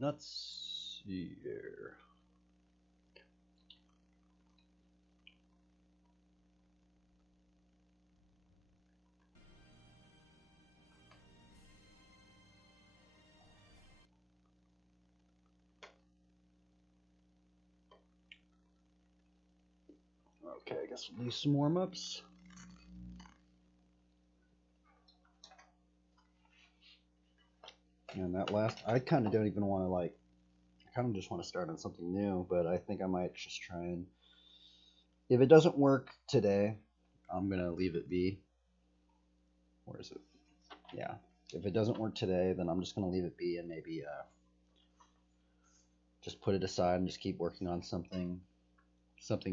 Let's see here. Okay, I guess we'll do some warm ups. And that last, I kind of don't even want to like, I kind of just want to start on something new, but I think I might just try and, if it doesn't work today, I'm gonna leave it be. Where is it? Yeah. If it doesn't work today, then I'm just gonna leave it be and maybe just put it aside and just keep working on something. Just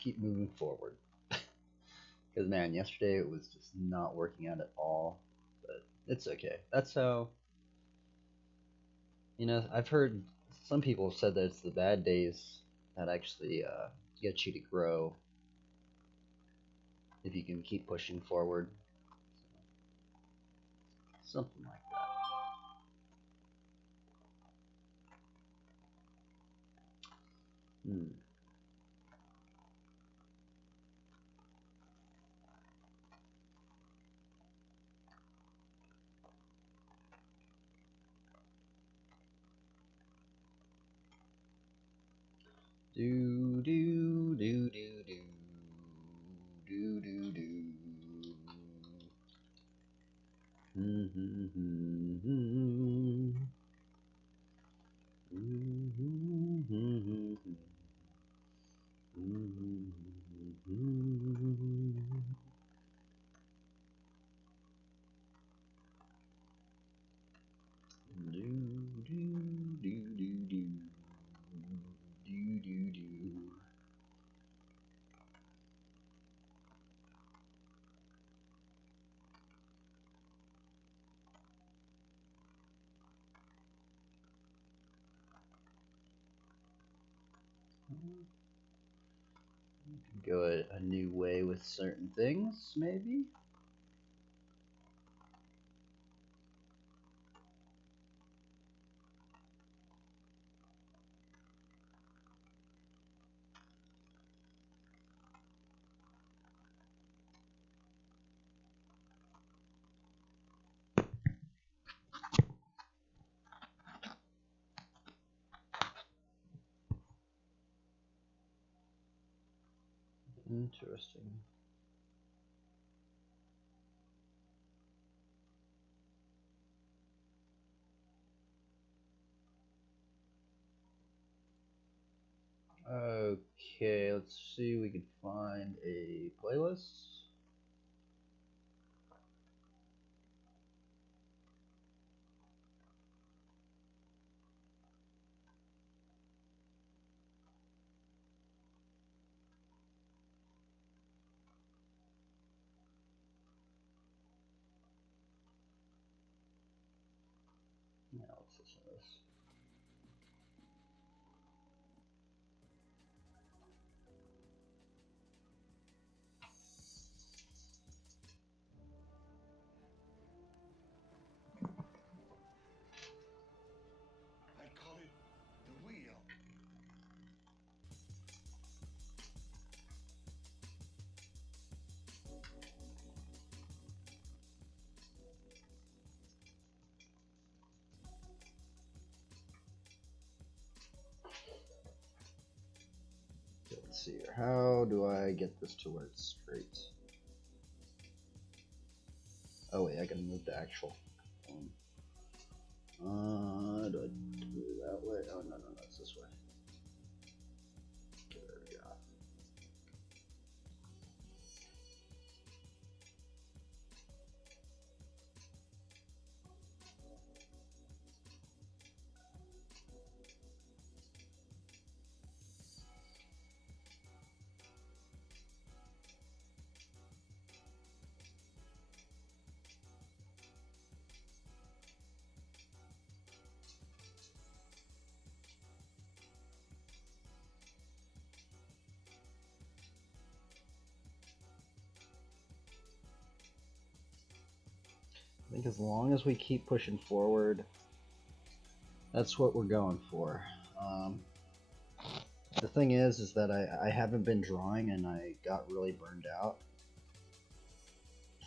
keep moving forward. Because man, yesterday it was just not working out at all. But it's okay. That's how I've heard some people have said that it's the bad days that actually get you to grow if you can keep pushing forward. Something like that. Hmm. Do do do do do do do do. Do do do do do do do do. Go a new way with certain things, maybe. Interesting. Okay, let's see. We can find a playlist. Yeah, let's listen to this. I call it the wheel. Okay, let's see here. How do I get this to where it's straight? Oh wait, I gotta move the actual phone. Do I do it that way? Oh no, no, no, it's this way. Okay, there we go. think as long as we keep pushing forward, that's what we're going for. The thing is that I haven't been drawing, and I got really burned out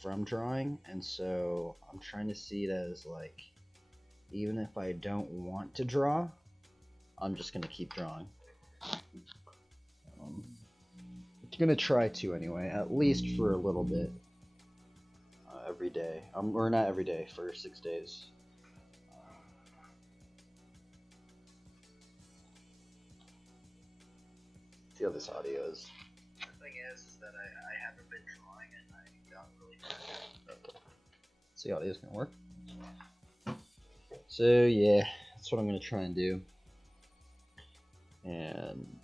from drawing, and so I'm trying to see it as like, even if I don't want to draw, I'm just gonna keep drawing. I'm gonna try to anyway, at least for a little bit, every day. Or not every day, for 6 days. See how this audio is. The thing is that I haven't been drawing, and I got really burned out. Okay. See how audio is gonna work. So yeah, that's what I'm gonna try and do. And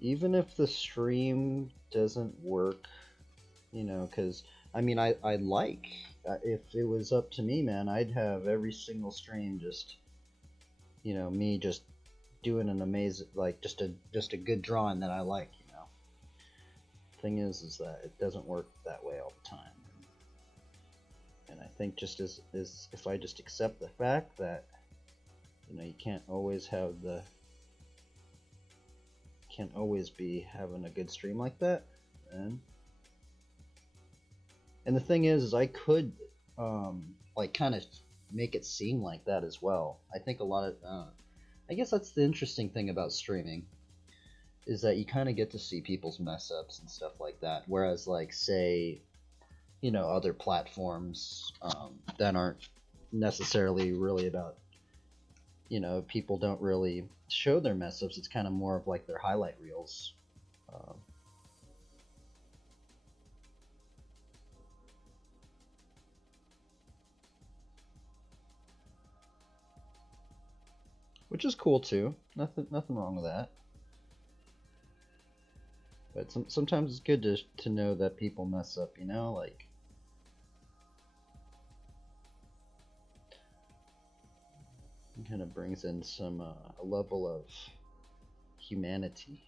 even if the stream doesn't work, you know, because I mean, I like, if it was up to me, man, I'd have every single stream just, you know, me just doing an amazing, like, just a good drawing that I like, you know. Thing is that it doesn't work that way all the time. And I think just as if I just accept the fact that, you know, you can't always be having a good stream like that, and the thing is I could like kind of make it seem like that as well. I think a lot of I guess that's the interesting thing about streaming, is that you kind of get to see people's mess ups and stuff like that, whereas, like, say, you know, other platforms that aren't necessarily really about, you know, people don't really show their mess ups. It's kind of more of like their highlight reels. Which is cool too. Nothing wrong with that. But sometimes it's good to know that people mess up, you know, like. It kind of brings in some a level of humanity.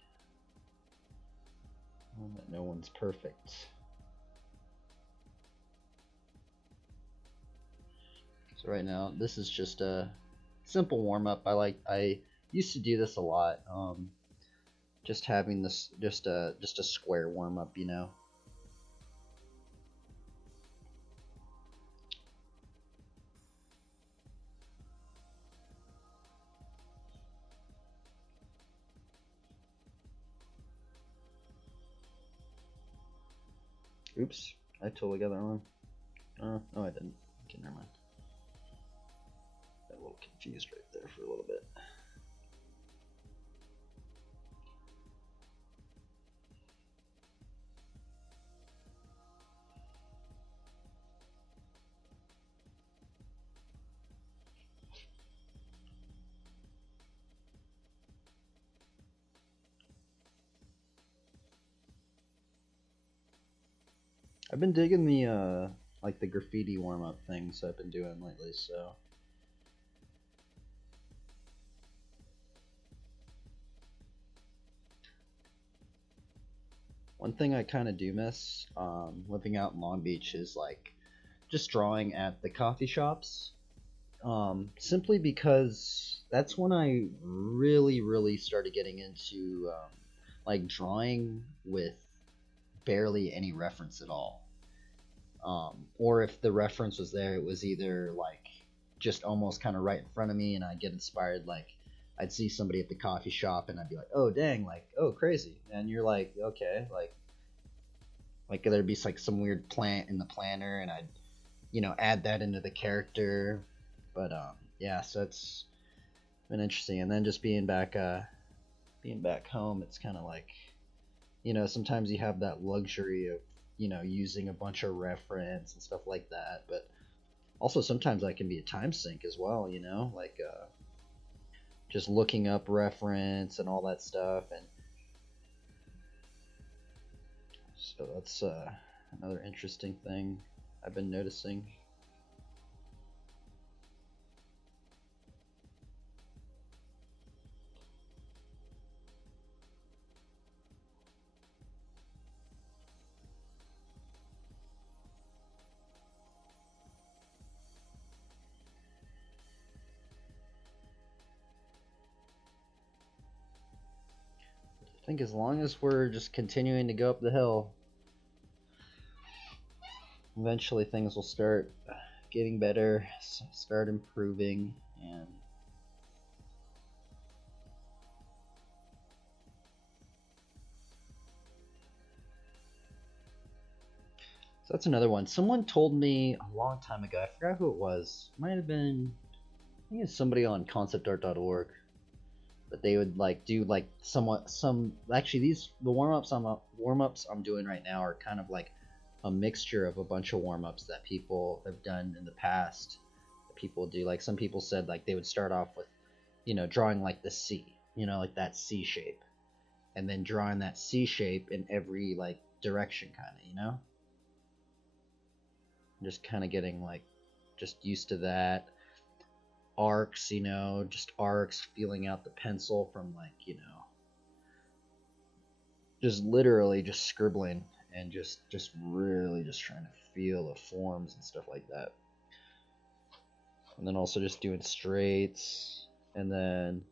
That no one's perfect. So right now, this is just a simple warm up. I used to do this a lot. Just having this just a square warm up, you know. Oops, I totally got that wrong. No, I didn't. Okay, never mind. Got a little confused right there for a little bit. I've been digging the like the graffiti warm up things I've been doing lately, so. One thing I kind of do miss living out in Long Beach is like just drawing at the coffee shops. Simply because that's when I really started getting into like drawing with barely any reference at all. Or if the reference was there, it was either like just almost kind of right in front of me, and I'd get inspired. Like, I'd see somebody at the coffee shop, and I'd be like, "Oh, dang!" Like, "Oh, crazy!" And you're like, "Okay," like there'd be like some weird plant in the planner, and I'd, you know, add that into the character. But yeah, so it's been interesting. And then just being back home, it's kind of like, you know, sometimes you have that luxury of, you know, using a bunch of reference and stuff like that, but also sometimes that can be a time sink as well, you know, like just looking up reference and all that stuff. And so that's another interesting thing I've been noticing. I think as long as we're just continuing to go up the hill, eventually things will start getting better, start improving, and so that's another one. Someone told me a long time ago, I forgot who it was. It might have been, I think it's somebody on conceptart.org. But they would like do like somewhat some actually these the warm-ups I'm doing right now are kind of like a mixture of a bunch of warm-ups that people have done in the past. That people do, like some people said like they would start off with, drawing like the C, like that C shape, and then drawing that C shape in every like direction, kind of, just kind of getting like just used to that. Arcs, just arcs, feeling out the pencil from like, just literally just scribbling and just really just trying to feel the forms and stuff like that. And then also just doing straights. And then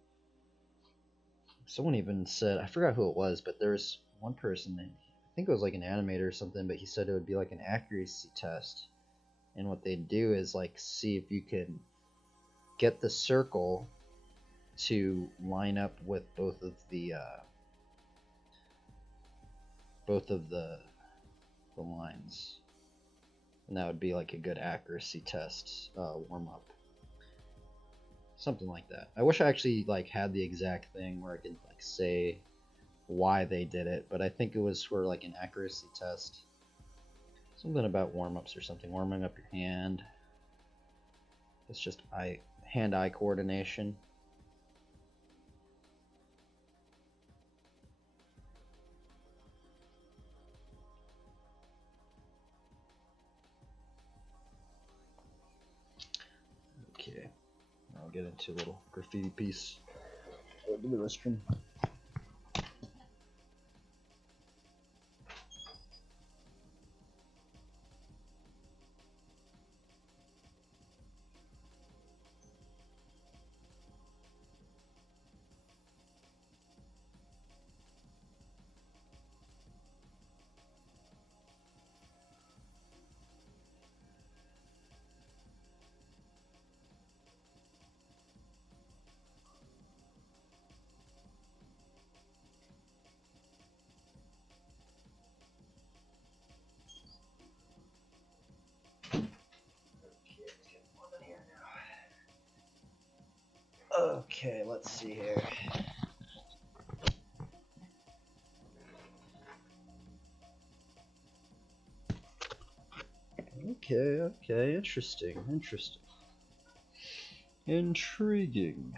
someone even said, I forgot who it was, but there's one person, I think it was like an animator or something, but he said it would be like an accuracy test. And what they do is like see if you can get the circle to line up with both of the lines, and that would be like a good accuracy test warm up, something like that. I wish I actually like had the exact thing where I could like say why they did it, but I think it was for like an accuracy test, something about warm-ups or something, warming up your hand. It's just hand-eye coordination. Okay, I'll get into a little graffiti piece. Go to the restroom. Okay, let's see here. Okay, interesting. Intriguing.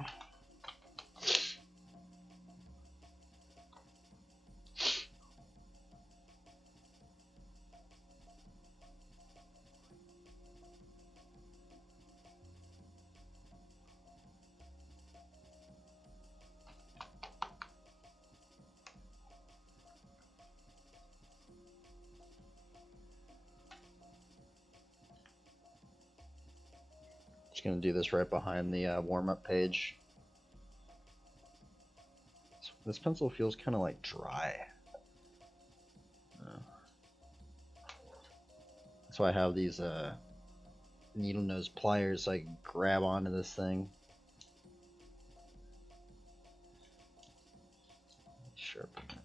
Just gonna do this right behind the warm-up page. This pencil feels kind of like dry. That's why I have these needle nose pliers so I can grab onto this thing. Sharpen it.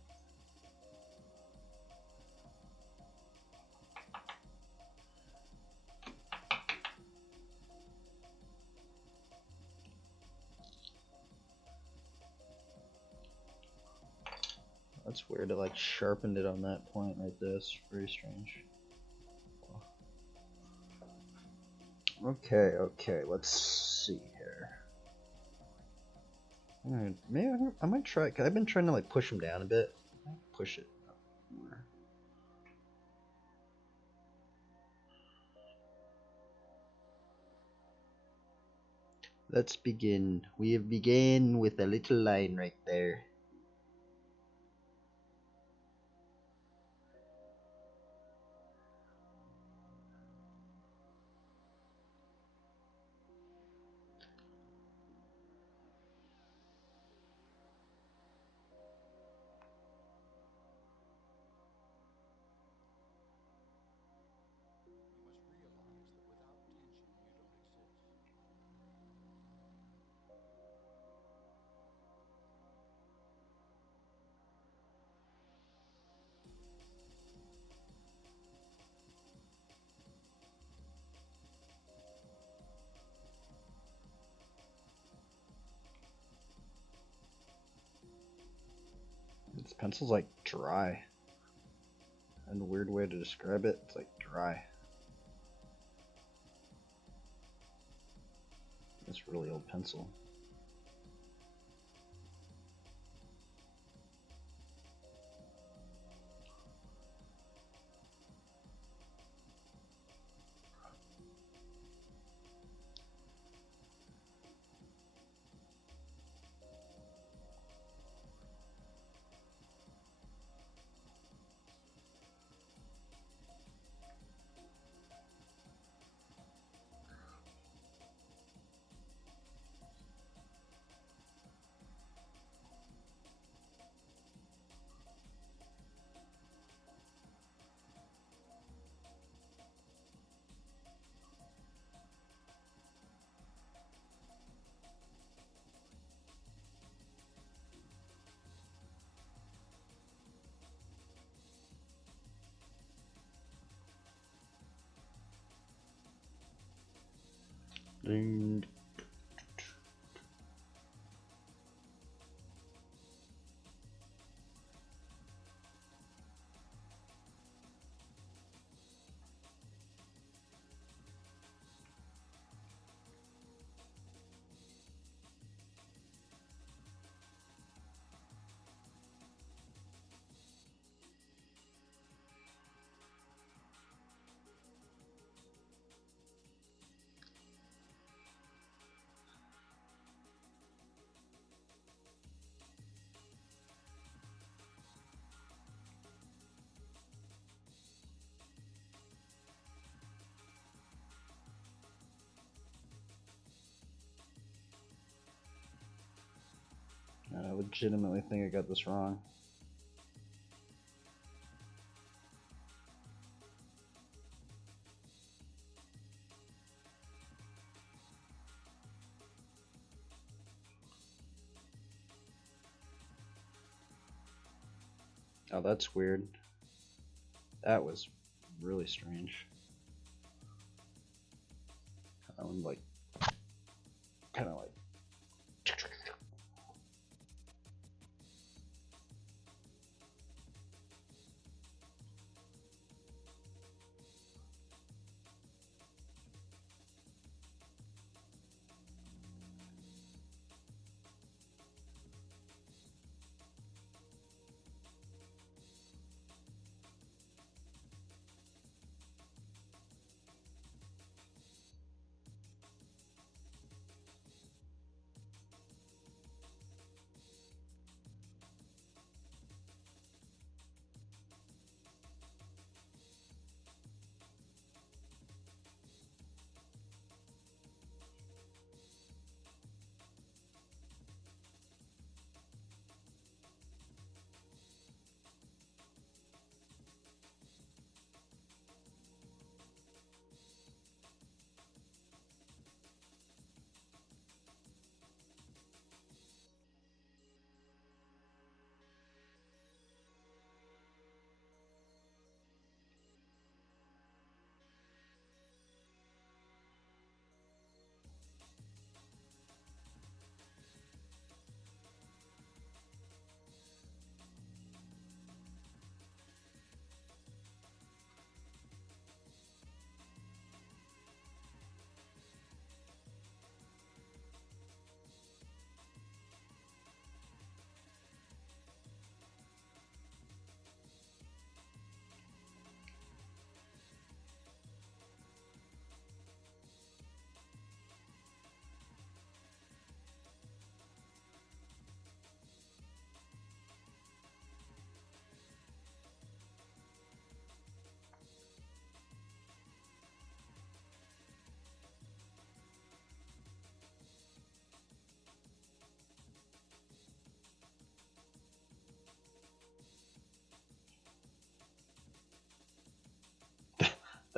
That's weird. It like sharpened it on that point right there. It's very strange. Okay. Let's see here. Maybe I might try. Cause I've been trying to like push them down a bit. Push it up more. Let's begin. We have begun with a little line right there. pencil's like dry. And a weird way to describe it, it's like dry. It's a really old pencil. Ding. I legitimately think I got this wrong. Oh, that's weird. That was really strange. That one like kind of like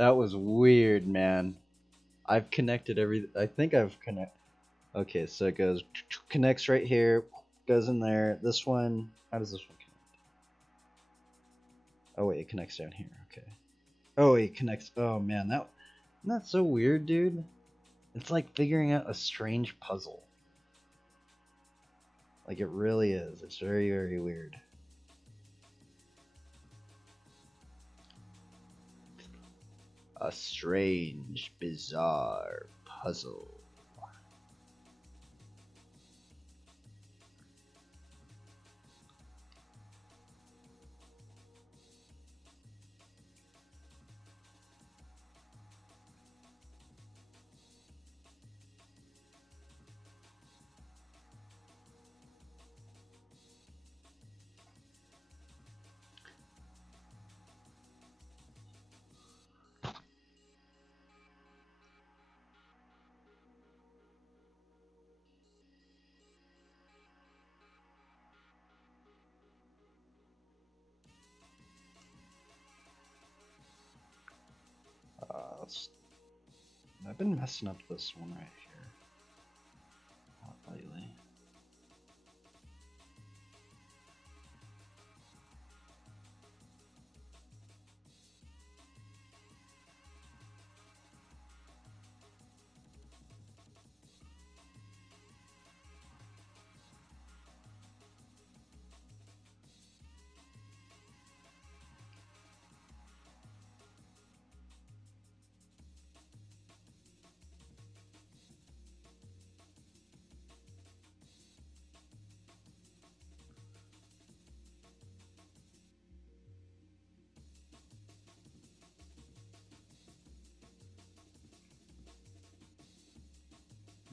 that was weird, man. I've connected every. I think I've connect. Okay, so it goes connects right here, goes in there. This one. How does this one connect? Oh wait, it connects down here. Okay. Oh, it connects. Oh man, isn't that so weird, dude? It's like figuring out a strange puzzle. Like it really is. It's very, very weird. A strange, bizarre puzzle. I've been messing up this one right here a lot lately.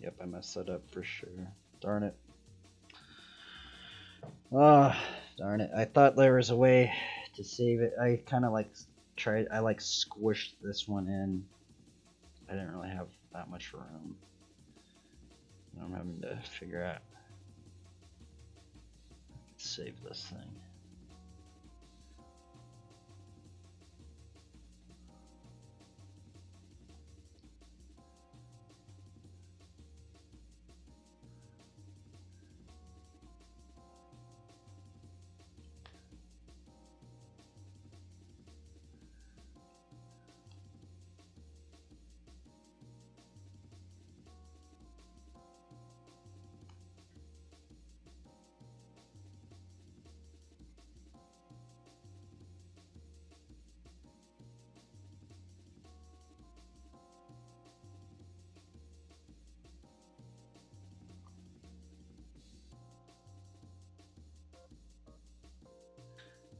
Yep, I messed that up for sure. Darn it. Ah, darn it. I thought there was a way to save it. I kind of like tried, I like squished this one in. I didn't really have that much room. I'm having to figure out. Save this thing.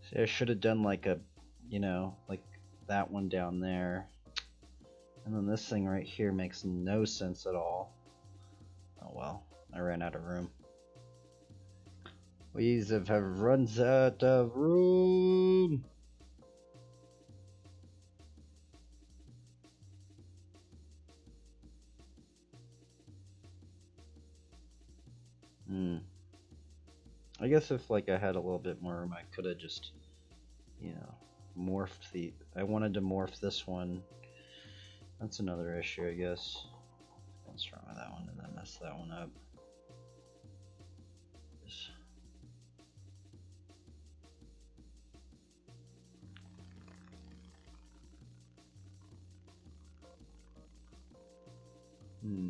See, I should have done like a, like that one down there. And then this thing right here makes no sense at all. Oh well, I ran out of room. We have runs out of room. I guess if like I had a little bit more room, I could have just, morphed the. I wanted to morph this one. That's another issue, I guess. What's wrong with that one? And then mess that one up. Hmm.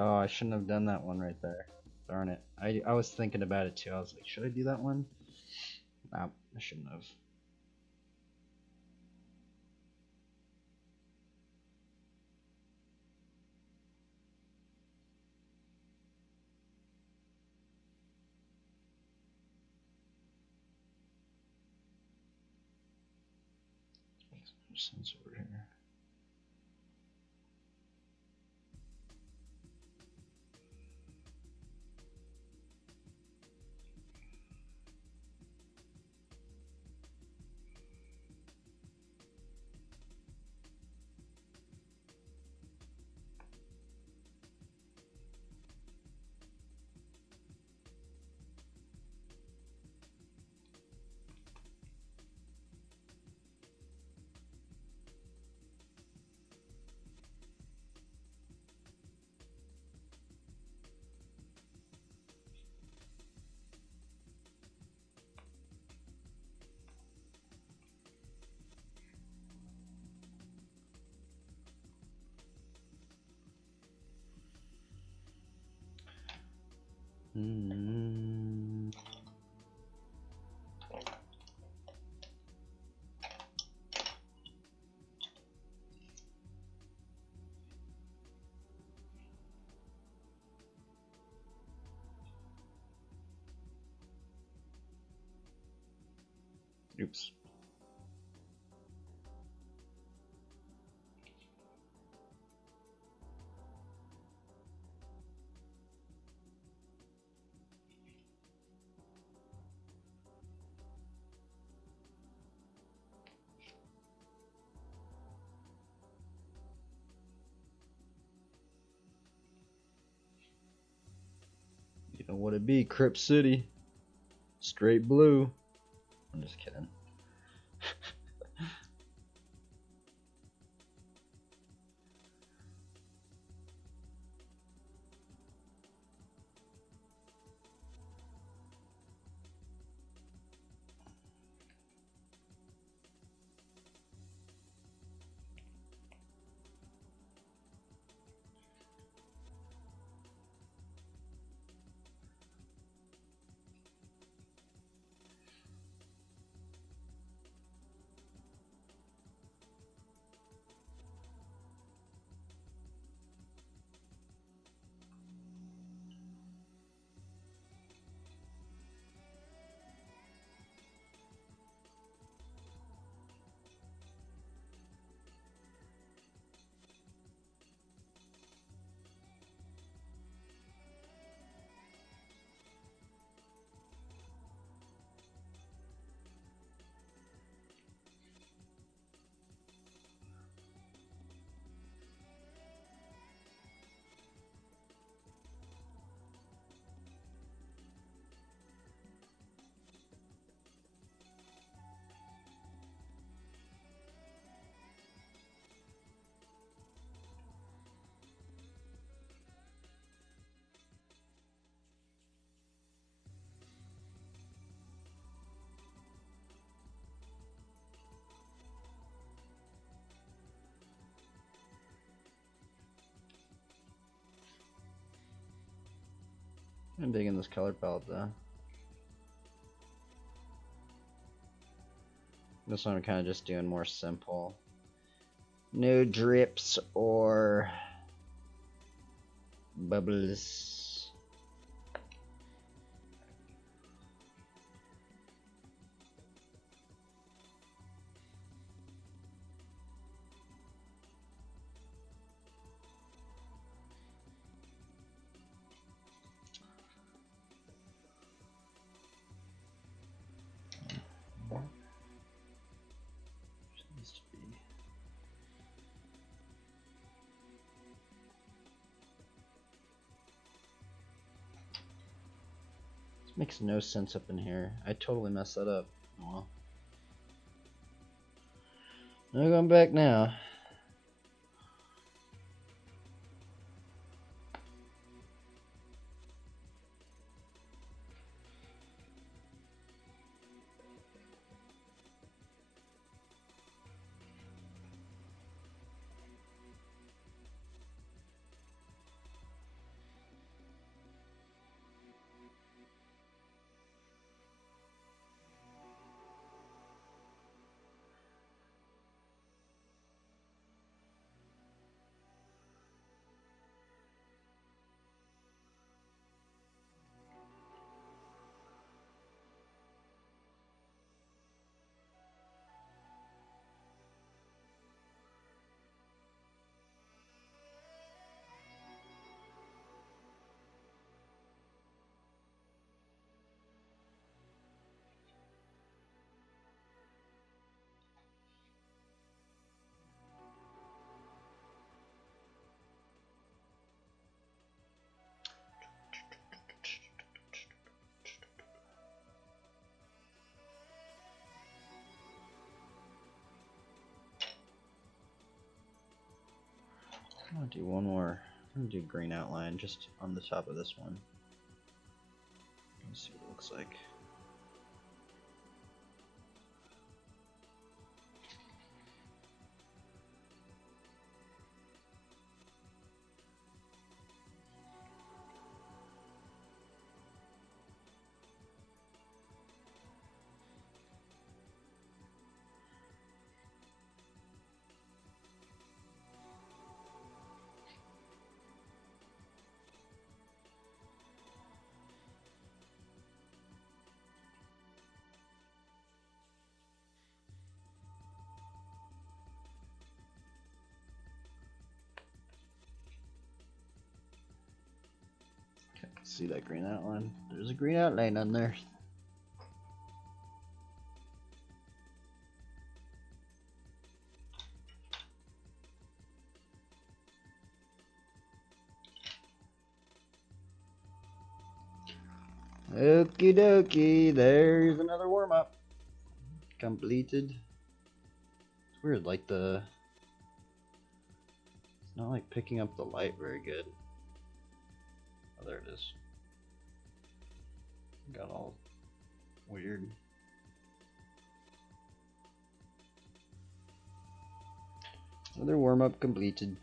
Oh, I shouldn't have done that one right there. Darn it. I was thinking about it too. I was like, should I do that one? Nah, I shouldn't have. Makes no sense over here. Mm. Oops. You know what it be, Crypt City. Straight blue. I'm just kidding. I'm digging this color palette though. This one I'm kind of just doing more simple. No drips or bubbles. Makes no sense up in here. I totally messed that up. Oh well. No going back now. I'm gonna do one more. I'm gonna do green outline just on the top of this one. Let's see what it looks like. See that green outline? There's a green outline on there. Okie dokie, there's another warm up. Completed. It's weird, like it's not like picking up the light very good. Oh, there it is. Got all weird. Another warm up completed.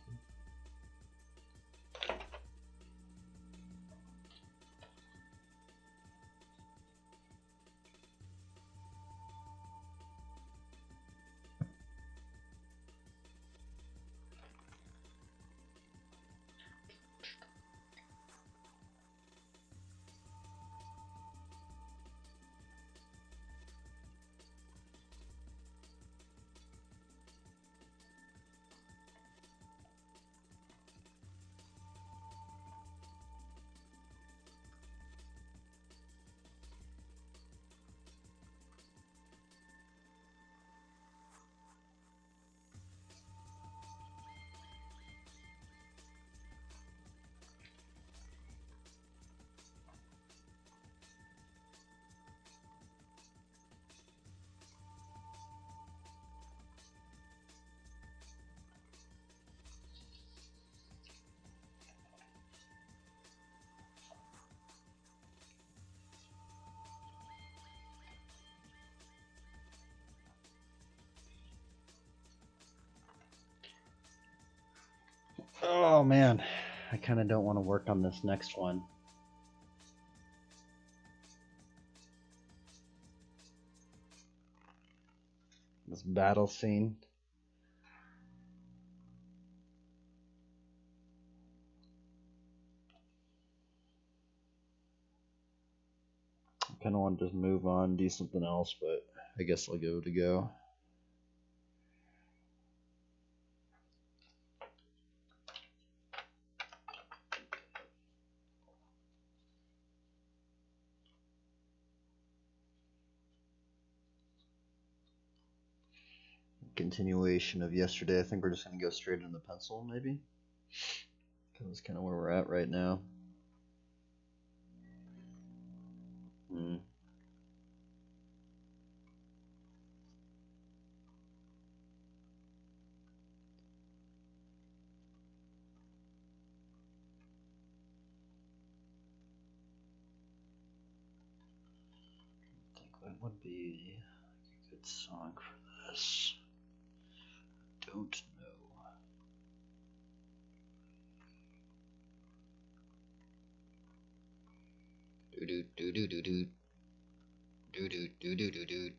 Oh man, I kind of don't want to work on this next one. This battle scene. I kind of want to just move on, do something else, but I guess I'll go. Continuation of yesterday. I think we're just going to go straight into the pencil, maybe? Because that's kind of where we're at right now. I think what would be a good song for this? Don't know. Do do do do do do do do do do do do.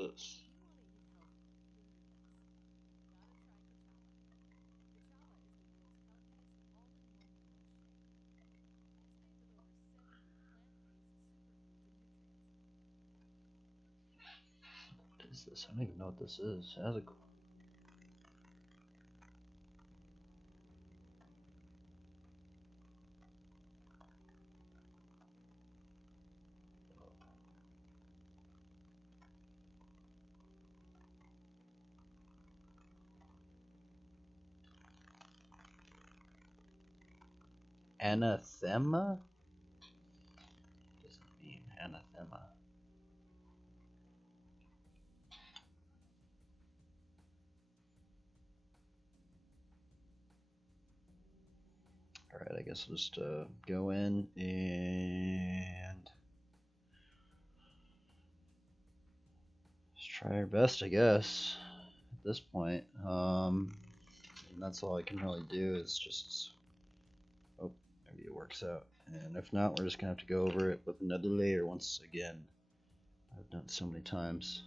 this. What is this? I don't even know what this is. It has a anathema? What does it mean, anathema? Alright, I guess we'll just go in and just try our best, I guess, at this point. And that's all I can really do is just hope maybe it works out. And if not, we're just going to have to go over it with another layer once again. I've done it so many times.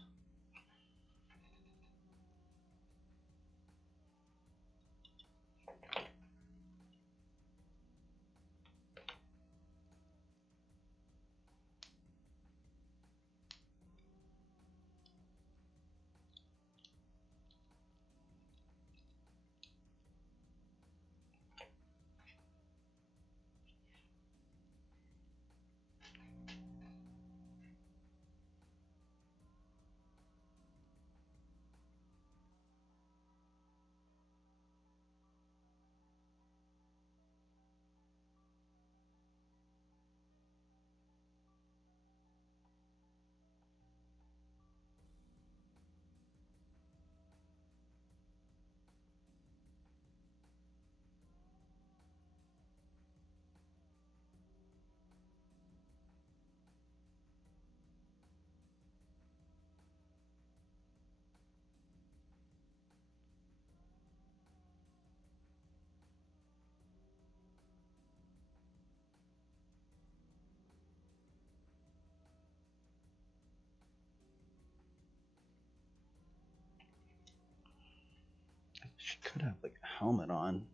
She could have like a helmet on.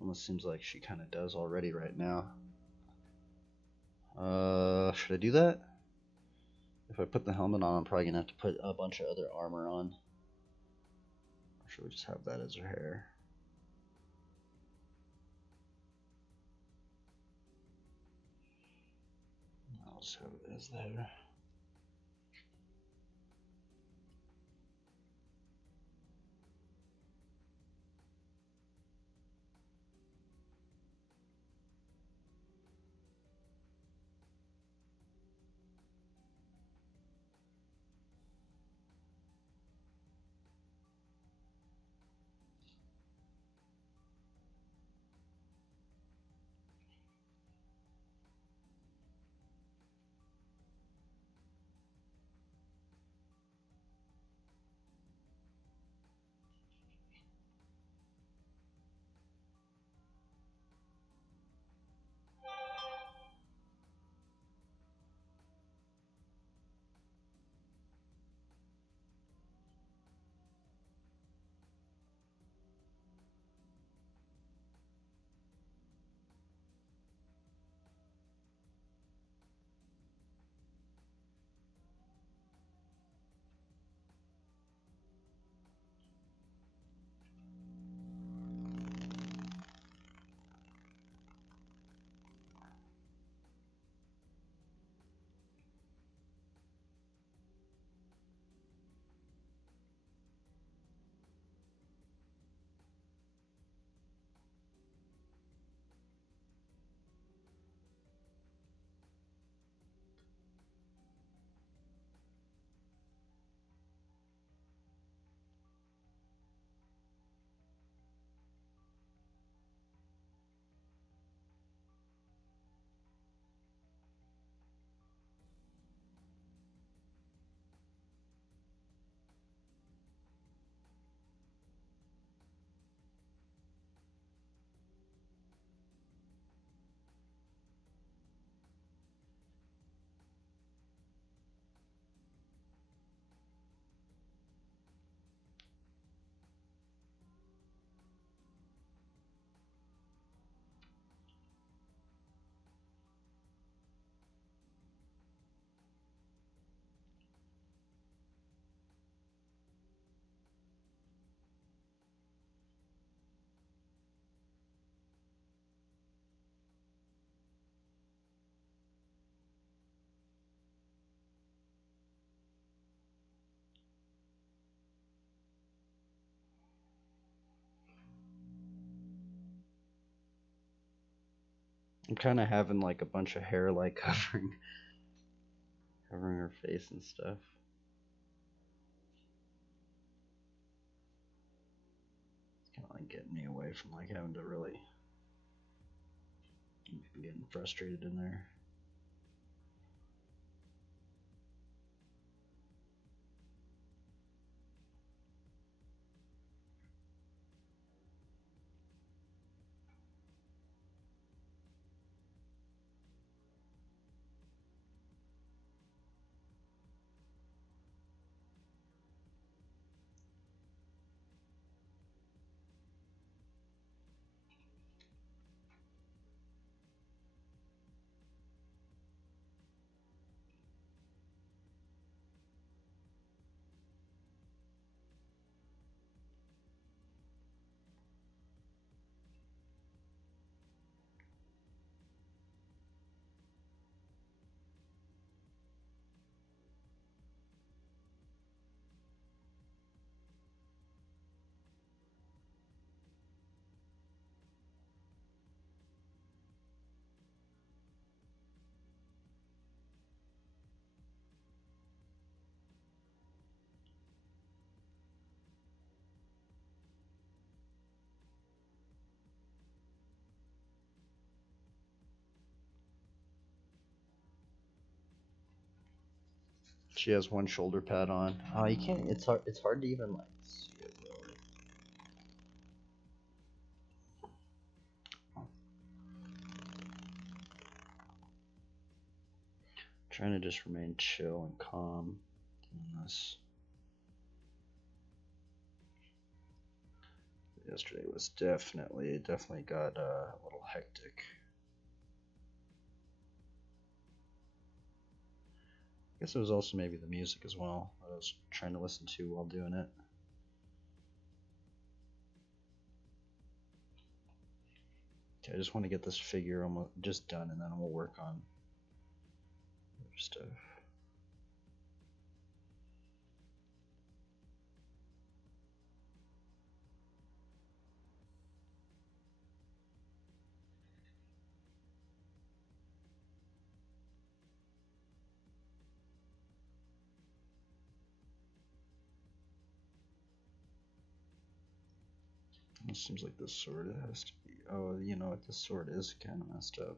Almost seems like she kind of does already right now. Should I do that? If I put the helmet on, I'm probably gonna have to put a bunch of other armor on. Or should we just have that as her hair? I'll just have it as the hair. I'm kind of having like a bunch of hair like covering her face and stuff. It's kind of like getting me away from like having to really getting frustrated in there. She has one shoulder pad on. Oh, you can't. It's hard. It's hard to even like see it really. Trying to just remain chill and calm in this. Yesterday was definitely got a little hectic. I guess it was also maybe the music as well that I was trying to listen to while doing it. Okay, I just want to get this figure almost just done, and then we'll work on other stuff. It seems like this sword has to be. Oh, you know what? This sword is kind of messed up.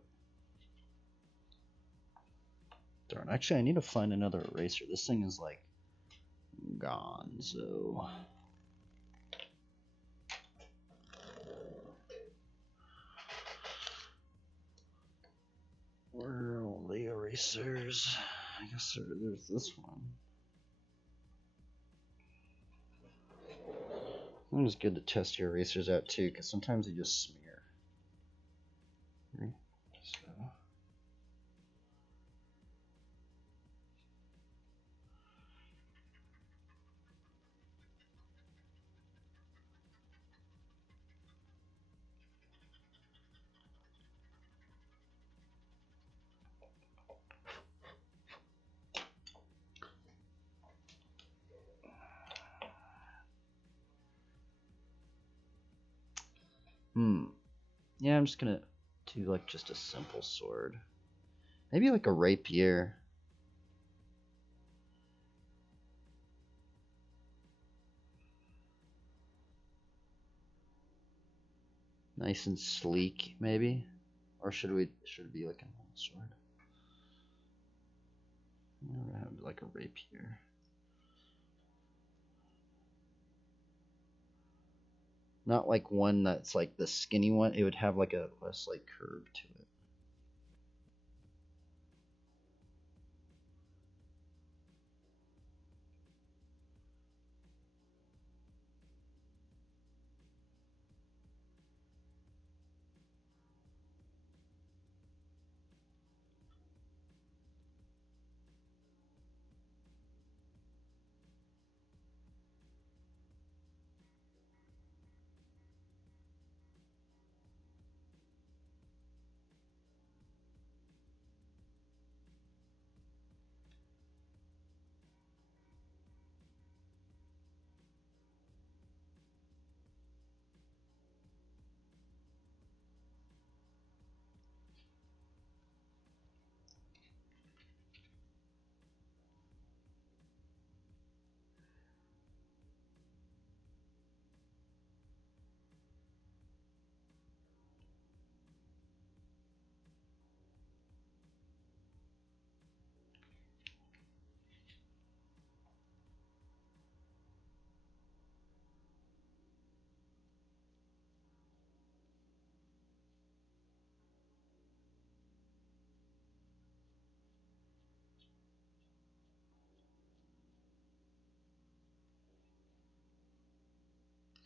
Darn. Actually, I need to find another eraser. This thing is like gone, so. Where are all the erasers? I guess there's this one. It's good to test your erasers out too, because sometimes they just smear. So. Yeah, I'm just gonna do like just a simple sword. Maybe like a rapier. Nice and sleek, maybe? Or should it be like a normal sword? I'm gonna have like a rapier. Not like one that's like the skinny one. It would have like a less like curve to it.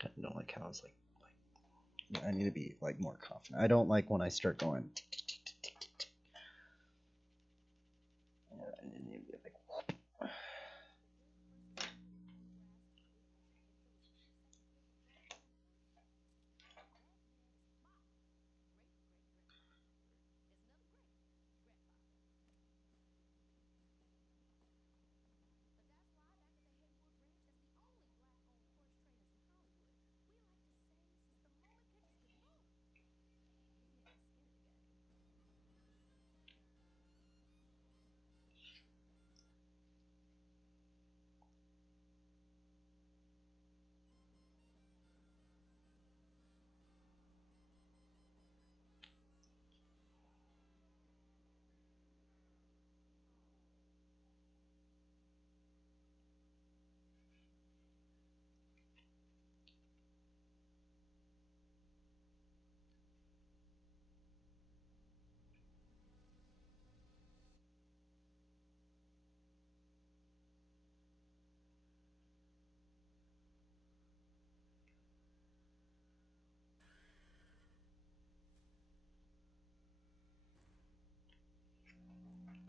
I don't like how it's like yeah, I need to be like more confident. I don't like when I start going. Yeah, I need to be like. Whoop.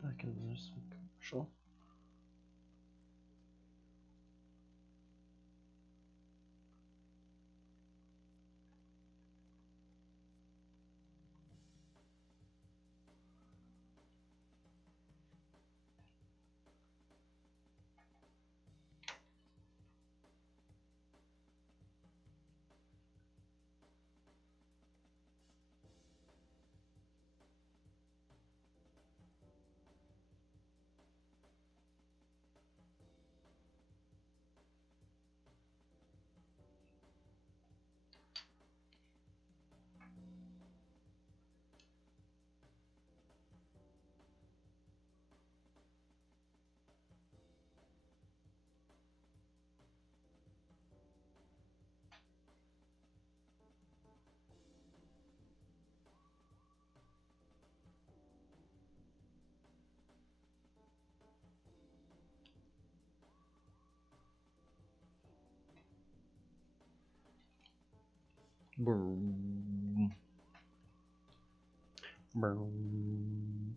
Back in this commercial. Boom. Boom.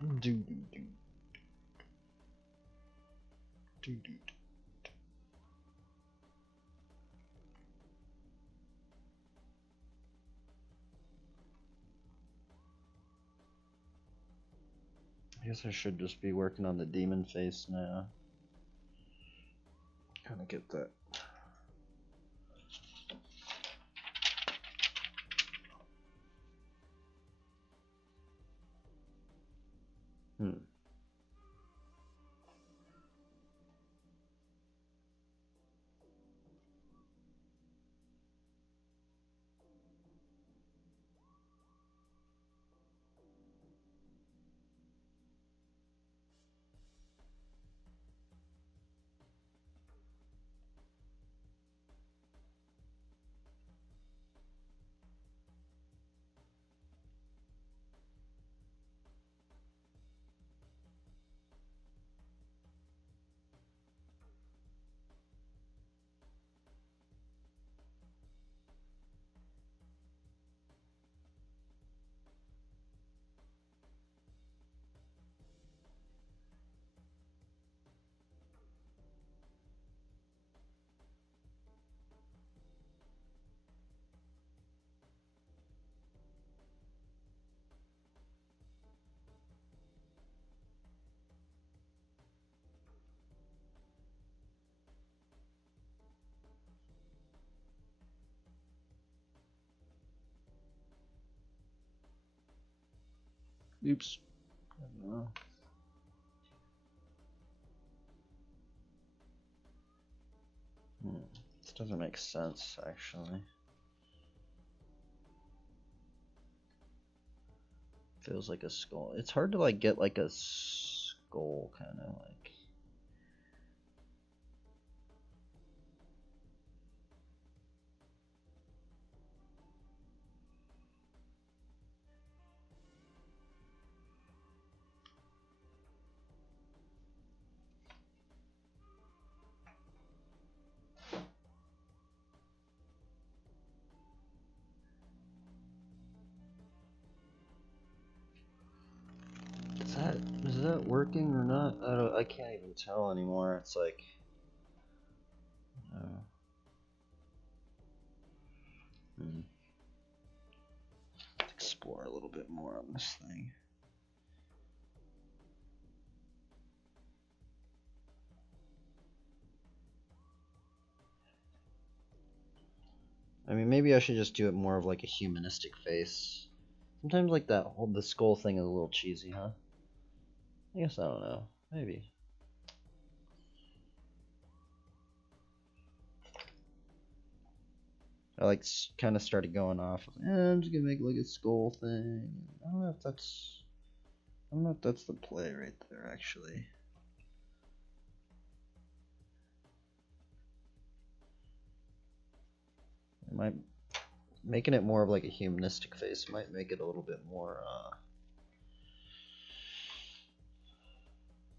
Do do do do do. I guess I should just be working on the demon face now. Kind of get that. Hmm. Oops. I don't know. This doesn't make sense, actually. Feels like a skull. It's hard to like get like a skull kind of like. Is that working or not? I can't even tell anymore. It's like, let's explore a little bit more on this thing. I mean, maybe I should just do it more of like a humanistic face. Sometimes like the skull thing is a little cheesy, huh? I guess I don't know. Maybe. I like kind of started going off. I'm just gonna make like a skull thing. I don't know if that's the play right there actually. It might making it more of like a humanistic face might make it a little bit more.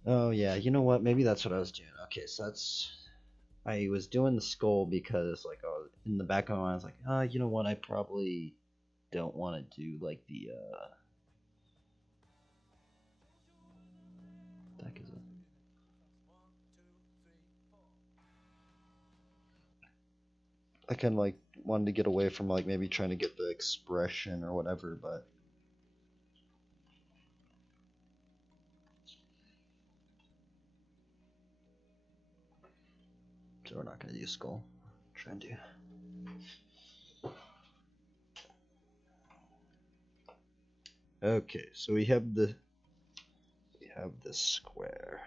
Oh yeah, you know what? Maybe that's what I was doing. Okay, so I was doing the skull because like in the back of my mind I was like, you know what? I probably don't want to do like the what the heck is it? I kind of like wanted to get away from like maybe trying to get the expression or whatever, but so we're not gonna do skull. Try and do. Okay, so we have the square.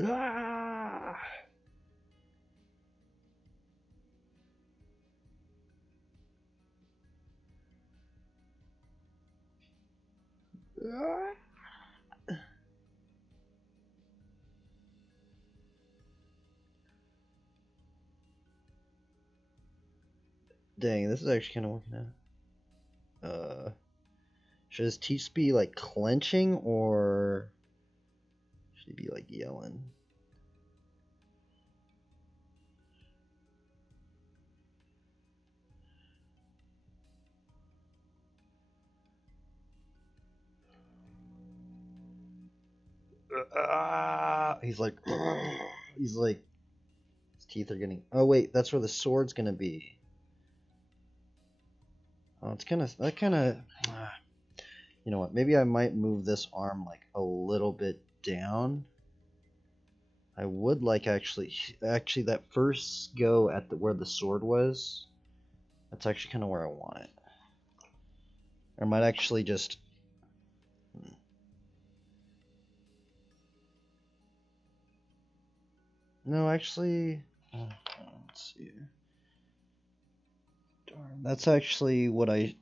Ah! Ah! Dang, this is actually kind of working out. Should his teeth be like clenching or should he be like yelling? He's like, he's like, his teeth are getting. Oh wait, that's where the sword's gonna be. Oh, it's kind of that kind of. You know what? Maybe I might move this arm like a little bit down. I would like actually that first go at where the sword was. That's actually kind of where I want it. Or I might actually just. No, actually. Let's see here. Darn, that's actually what I.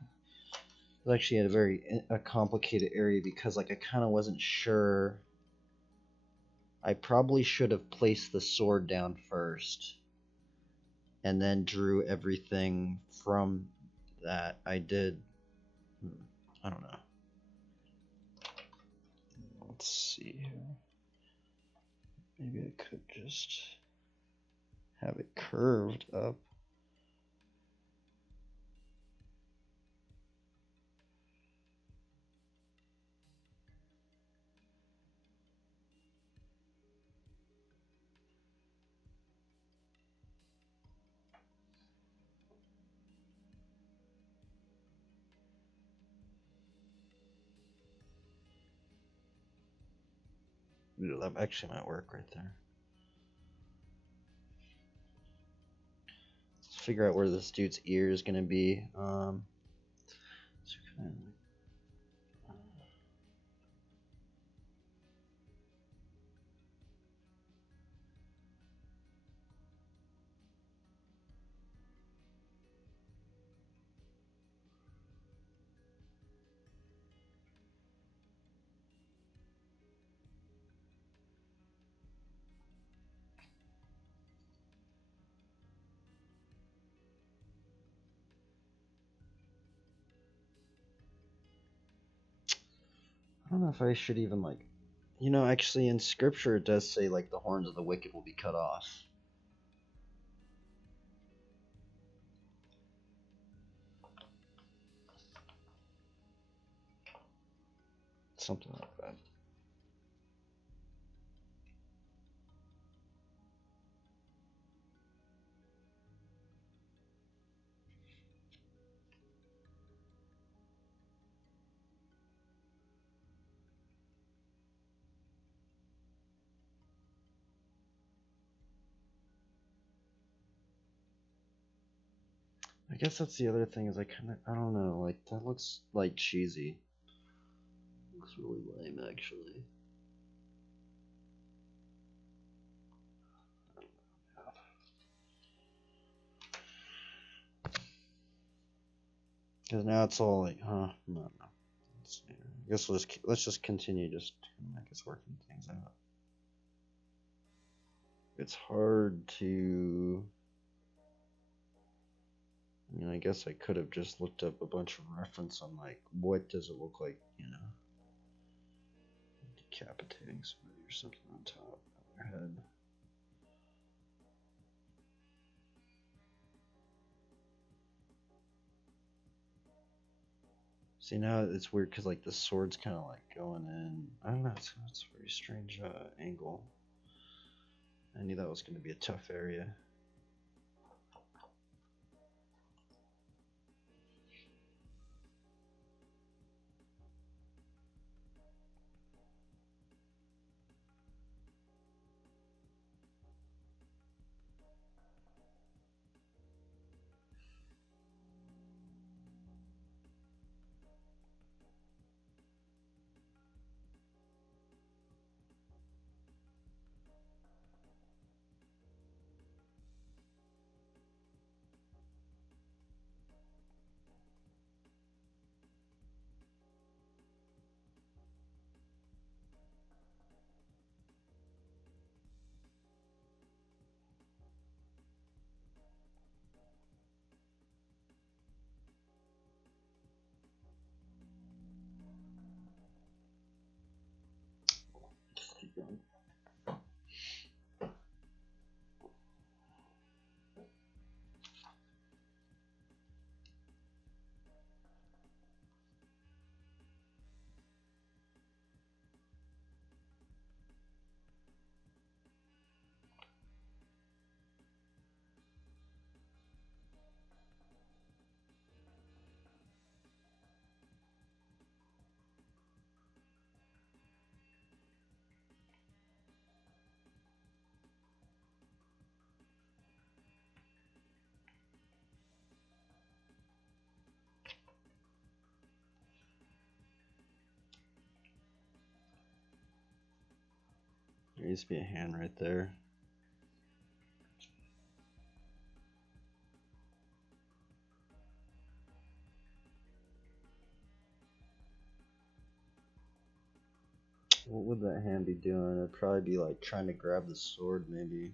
It's actually a very complicated area because like I kind of wasn't sure. I probably should have placed the sword down first, and then drew everything from that. I did. I don't know. Let's see here. Maybe I could just have it curved up. That actually might work right there. Let's figure out where this dude's ear is gonna be. So kind of, I don't know if I should even like, actually in scripture it does say like the horns of the wicked will be cut off. Something like that. I guess that's the other thing is I don't know, like that looks like cheesy. Looks really lame actually. Because now it's all like, no. Let's see. I guess let's just continue working things out. It's hard to. I mean, I guess I could have just looked up a bunch of reference on like what does it look like, decapitating somebody or something on top of their head. See, now it's weird because like the sword's kind of like going in. I don't know. It's a very strange angle. I knew that was going to be a tough area. Keep going. There used to be a hand right there. What would that hand be doing? It'd probably be like trying to grab the sword, maybe.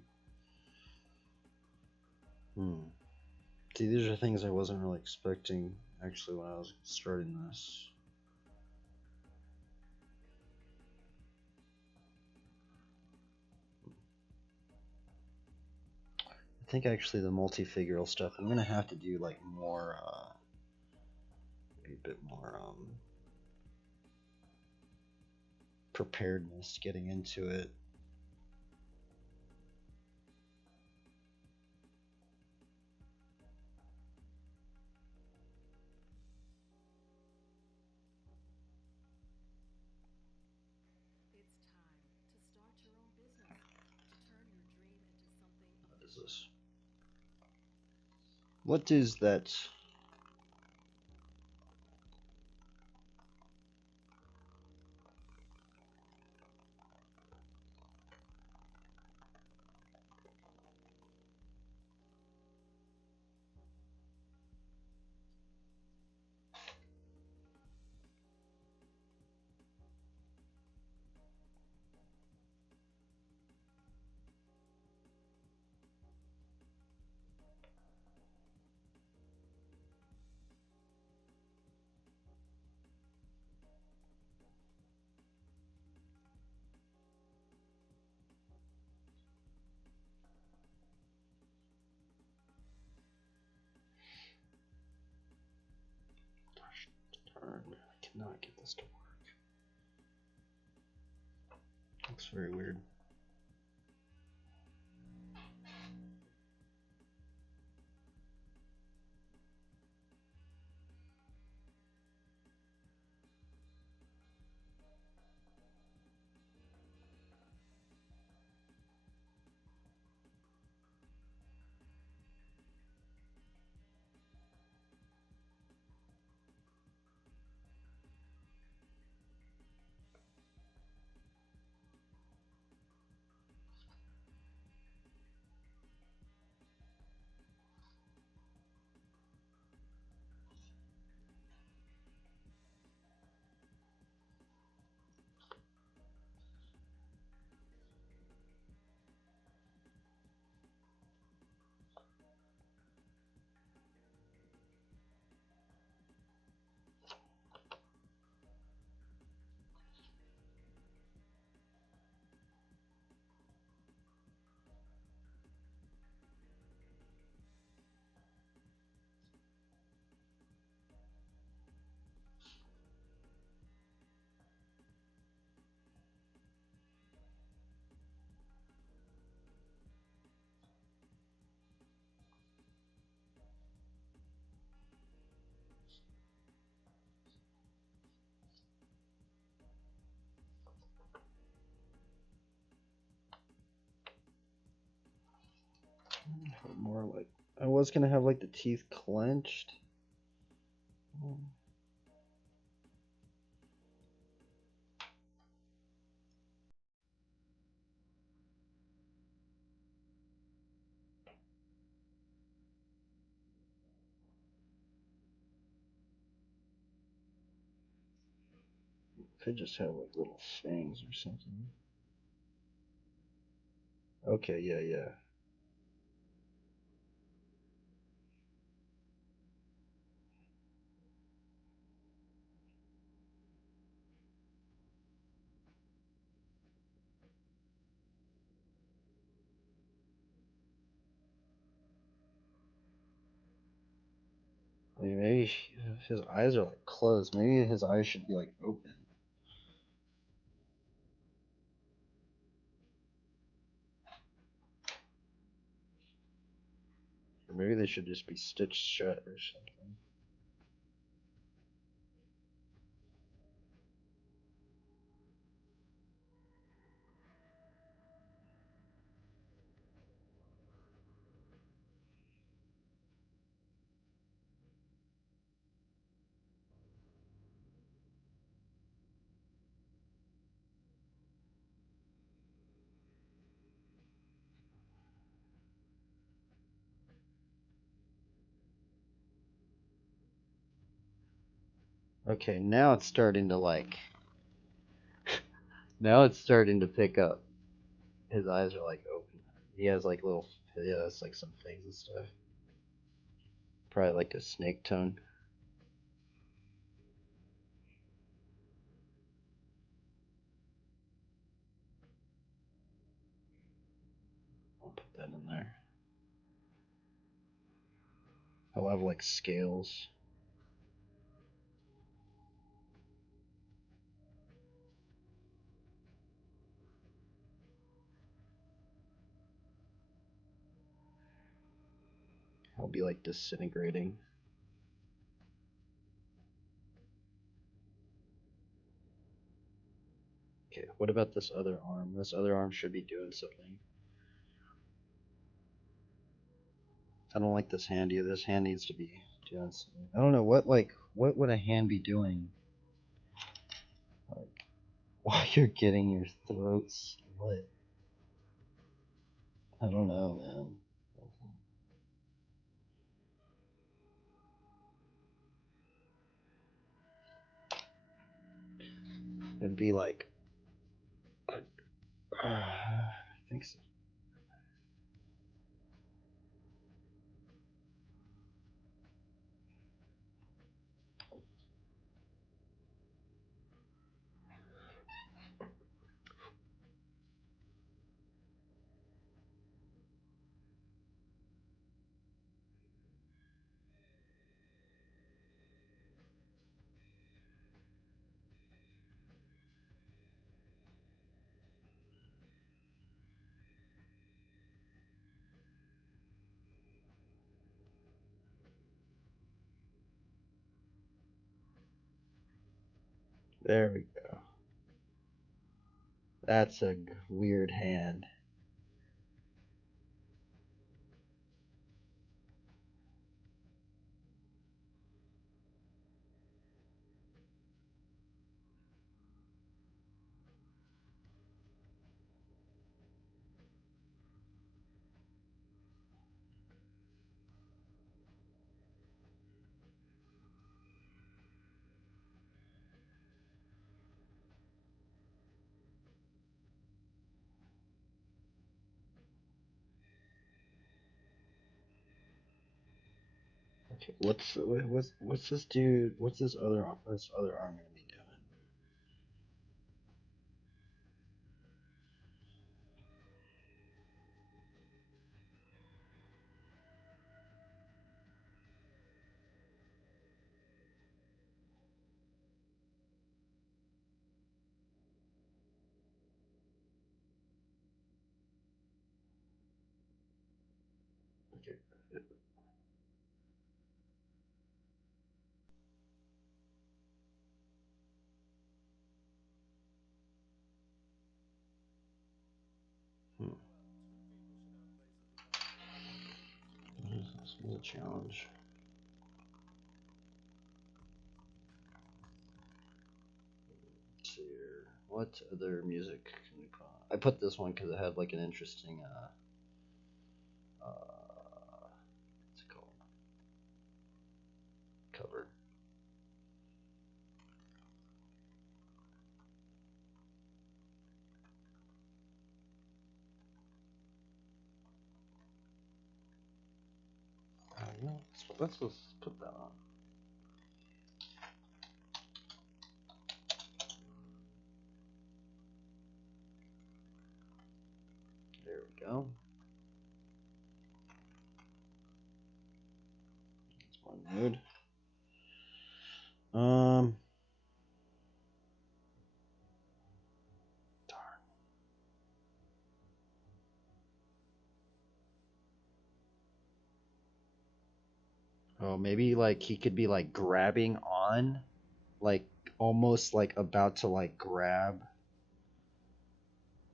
See, these are things I wasn't really expecting actually when I was starting this. think actually the multifigural stuff, I'm gonna have to do like more, a bit more preparedness getting into it. What is this? What is that? Darn, I cannot get this to work. Looks very weird. More like I was gonna have like the teeth clenched. Could just have like little fangs or something. Okay, yeah, yeah. Maybe his eyes are like closed. Maybe his eyes should be like open. Or maybe they should just be stitched shut or something. Okay, now it's starting to like. Now it's starting to pick up. His eyes are like open. He has like little. Yeah, it's like some fangs and stuff. Probably like a snake tongue. I'll put that in there. I'll have like scales. I'll be like disintegrating. Okay, what about this other arm? This other arm should be doing something. I don't like this hand either. This hand needs to be doing something. I don't know what would a hand be doing? Like while you're getting your throat slit. I don't know, man. It'd be like I think so. There we go. That's a weird hand. Okay, what's this dude? What's this other arm gonna be doing? Okay. Hmm. This is a challenge. Let's see here. What other music can we put on? I put this one because it had like an interesting what's it called? Cover. Yeah, let's just put that on. There we go. That's one mood. Darn. Oh, maybe like he could be like grabbing on, like almost like about to like grab.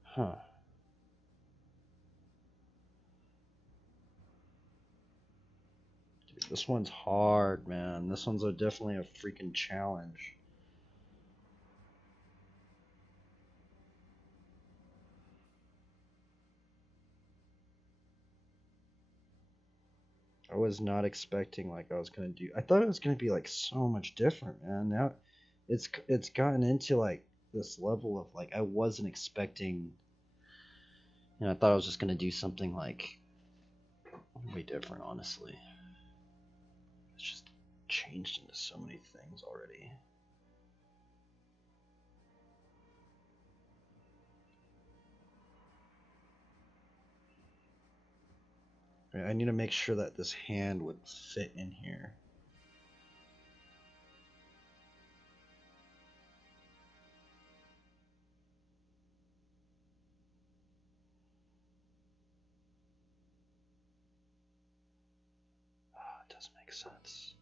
Huh. Dude, this one's hard, man. This one's definitely a freaking challenge. I was not expecting like I was gonna do. I thought it was gonna be like so much different, man. Now it's gotten into like this level of like I wasn't expecting. I thought I was just gonna do something like way different, honestly. It's just changed into so many things already. I need to make sure that this hand would fit in here. Oh, it does make sense.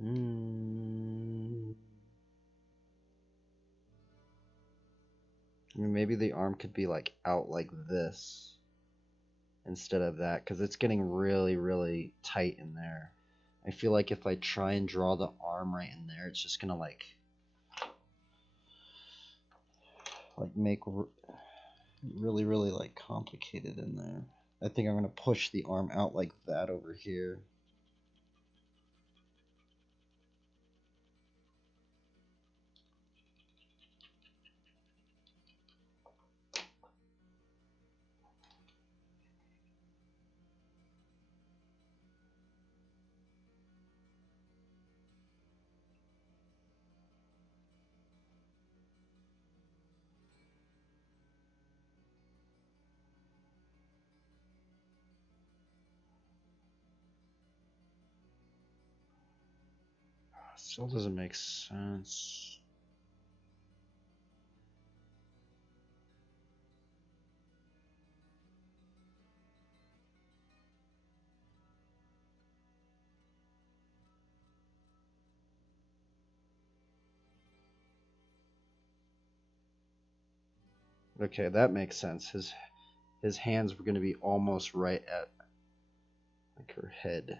I mean, maybe the arm could be like out like this instead of that, because it's getting really, really tight in there. I feel like if I try and draw the arm right in there, it's just gonna like make really, really like complicated in there. I think I'm gonna push the arm out like that over here. Still doesn't make sense. Okay, that makes sense. His hands were going to be almost right at like her head.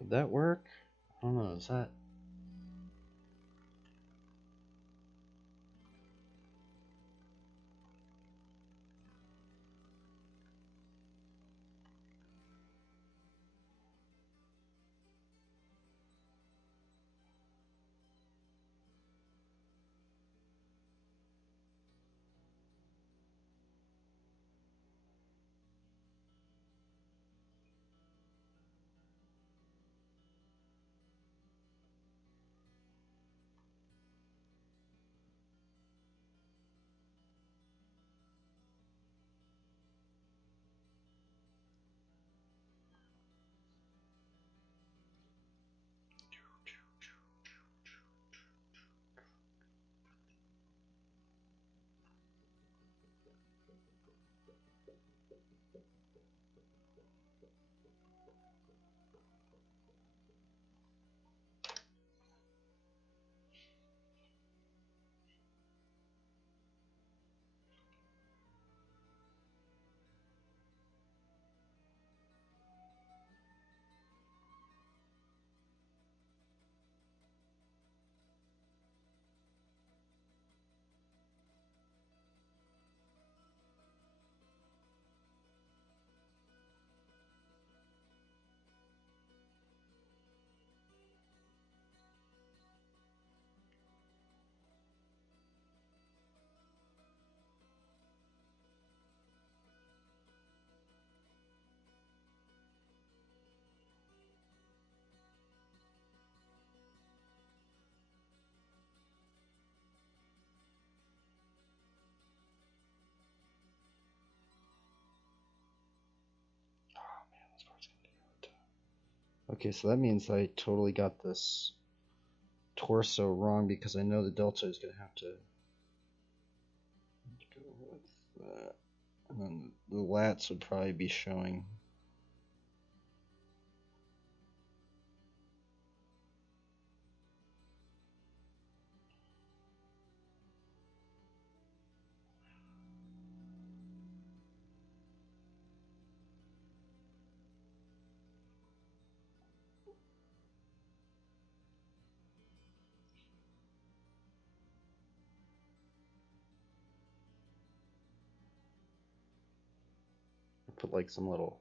Would that work? I don't know. Is that? Okay, so that means I totally got this torso wrong because I know the delta is going to have to go with that. And then the lats would probably be showing. put like some little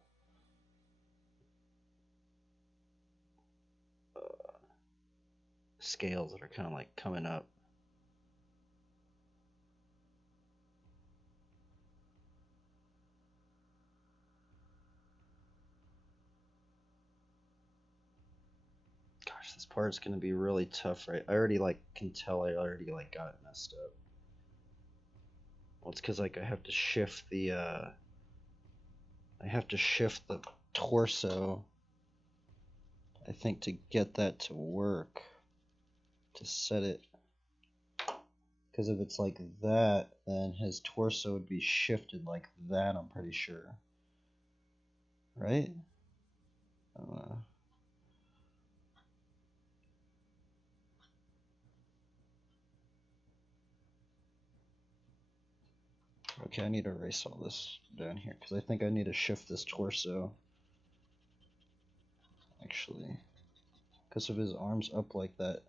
scales that are kind of like coming up. Gosh, this part's gonna be really tough, right? I already like can tell I already like got it messed up. Well, it's because like I have to shift the torso, I think, to get that to work, to set it. Because if it's like that, then his torso would be shifted like that, I'm pretty sure. Right? I don't know. Okay, I need to erase all this down here, because I think I need to shift this torso. Actually. Because of his arms up like that.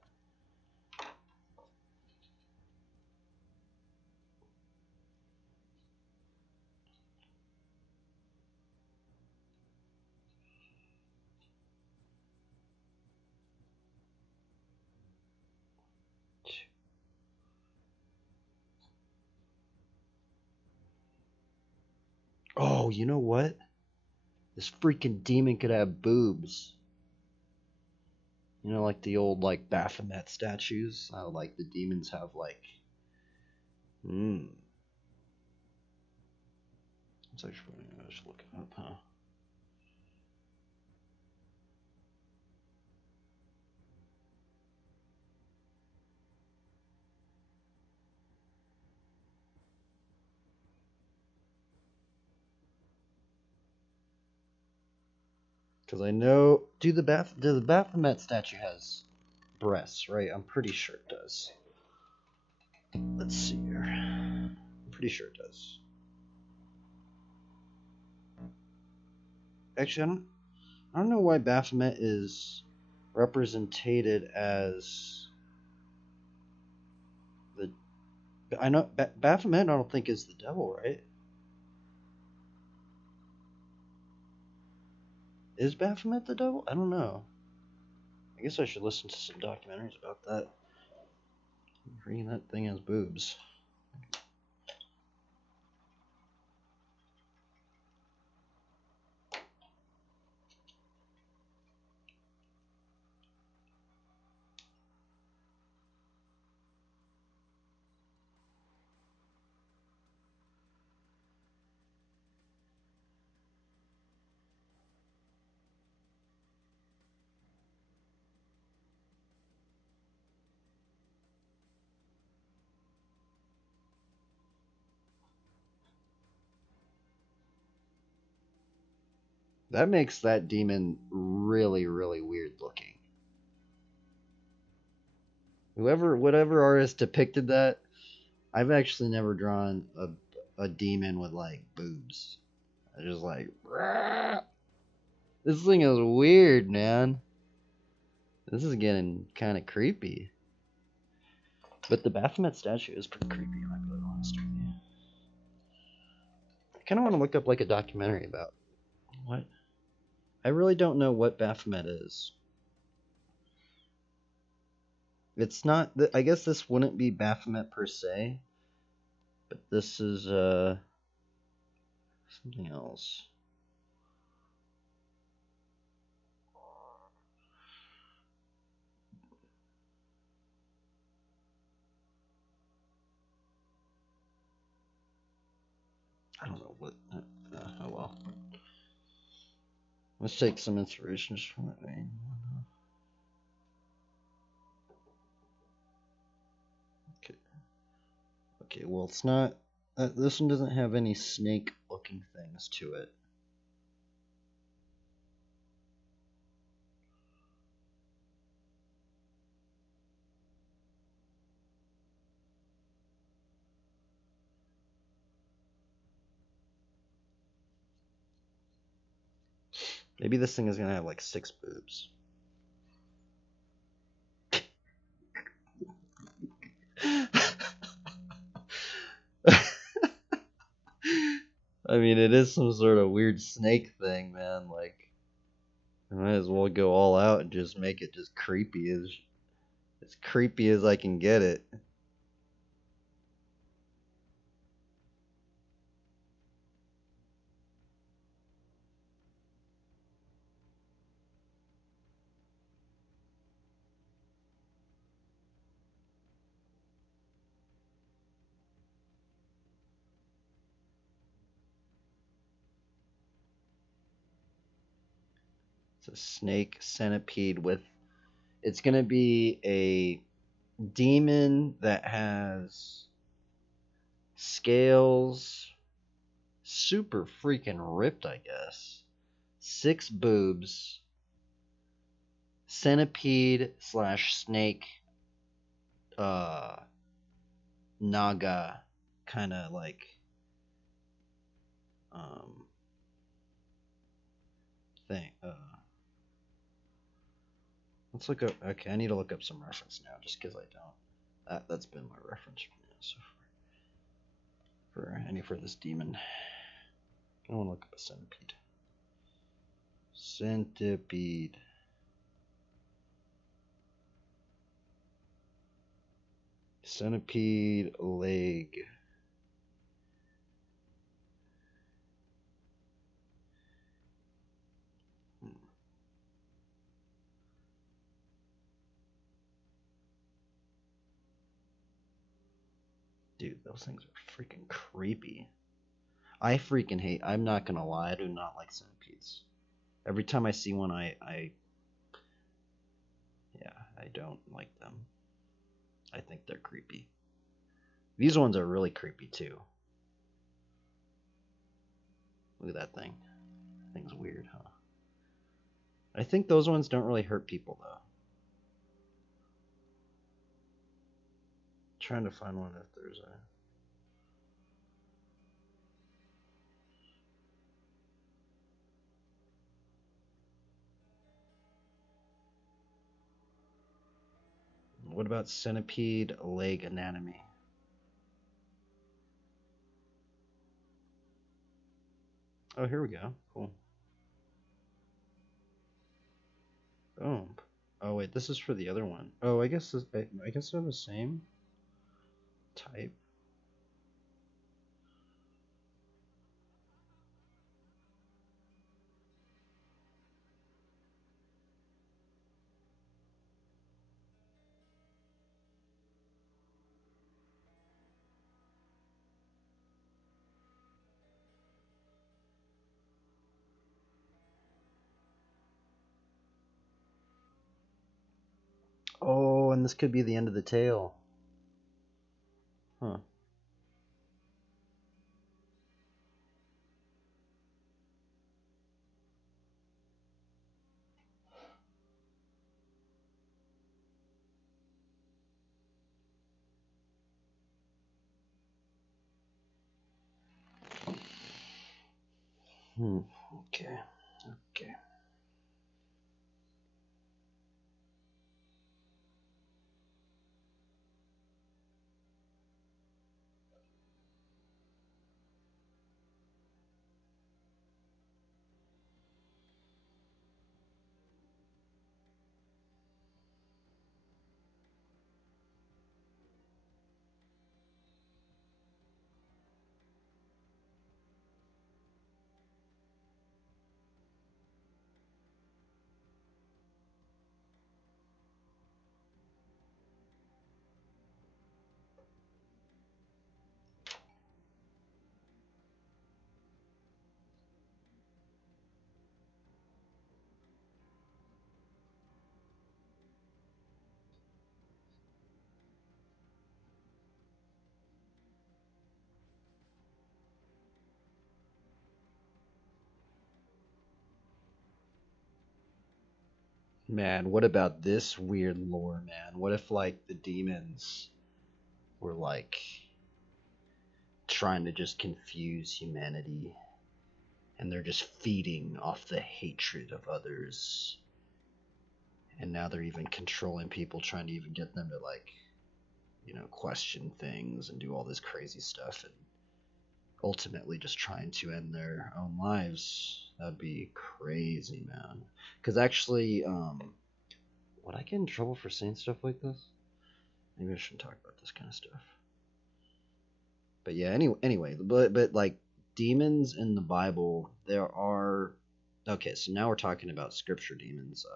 Oh, you know what? This freaking demon could have boobs. You know, like the old like Baphomet statues. How like the demons have like. It's actually I should look it up, huh? Because I know, the Baphomet statue has breasts, right? I'm pretty sure it does. Let's see here. I'm pretty sure it does. Actually, I don't know why Baphomet is represented as the. I know Baphomet. I don't think is the devil, right? Is Baphomet the devil? I don't know. I guess I should listen to some documentaries about that. Reading that thing has boobs. That makes that demon really, really weird looking. Whatever artist depicted that, I've actually never drawn a demon with like boobs. I just like, this thing is weird, man. This is getting kind of creepy. But the Baphomet statue is pretty creepy, if I'm being honest with you. I kind of want to look up like a documentary about what. I really don't know what Baphomet is. It's not. I guess this wouldn't be Baphomet per se, but this is something else. I don't know what. Oh well. Let's take some inspiration just from that vein. Okay. Okay. Well, it's not. This one doesn't have any snake-looking things to it. Maybe this thing is gonna have like 6 boobs. I mean, it is some sort of weird snake thing, man. Like, I might as well go all out and just make it just as creepy as I can get it. It's a snake centipede with. It's gonna be a demon that has scales, super freaking ripped, I guess. 6 boobs, centipede slash snake, uh, naga, kind of like, um, thing. Let's look up. Okay, I need to look up some reference now, just because I don't. That's been my reference so for this demon. I want to look up a centipede. Centipede. Centipede leg. Dude, those things are freaking creepy. I freaking hate. I'm not gonna lie. I do not like centipedes. Every time I see one, yeah, I don't like them. I think they're creepy. These ones are really creepy too. Look at that thing. Thing's weird, huh? I think those ones don't really hurt people though. Trying to find one if there's a. What about centipede leg anatomy? Oh, here we go. Cool. Oh. Oh wait, this is for the other one. Oh, I guess I guess they're the same type. Oh, and this could be the end of the tail. Huh. Hmm. Okay. Okay. Man, what about this weird lore, man? What if like the demons were like trying to just confuse humanity and they're just feeding off the hatred of others, and now they're even controlling people, trying to even get them to like, question things and do all this crazy stuff, and ultimately just trying to end their own lives. That'd be crazy, man. Because actually, would I get in trouble for saying stuff like this? Maybe I shouldn't talk about this kind of stuff. But yeah, anyway, but like demons in the Bible, there are. Okay, so now we're talking about scripture demons.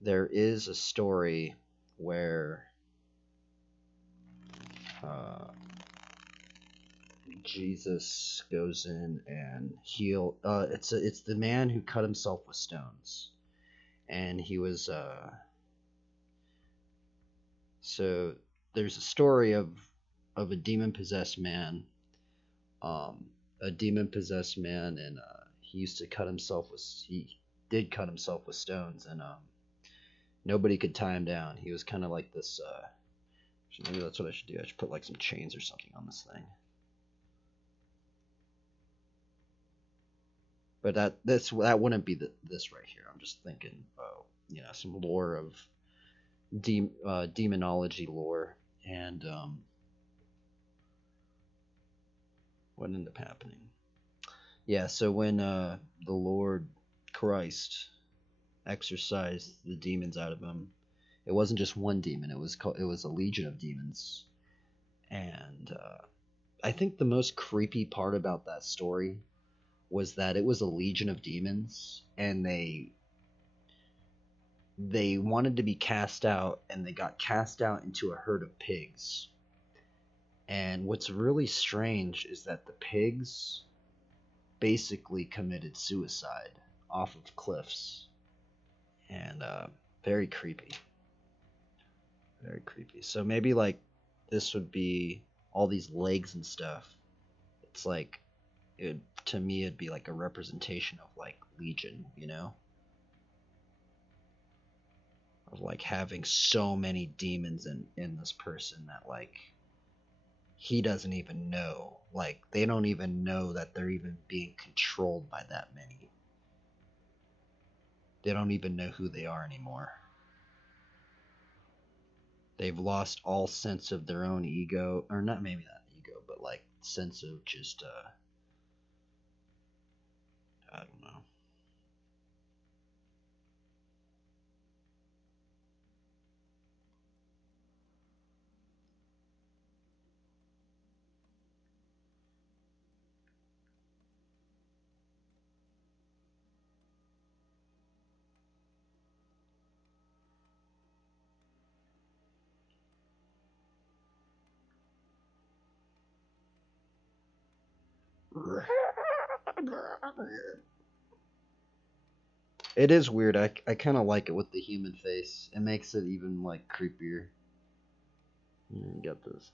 There is a story where Jesus goes in and heal. It's the man who cut himself with stones, and he was so there's a story of a demon possessed man, um, and he used to cut himself with he did cut himself with stones, and nobody could tie him down. He was kind of like this. Maybe that's what I should do. I should put like some chains or something on this thing. But that wouldn't be this right here. I'm just thinking, some lore of demonology lore, and what ended up happening. Yeah, so when the Lord Christ exorcised the demons out of him, it wasn't just one demon. It was a legion of demons, and I think the most creepy part about that story was that it was a legion of demons, and they wanted to be cast out, and they got cast out into a herd of pigs. And what's really strange is that the pigs basically committed suicide off of cliffs, and very creepy, very creepy. So maybe like this would be all these legs and stuff. It's like to me it'd be like a representation of like Legion, of like having so many demons in this person that like he doesn't even know, like they don't even know that they're even being controlled by that many. They don't even know who they are anymore. They've lost all sense of their own ego, or not, maybe not ego, but like sense of just I don't know. It is weird. I kind of like it with the human face. It makes it even like creepier. You got this.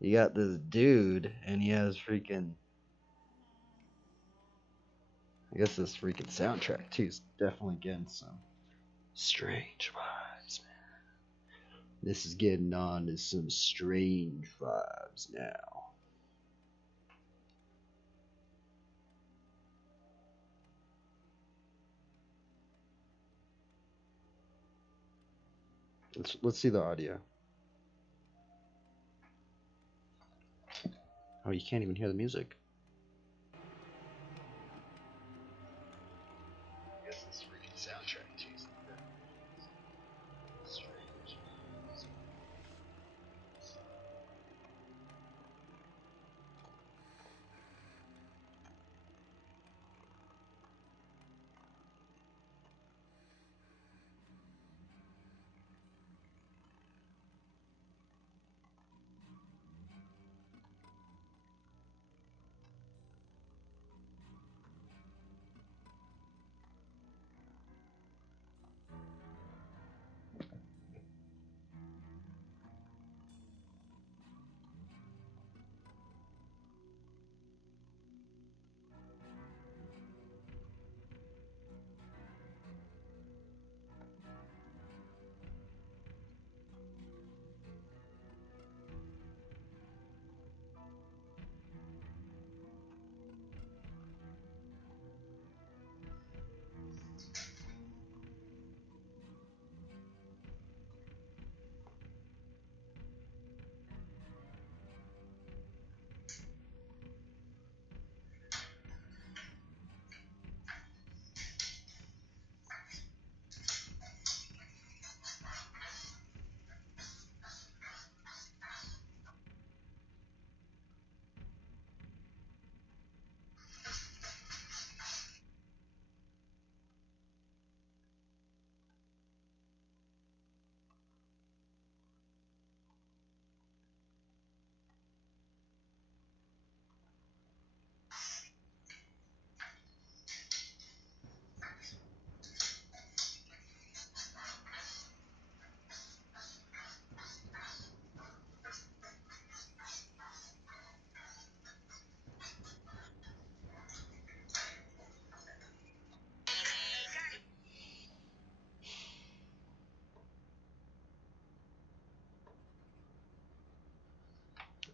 You got this dude, and he has freaking. I guess this freaking soundtrack too is definitely getting some strange vibes, man. This is getting on to some strange vibes now. Let's see the audio. Oh, you can't even hear the music. I guess this freaking soundtrack too is strange.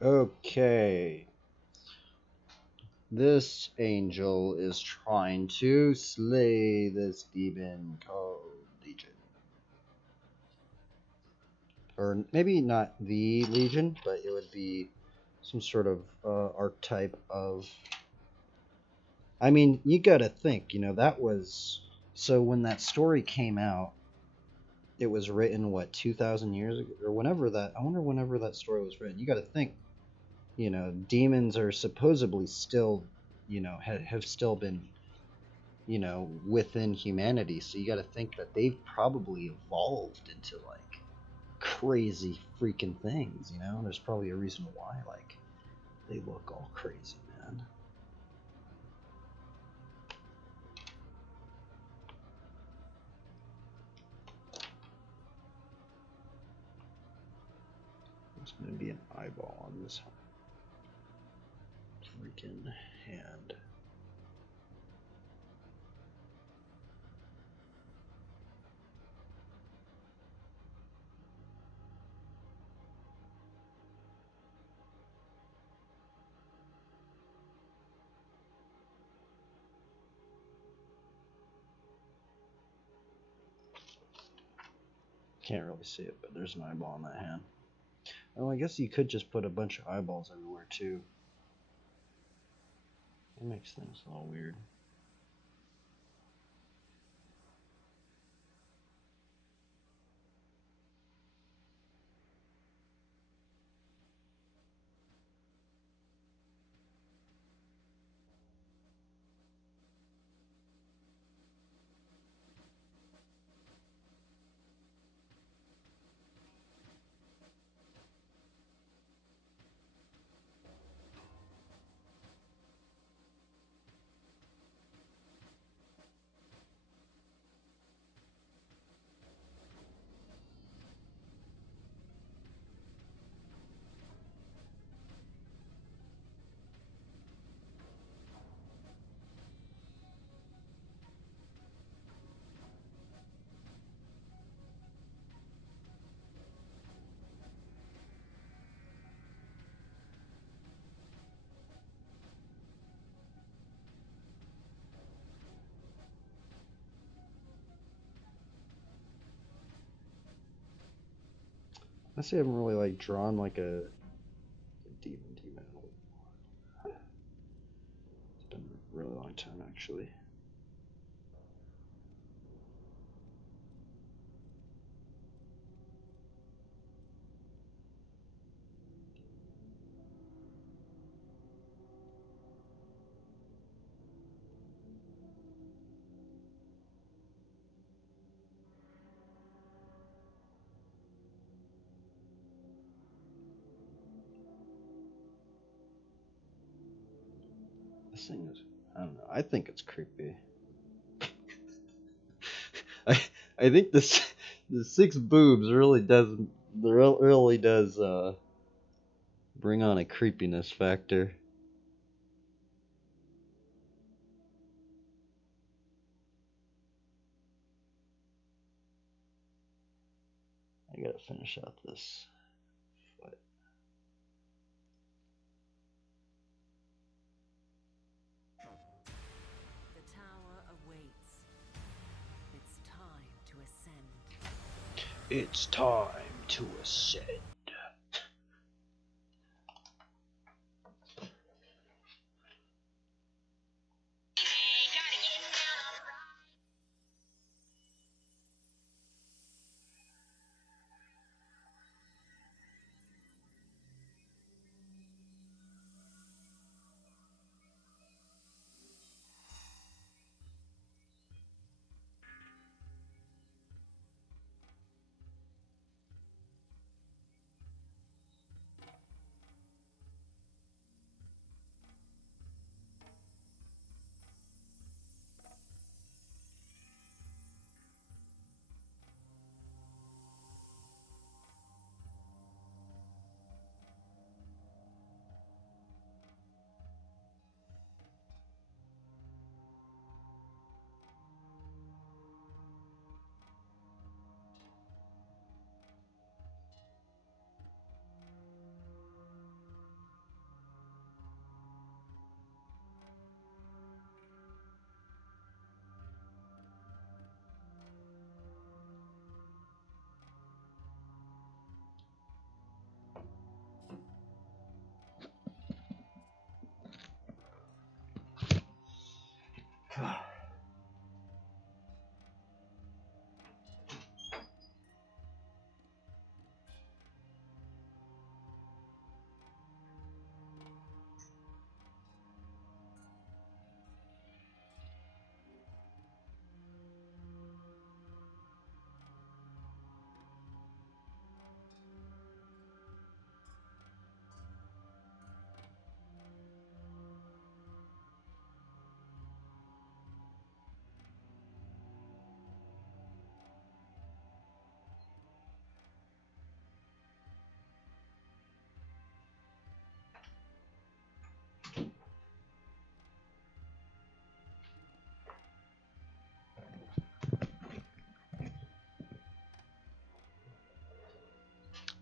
Okay. This angel is trying to slay this demon called Legion. Or maybe not the Legion, but it would be some sort of archetype of. I mean, you gotta think, that was. So when that story came out, it was written, what, 2,000 years ago? Or whenever that. I wonder whenever that story was written. You gotta think, demons are supposedly still, have still been, within humanity. So you got to think that they've probably evolved into like crazy freaking things. There's probably a reason why like they look all crazy, man. There's gonna be an eyeball on this freaking hand. Can't really see it, but there's an eyeball on that hand. Oh, I guess you could just put a bunch of eyeballs everywhere too. That makes things a little weird. I say I haven't really like drawn like a demon. It's been a really long time actually. This thing is, I don't know. I think it's creepy. I I think the six boobs really does bring on a creepiness factor. I gotta finish out this foot. The tower awaits. It's time to ascend. It's time to ascend.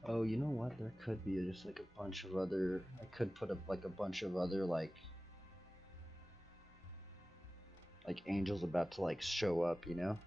Oh, you know what? There could be just like a bunch of other. I could put up like a bunch of other like angels about to like show up. You know?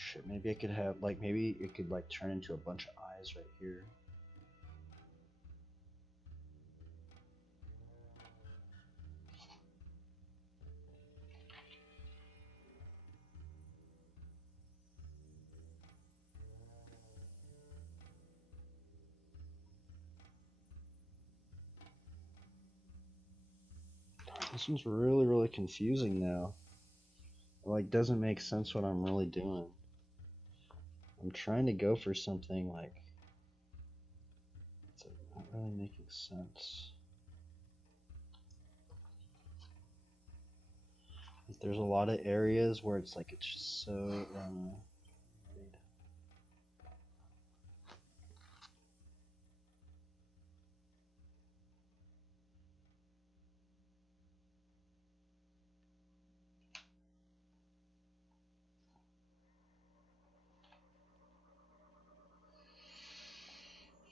Shit, maybe I could have like maybe it could like turn into a bunch of eyes right here. This one's really confusing now. It like doesn't make sense what I'm really doing. I'm trying to go for something like it's like not really making sense. Like, there's a lot of areas where it's like it's just so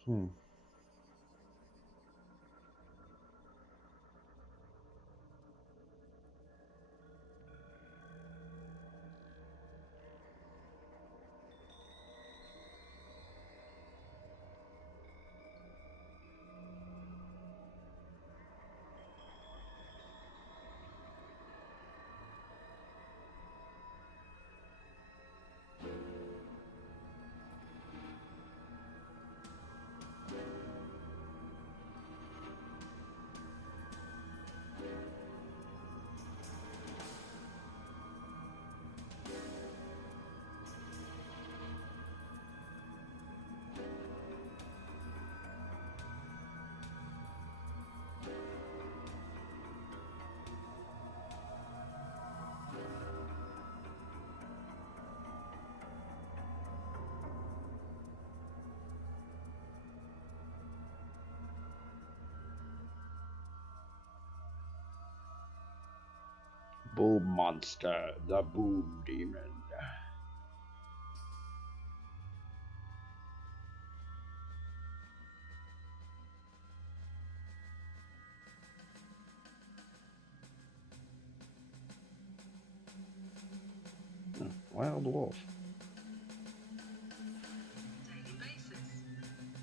hmm. Boom monster, the boom demon. Wild wolf. Daily basis.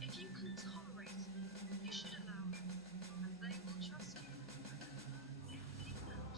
If you can tolerate it, you should allow it, and they will trust you and confirm everything out.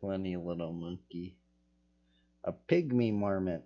Funny little monkey. A pygmy marmot.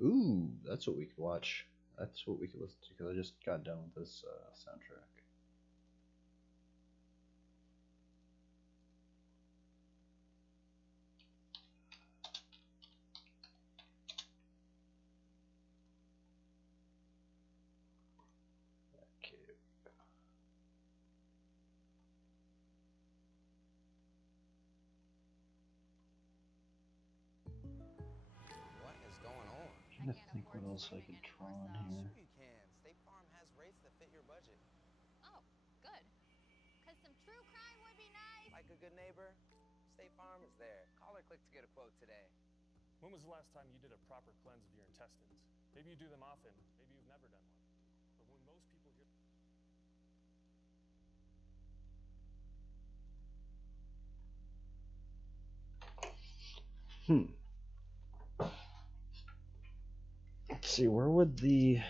Ooh, that's what we could watch. That's what we could listen to because I just got done with this soundtrack. Okay. What is going on? I'm trying to think what else I could draw on here. Sure you can. State Farm has rates that fit your budget. Oh, good. Because some true crime would be nice. Like a good neighbor, State Farm is there. Call or click to get a quote today. When was the last time you did a proper cleanse of your intestines? Maybe you do them often, maybe you've never done one. But when most people hear Let's see, where would the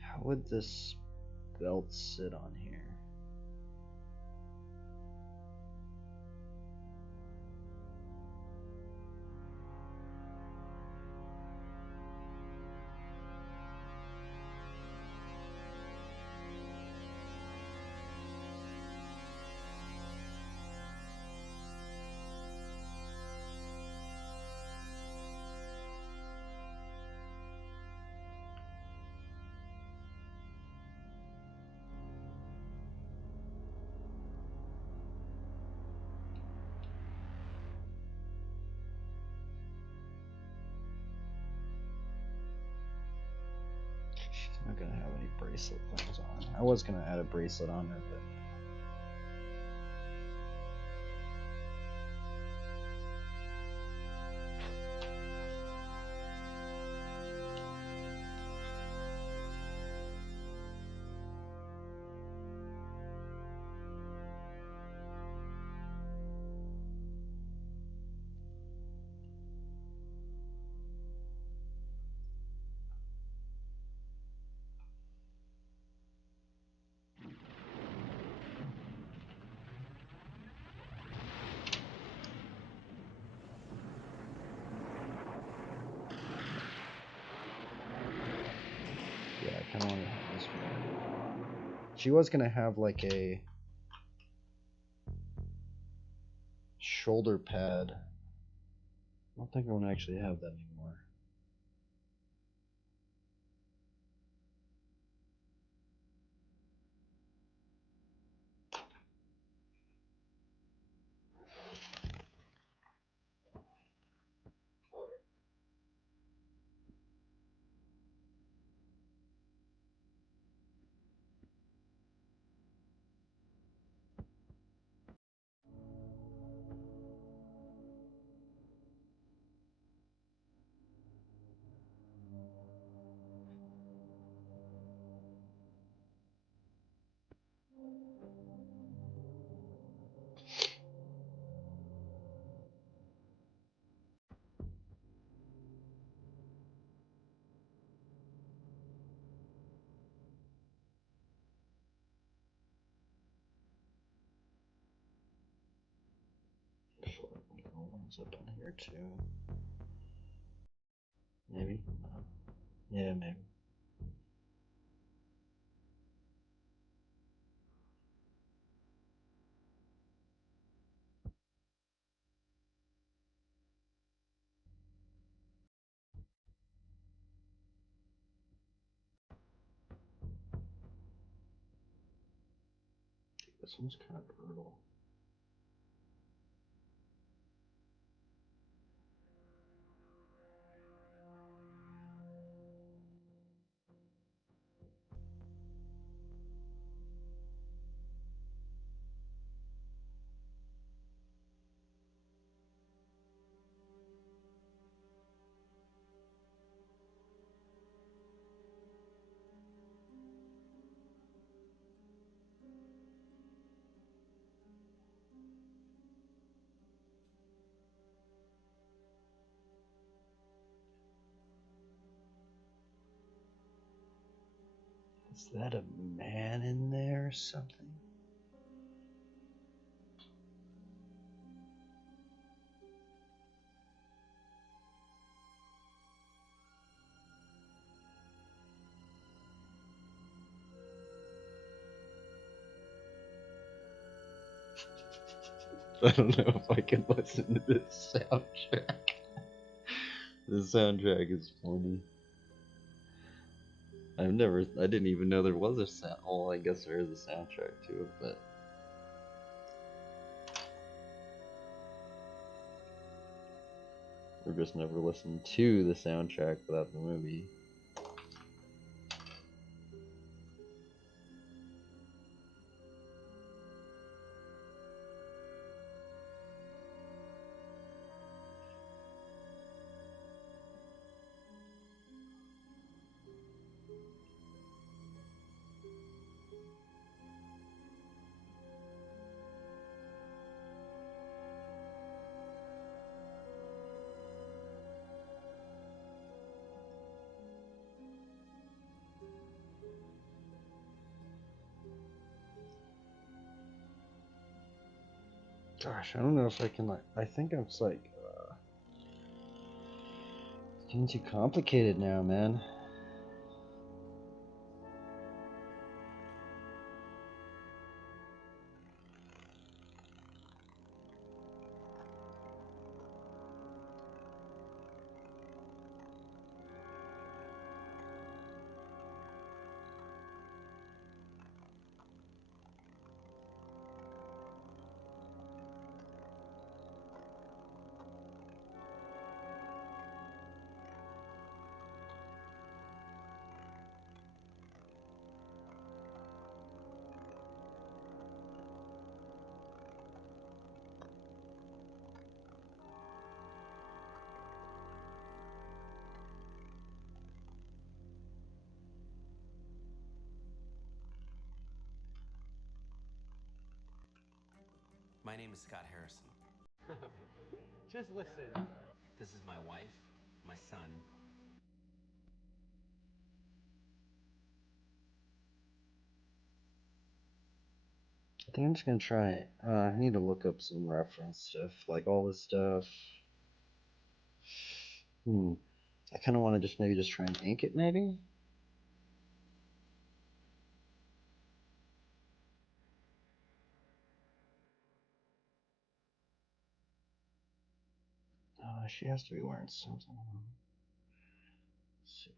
how would this belt sit on here? She's not gonna have any bracelet things on. I was gonna add a bracelet on her, but yeah, I kind of want to have this one. She was gonna have like a shoulder pad. I don't think I want to actually have that anymore. One's up on here too. Maybe. Yeah, maybe. This one's kind of brutal. Is that a man in there or something? I don't know if I can listen to this soundtrack. The soundtrack is funny. I didn't even know there was a sound. Well, I guess there is a soundtrack to it, but. Or just never listened to the soundtrack without the movie. Gosh, I don't know if I can I think it's it's getting too complicated now, man. My name is Scott Harrison. Just listen. This is my wife, my son. I think I'm just gonna try it. I need to look up some reference stuff, like all this stuff. I kind of want to maybe just try and ink it, maybe. She has to be wearing something. Let's see.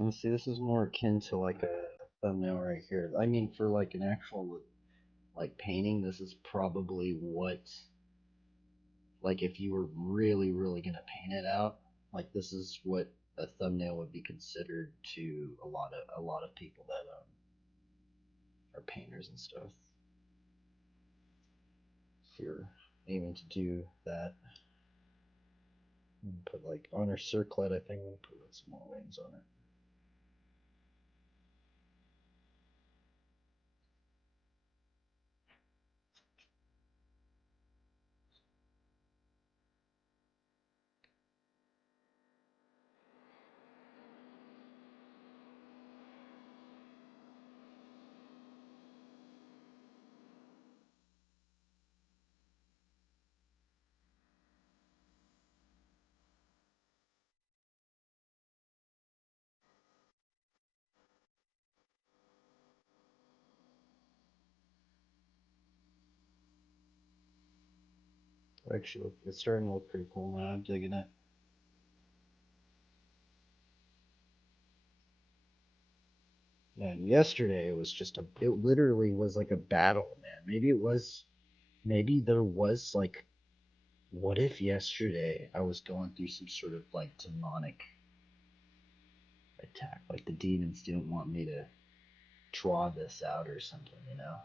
And see, this is more akin to like a thumbnail right here. I mean, for like an actual like painting, this is probably what, like, if you were really, really gonna paint it out, like this is what a thumbnail would be considered to a lot of people that are painters and stuff. If you're aiming to do that, put like on our circlet, I think we'll put some more wings on it. Actually, it's starting to look pretty cool now. I'm digging it. Yeah, and yesterday it was just it literally was like a battle, man. Maybe there was like, what if yesterday I was going through some sort of like demonic attack? Like the demons didn't want me to draw this out or something, you know?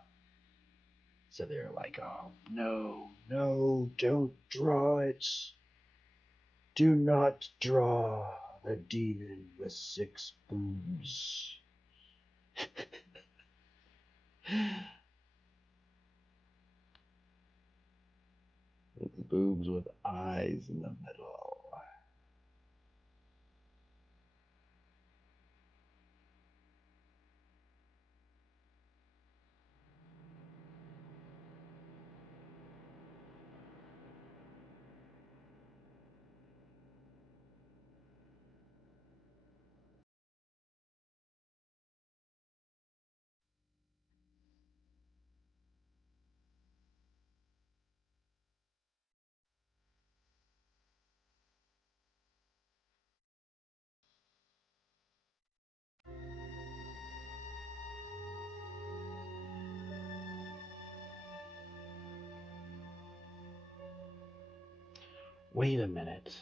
So they were like, oh, no, no, don't draw it. Do not draw the demon with 6 boobs. Boobs with eyes in the middle. Wait a minute.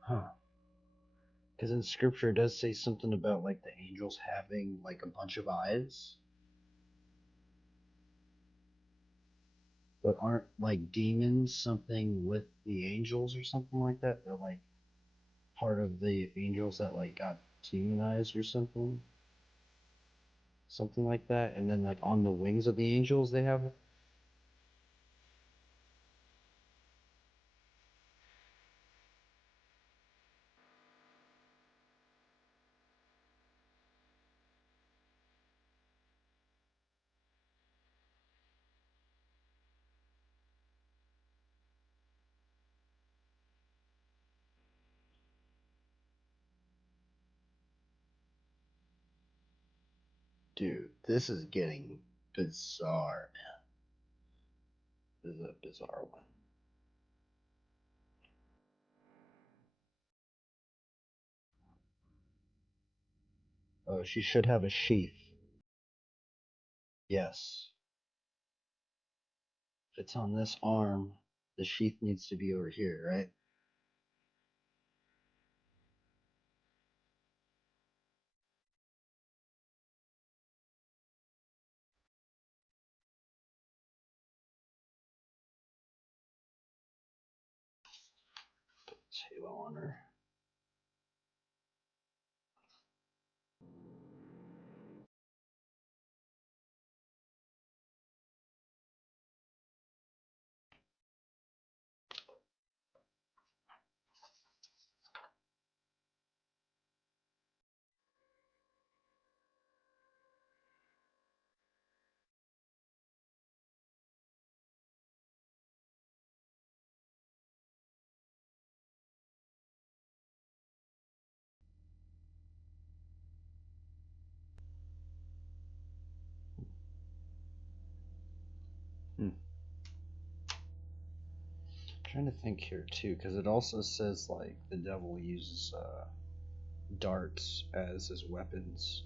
Huh. Because in scripture it does say something about like the angels having like a bunch of eyes. But aren't like demons something with the angels or something like that? They're like part of the angels that like got demonized or something. Something like that. And then like on the wings of the angels they have. Dude, this is getting bizarre, man. This is a bizarre one. Oh, she should have a sheath. Yes. If it's on this arm, the sheath needs to be over here, right? Put this halo on her. Hmm. Trying to think here too, because it also says like the devil uses darts as his weapons.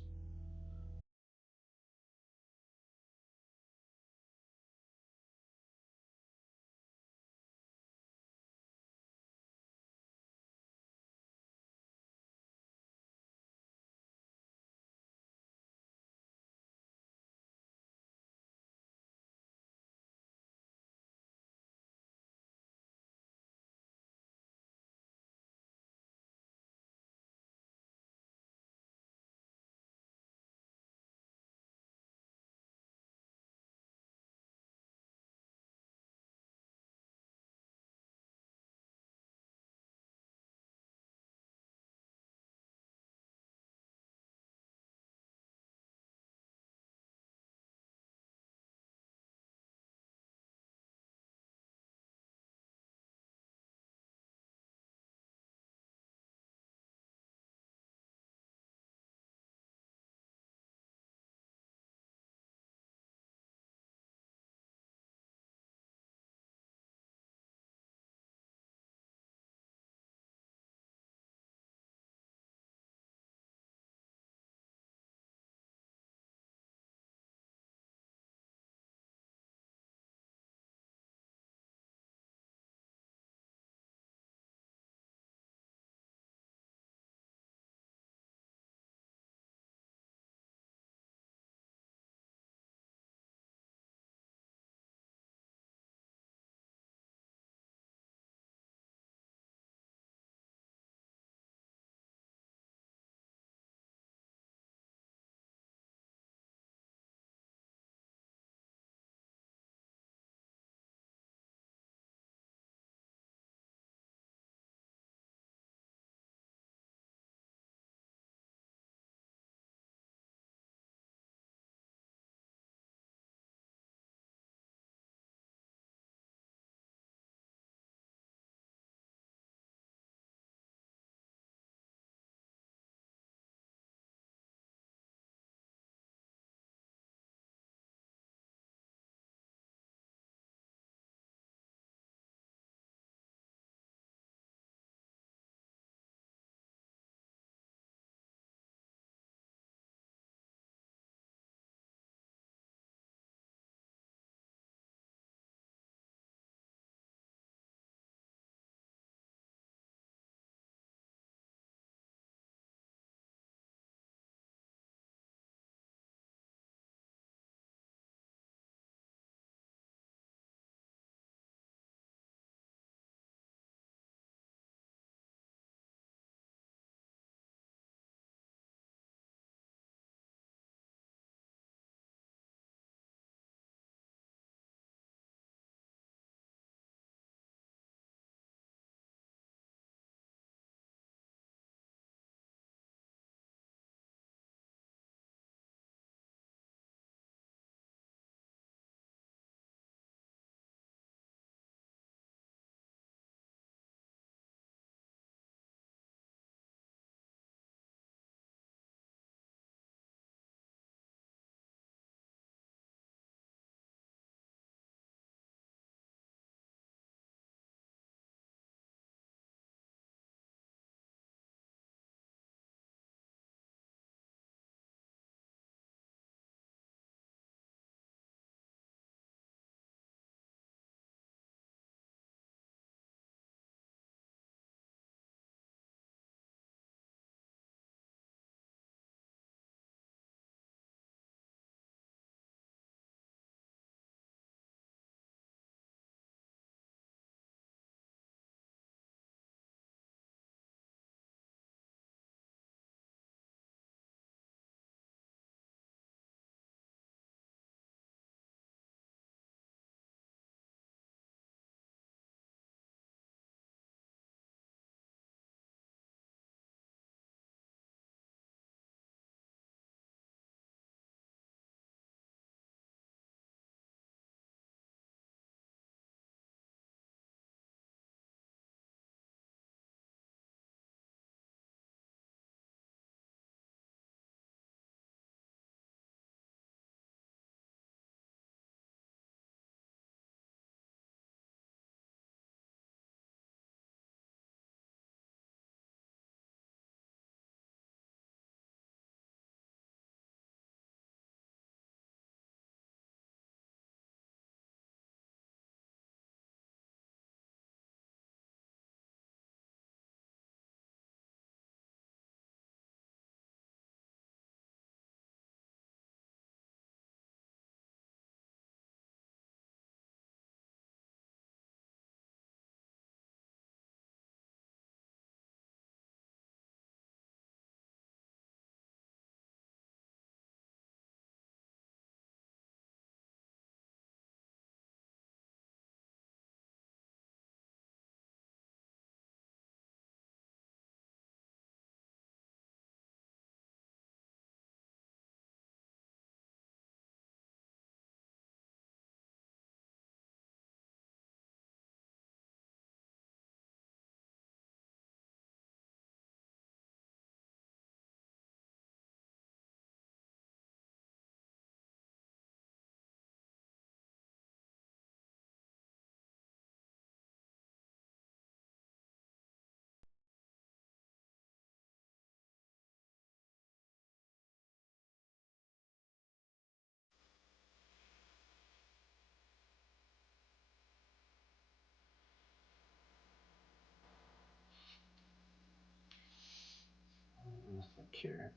here.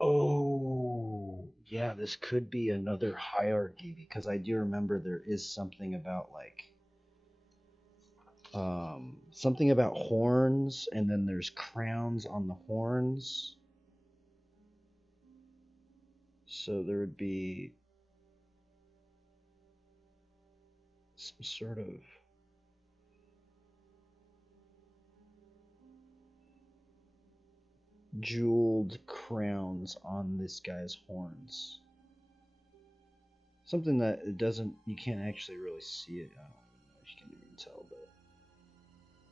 Oh, yeah, this could be another hierarchy because I do remember there is something about like something about horns, and then there's crowns on the horns. So there would be some sort of jeweled crowns on this guy's horns. Something that it doesn't, you can't actually really see it. I don't even know if you can even tell, but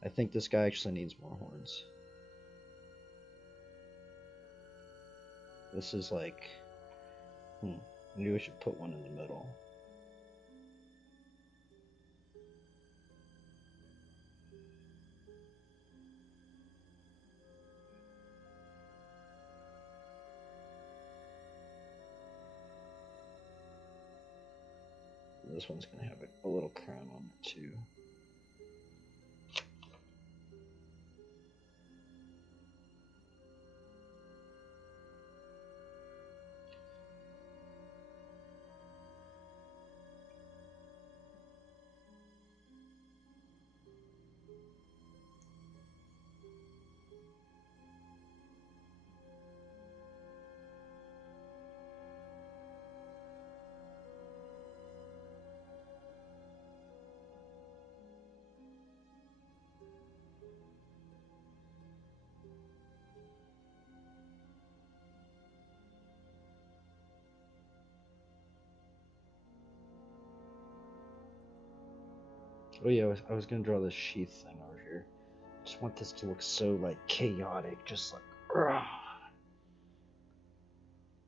I think this guy actually needs more horns. This is like, maybe we should put one in the middle. This one's gonna have a little crown on it too. Oh yeah, I was gonna draw this sheath thing over here. Just want this to look so like chaotic, just like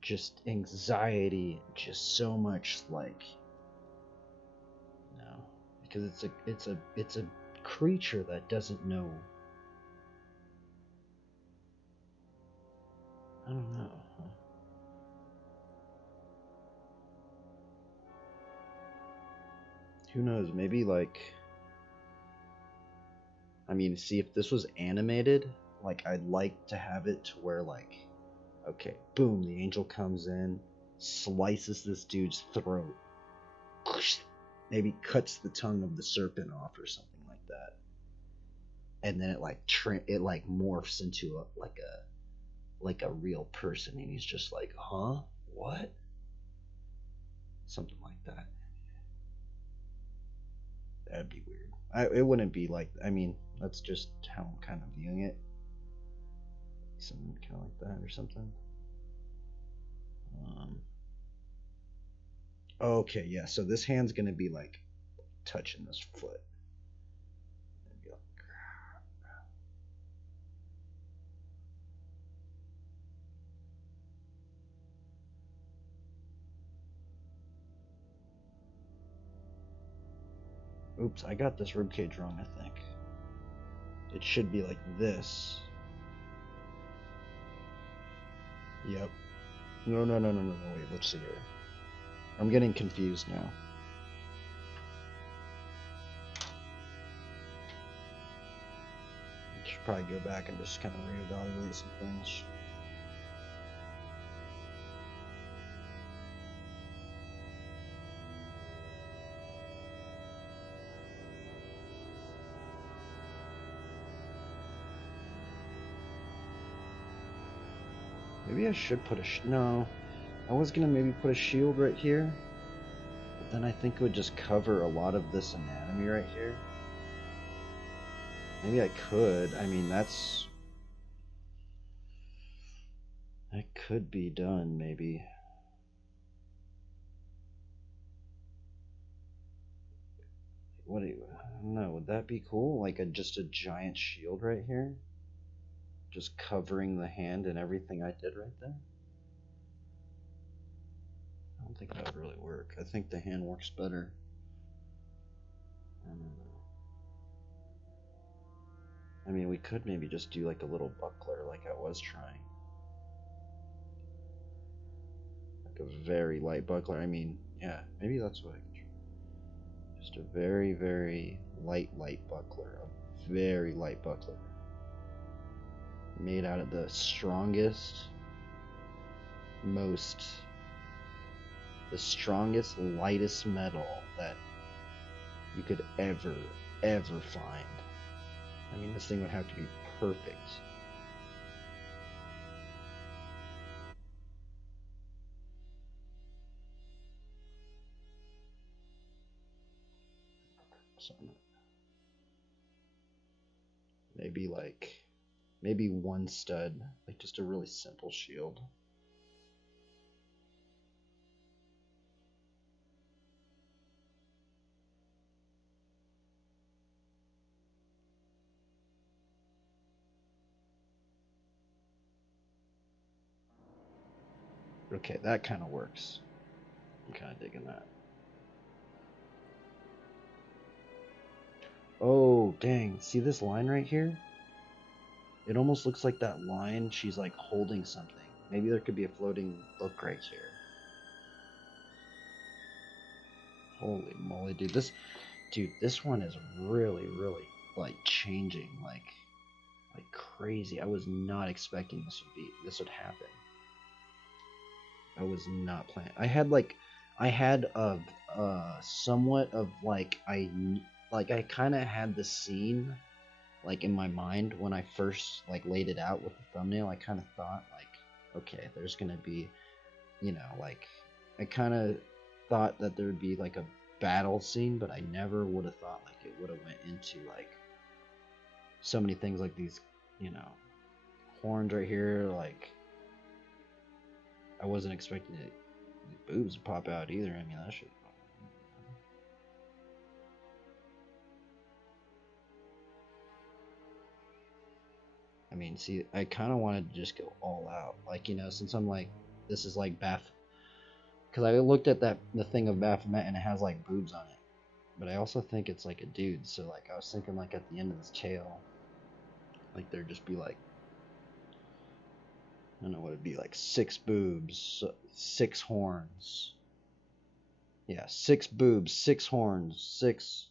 just anxiety, just so much like because it's a creature that doesn't know. I don't know. Who knows? Maybe like, I mean, see, if this was animated, like I'd like to have it to where like, okay, boom, the angel comes in, slices this dude's throat, maybe cuts the tongue of the serpent off or something like that, and then it like it like morphs into a real person, and he's just like, huh, what, something like that. That'd be weird. It wouldn't be like, I mean, that's just how I'm kind of viewing it. Something kind of like that or something. Okay, yeah, so this hand's gonna be like touching this foot. Oops, I got this ribcage wrong, I think. It should be like this. Yep. No, wait, let's see here. I'm getting confused now. I should probably go back and just kind of reevaluate some things. Maybe I should put no, I was gonna maybe put a shield right here, but then I think it would just cover a lot of this anatomy right here. Maybe I could, I mean, that could be done, maybe. What do you, I don't know, would that be cool? Like just a giant shield right here? Just covering the hand and everything I did right there? I don't think that would really work. I think the hand works better. I don't know. I mean, we could maybe just do like a little buckler like I was trying. Like a very light buckler. I mean, yeah, maybe that's what I can try. Just a very, very light buckler. A very light buckler. Made out of the strongest, lightest metal that you could ever find. I mean, this thing would have to be perfect. So maybe one stud, like just a really simple shield. Okay, that kind of works. I'm kind of digging that. Oh, dang. See this line right here? It almost looks like that line, she's like holding something. Maybe there could be a floating book right here. Holy moly, dude. This one is really, really like changing like crazy. I was not expecting this would happen. I was not planning. I had a somewhat of like I kind of had the scene like in my mind when I first like laid it out with the thumbnail. I kind of thought like, okay, there's gonna be, you know, like I kind of thought that there would be like a battle scene, but I never would have thought like it would have went into like so many things like these, you know, horns right here. Like I wasn't expecting it, the boobs to pop out either. I mean, that shit. I mean, see, I kind of wanted to just go all out, like, you know, since I'm like, this is like because I looked at the thing of Baphomet and it has like boobs on it, but I also think it's like a dude, so like I was thinking like at the end of his tail, like there'd just be like, I don't know what it'd be, like 6 boobs, 6 horns. Yeah, 6 boobs, 6 horns, 6.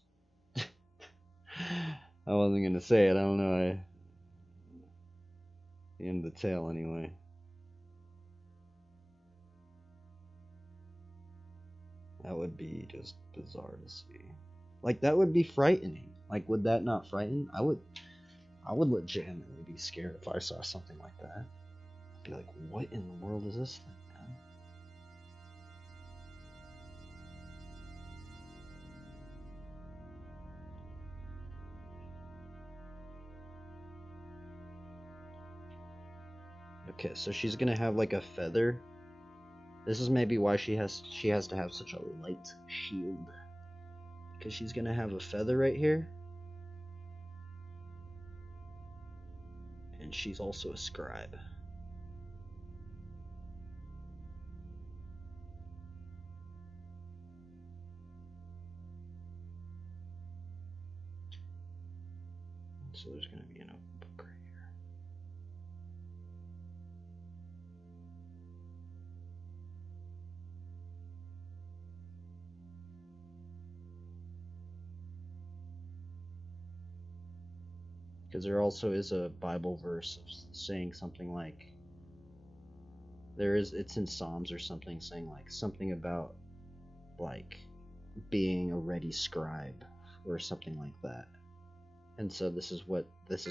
I wasn't gonna say it. I don't know. The end of the tail, anyway. That would be just bizarre to see. Like that would be frightening. Like, would that not frighten? I would legitimately be scared if I saw something like that. I'd be like, what in the world is this thing, man? Okay, so she's gonna have like a feather. This is maybe why she has to have such a light shield. Because she's gonna have a feather right here. And she's also a scribe. So there's gonna be a book right here. Because there also is a Bible verse saying something like, it's in Psalms or something, saying like something about like being a ready scribe or something like that. And so this is why this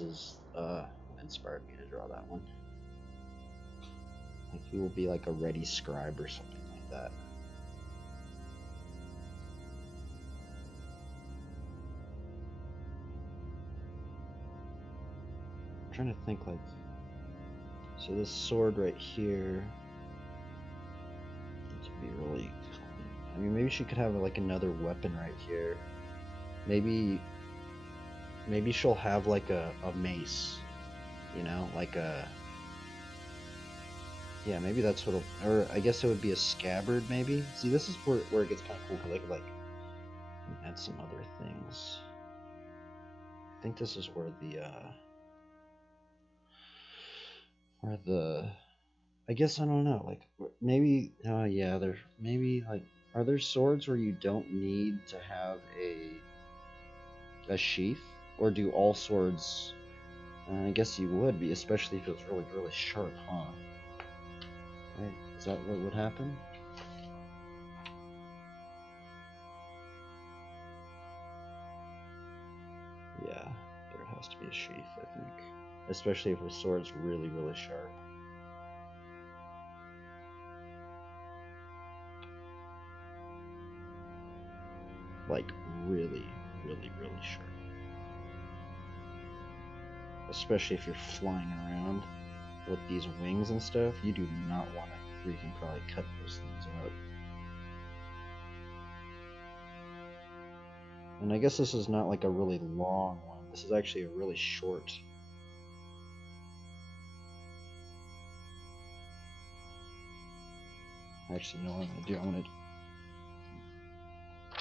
is inspired me to draw that one. Like he will be like a ready scribe or something like that. I'm trying to think like, so this sword right here needs to be really clean. I mean, maybe she could have like another weapon right here. Maybe she'll have like a mace, you know, like a, yeah, maybe that's what'll, or I guess it would be a scabbard maybe. See, this is where it gets kind of cool, because I could like add some other things. think this is where the I guess I don't know. Like maybe yeah, there's maybe like are there swords where you don't need to have a sheath, or do all swords? I guess you would be, especially if it was really really sharp, huh? Right? Is that what would happen? Yeah, there has to be a sheath, I think. Especially if a sword's really, really sharp. Like, really, really, really sharp. Especially if you're flying around with these wings and stuff, you do not want to freaking probably cut those things up. And I guess this is not like a really long one. This is actually a really short. Actually, you know what I'm gonna do?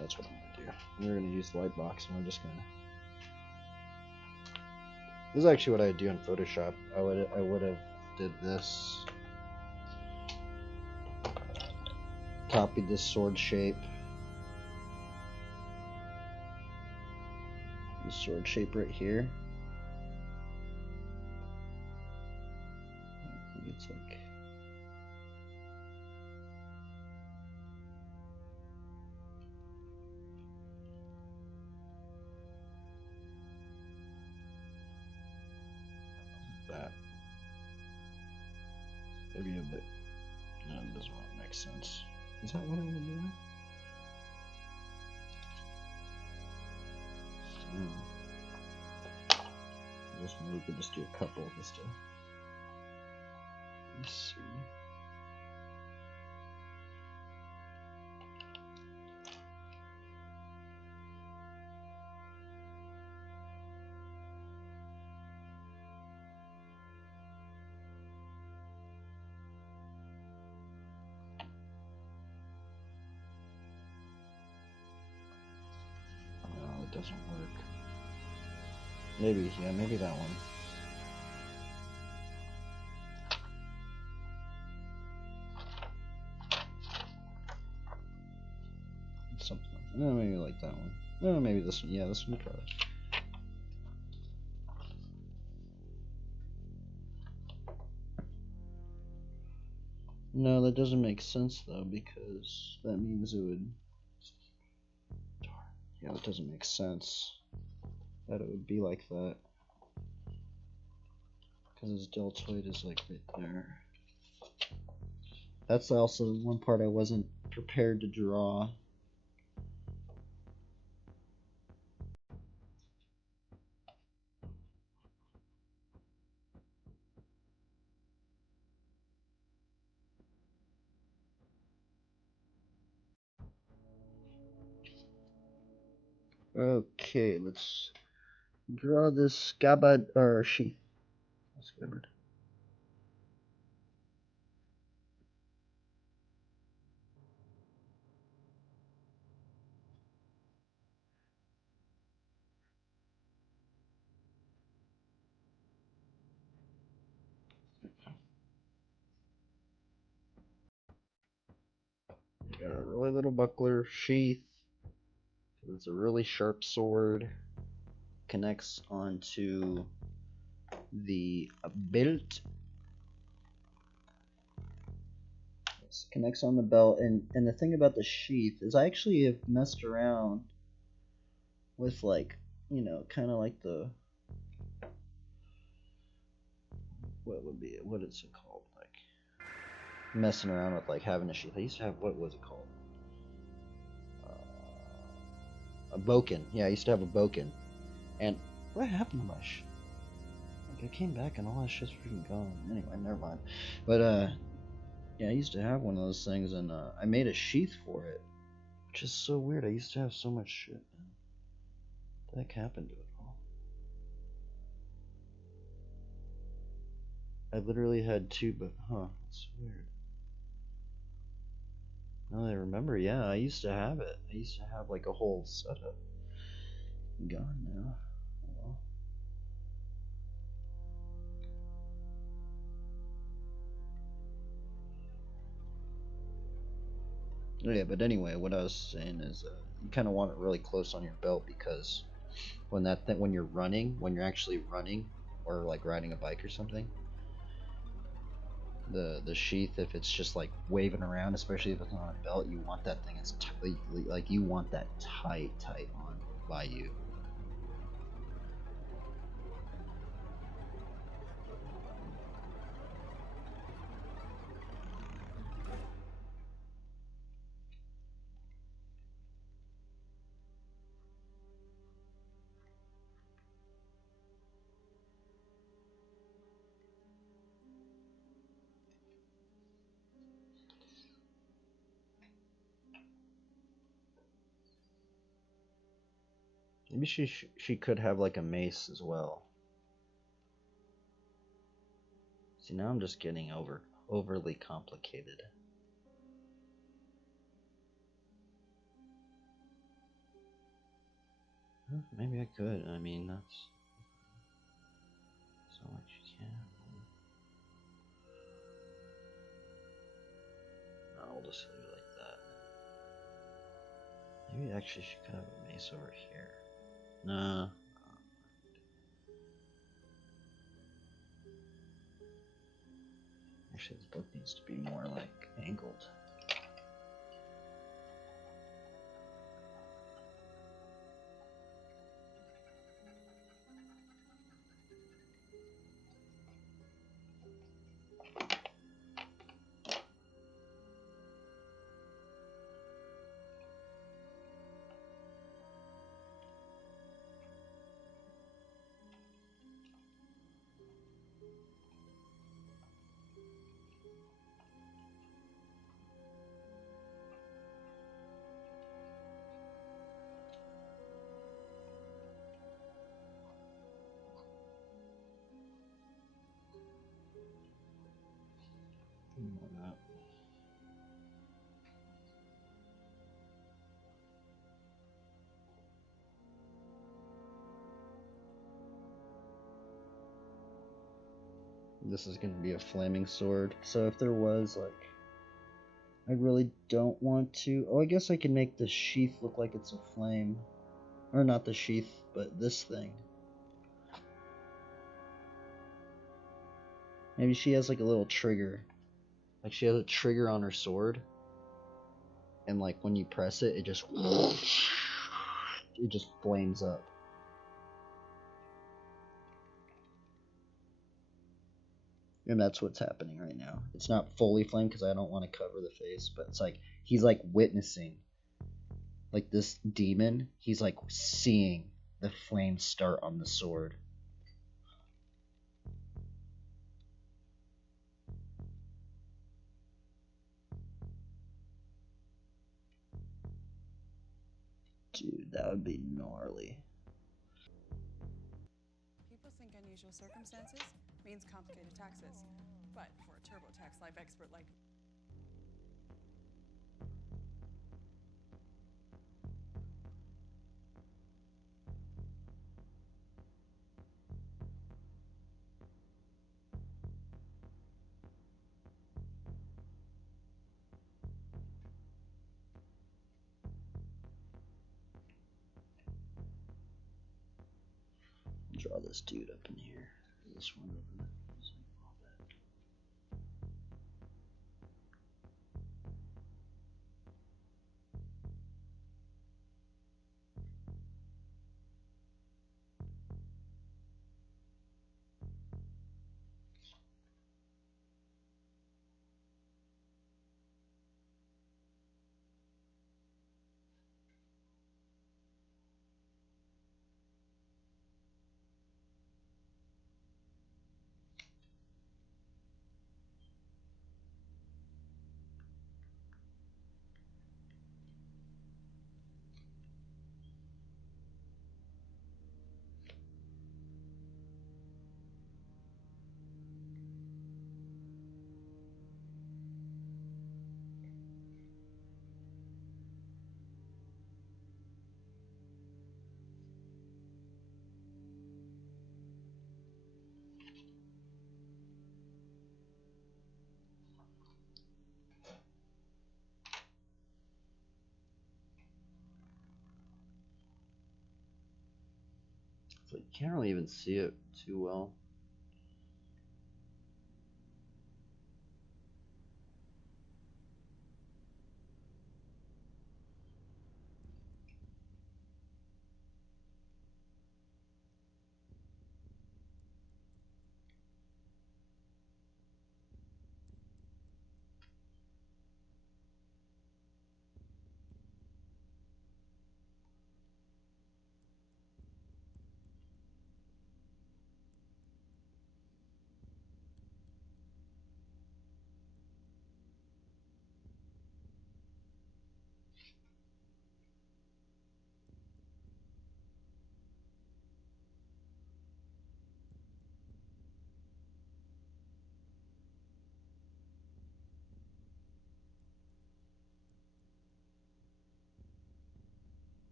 That's what I'm gonna do. We're gonna use the light box, and we're just gonna. This is actually what I'd do in Photoshop. I would have did this. Copied this sword shape. The sword shape right here. I think it's like. That. Maybe a bit. No, it doesn't really make sense. Is that what I would do? Maybe we could just do a couple just to. Let's see. No, it doesn't work. Maybe, yeah, maybe that one. Something. Maybe like that one. Maybe this one. Yeah, this one probably. No, that doesn't make sense though, because that means it would. Yeah, that doesn't make sense. That it would be like that. Because his deltoid is like right there. That's also one part I wasn't prepared to draw. Okay, let's draw this scabbard or sheath. Scabbard. Got a really little buckler sheath. It's a really sharp sword. Connects onto the belt. Yes, connects on the belt, and the thing about the sheath is I actually have messed around with like, you know, kind of like the what is it called? Like messing around with like having a sheath. I used to have what was it called? A boken. Yeah, I used to have a boken. And what happened to my like I came back and all that shit's freaking gone. Anyway, never mind. But yeah, I used to have one of those things, and I made a sheath for it, which is so weird. I used to have so much shit, man. What the heck happened to it all? I literally had two, but it's weird. Now that I remember, yeah, I used to have it. I used to have like a whole setup. Gone now. Oh, well. Yeah, but anyway, what I was saying is, you kind of want it really close on your belt because when you're running, when you're actually running, or like riding a bike or something, the sheath, if it's just like waving around, especially if it's on a belt, you want that thing as like you want that tight on by you. Maybe she could have like a mace as well. See, now I'm just getting overly complicated. Maybe I could. I mean, that's so much you can. No, we'll just leave it like that. Maybe actually she could have a mace over here. Nah. Actually, this book needs to be more like angled. Why not? This is going to be a flaming sword. So if there was like, I really don't want to. Oh, I guess I can make the sheath look like it's a flame. Or not the sheath, but this thing. Maybe she has like a little trigger. Like she has a trigger on her sword. And like when you press it, it just flames up. And that's what's happening right now. It's not fully flamed because I don't want to cover the face, but it's like he's like witnessing, like this demon, he's like seeing the flame start on the sword. Dude, that would be gnarly. People think unusual circumstances means complicated taxes. But for a TurboTax Live expert like Draw this dude up in here. This one. So you can't really even see it too well.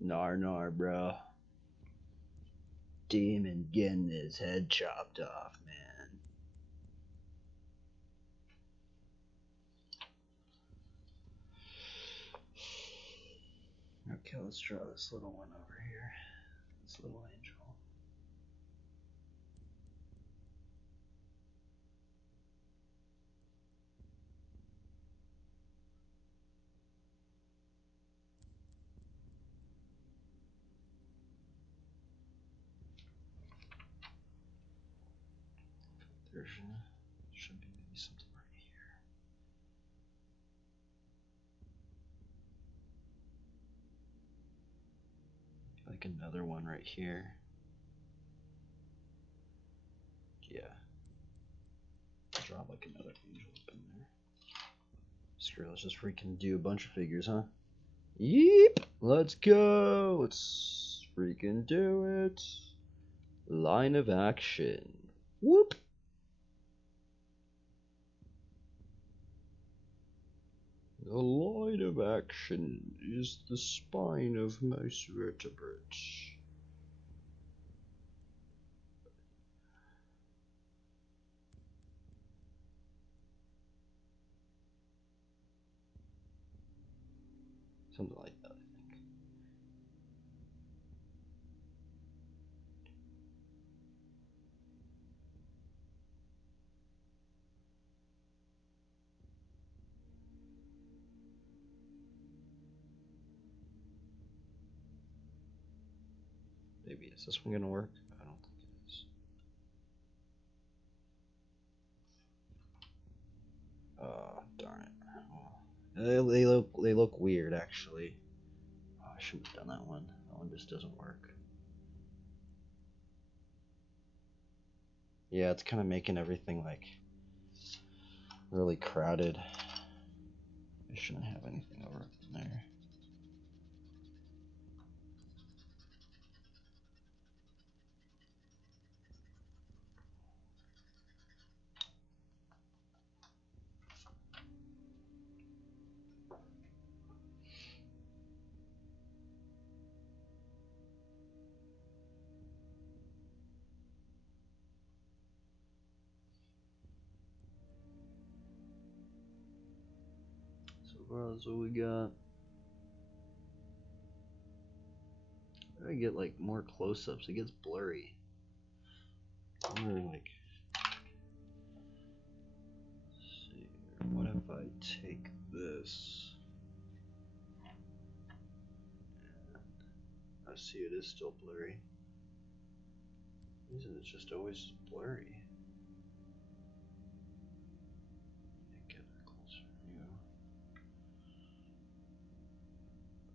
Nar, bro. Demon getting his head chopped off, man. Okay, let's draw this little one over here. This little angel. There should be maybe something right here. Like another one right here. Yeah. Drop like another angel up in there. Screw it, let's just freaking do a bunch of figures, huh? Yeep! Let's go! Let's freaking do it. Line of action. Whoop! The line of action is the spine of most vertebrates. Something like that, I think. Maybe is this one gonna work? I don't think it is. Oh, darn it. Well, they look weird actually. Oh, I shouldn't have done that one. That one just doesn't work. Yeah, it's kind of making everything like really crowded. I shouldn't have anything over in there. That's what we got. I get like more close-ups. It gets blurry. I wonder, like, let's see. What if I take this? I see it is still blurry. Isn't it just always blurry? Get a closer view.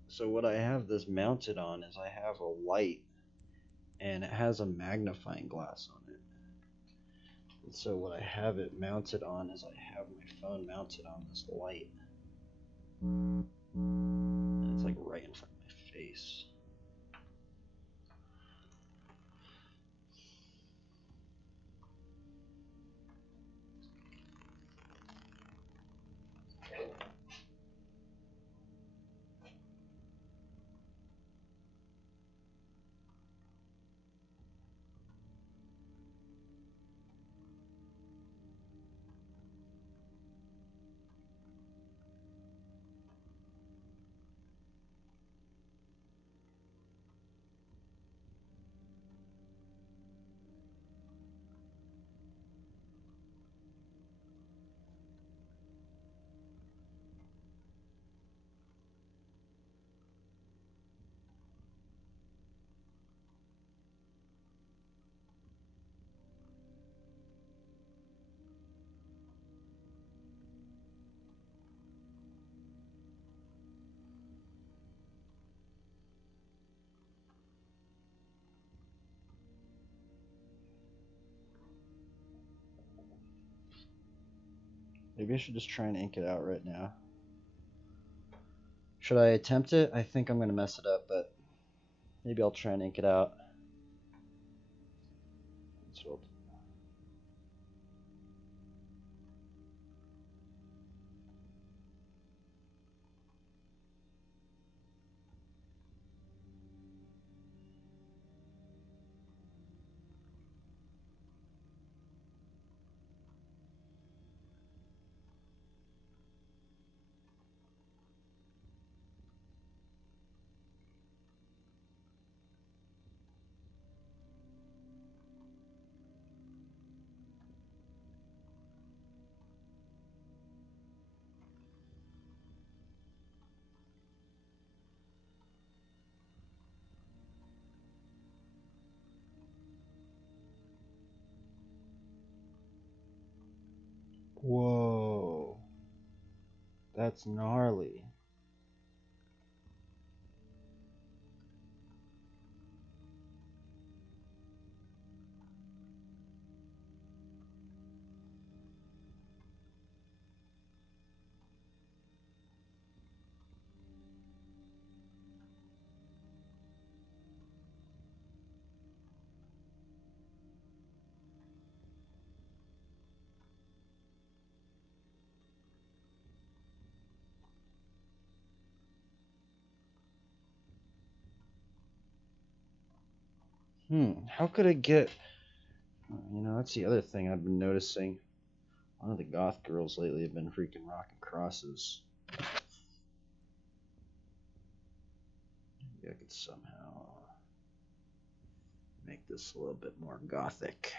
So what I have this mounted on is I have a light and it has a magnifying glass on it. And so what I have it mounted on is I have my phone mounted on this light. And it's like right in front of my face. Maybe I should just try and ink it out right now. Should I attempt it? I think I'm gonna mess it up, but maybe I'll try and ink it out. So whoa, that's gnarly. How could I get... You know, that's the other thing I've been noticing. A lot of the goth girls lately have been freaking rocking crosses. Maybe I could somehow make this a little bit more gothic.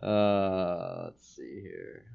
Let's see here.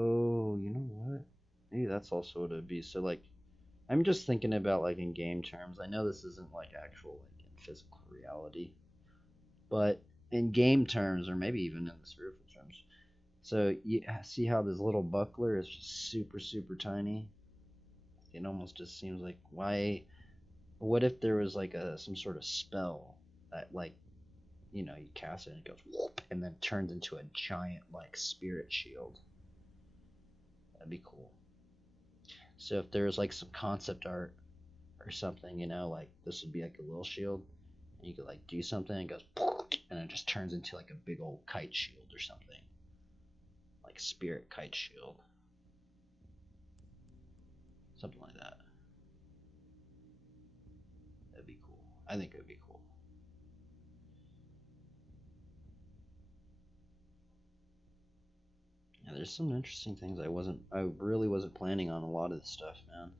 Oh, you know what? Maybe that's also what it'd be. So, like, I'm just thinking about, like, in game terms. I know this isn't, like, actual, like, in physical reality. But in game terms, or maybe even in the spiritual terms. So, you see how this little buckler is just super, super tiny? It almost just seems like, why... What if there was, like, some sort of spell that, like, you know, you cast it and it goes whoop, and then turns into a giant, like, spirit shield? That'd be cool. So if there's like some concept art or something, you know, like this would be like a little shield, and you could like do something and it goes and it just turns into like a big old kite shield or something, like spirit kite shield, something like that. That'd be cool. I think it would be cool. Yeah, there's some interesting things I really wasn't planning on a lot of this stuff, man.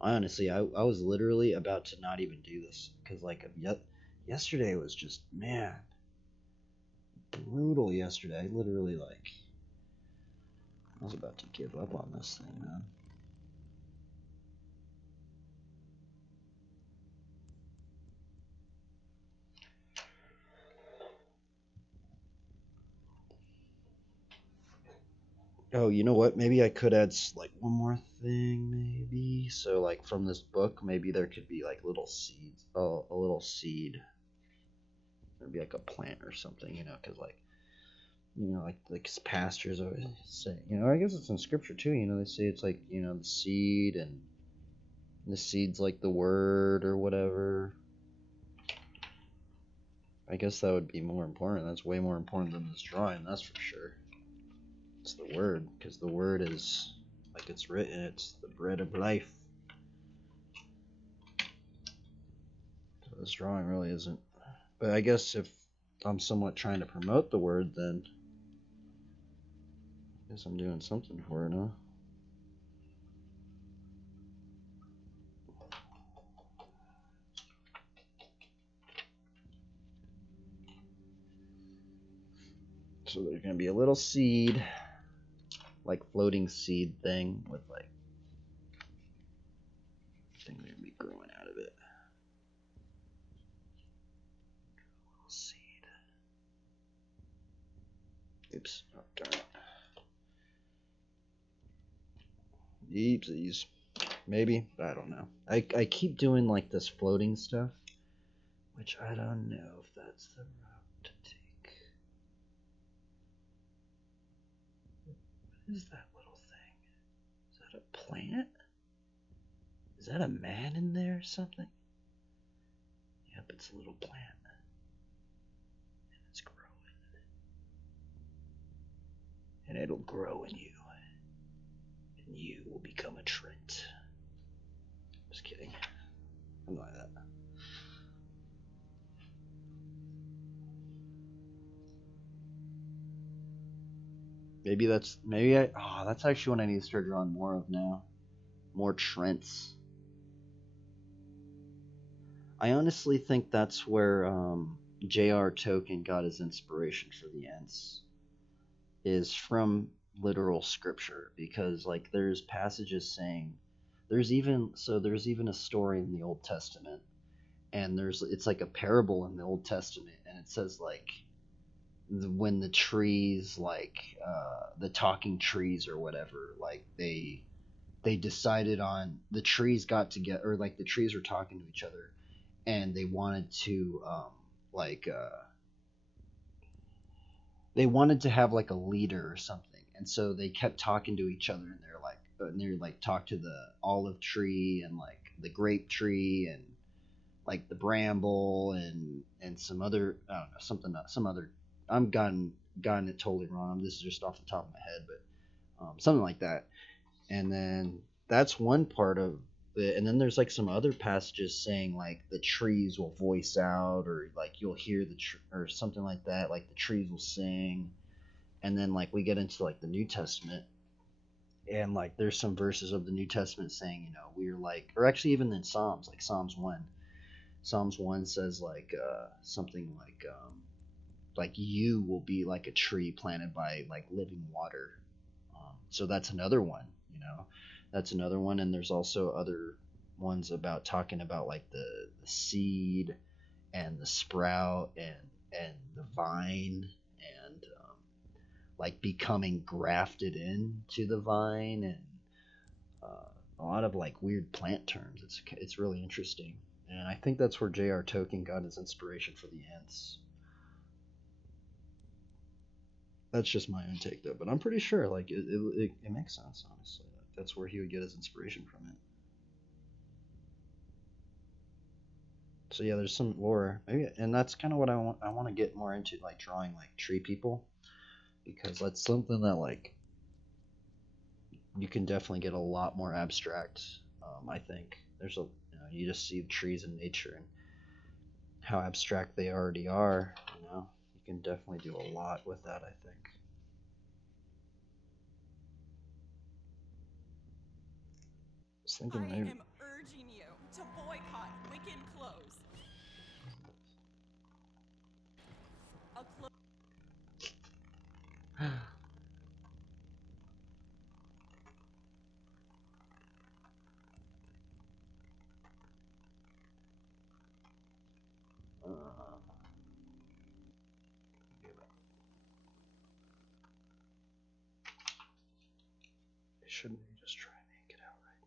I was literally about to not even do this because like yesterday was just, man, brutal. Yesterday, I literally like I was about to give up on this thing, man. Oh, you know what? Maybe I could add like one more thing, maybe. So, like from this book, maybe there could be like little seeds. Oh, a little seed. Maybe like a plant or something, you know, because like pastors always say, you know, I guess it's in scripture too. You know, they say it's like the seed, and the seed's like the word or whatever. I guess that would be more important. That's way more important than this drawing, that's for sure. It's the word, because the word is, like it's written, it's the bread of life. So this drawing really isn't. But I guess if I'm somewhat trying to promote the word, then I guess I'm doing something for it, huh? So there's gonna be a little seed, like floating seed thing with like things are gonna be growing out of it. Little seed. Oops. Oh, darn it. Oopsies. Maybe. I don't know. I keep doing like this floating stuff, which I don't know if that's the route to take. What is that little thing? Is that a plant? Is that a man in there or something? Yep, it's a little plant. And it's growing. And it'll grow in you. And you will become a Trent. Just kidding. I'm not like that. That's actually what I need to start drawing more of now. More Trents. I honestly think that's where J.R. Tolkien got his inspiration for the Ents, is from literal scripture, because like there's passages saying there's even a story in the Old Testament, and it's like a parable in the Old Testament, and it says like when the trees, like the talking trees or whatever, like they decided on, the trees got together, or like the trees were talking to each other, and they wanted to they wanted to have like a leader or something, and so they kept talking to each other, and they're like talk to the olive tree and like the grape tree and like the bramble and some other, I don't know, some other, I'm gotten it totally wrong. This is just off the top of my head, but something like that. And then that's one part of it. And then there's like some other passages saying like the trees will voice out, or like you'll hear or something like that. Like the trees will sing. And then like we get into like the New Testament, and like there's some verses of the New Testament saying, you know, we're like, or actually even in Psalms, like Psalms 1 says like something like you will be like a tree planted by like living water. So that's another one, you know, that's another one. And there's also other ones about talking about like the seed and the sprout and the vine, and like becoming grafted into the vine, and a lot of like weird plant terms. It's really interesting, and I think that's where J.R. Tolkien got his inspiration for the Ents. That's just my own take though, but I'm pretty sure like it makes sense, honestly. Like, that's where he would get his inspiration from it. So yeah, there's some lore, maybe, and that's kind of what I want to get more into, like drawing like tree people, because that's something that like you can definitely get a lot more abstract. I think you just see the trees in nature and how abstract they already are. You know, you can definitely do a lot with that, I think. I am urging you to boycott Wicked clothes. A Shouldn't we just try and make it out right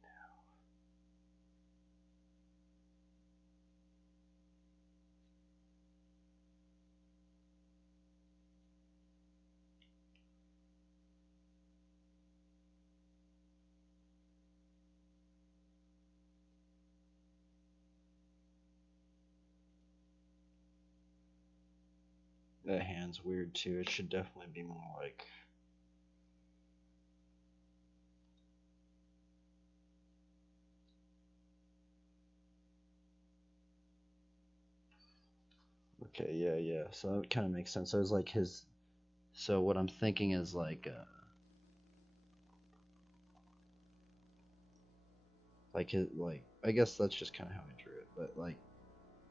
now? The hand's weird too. It should definitely be more like. Okay, yeah. So that kind of makes sense. So it's like his. So what I'm thinking is like his, like, I guess that's just kind of how I drew it, but like,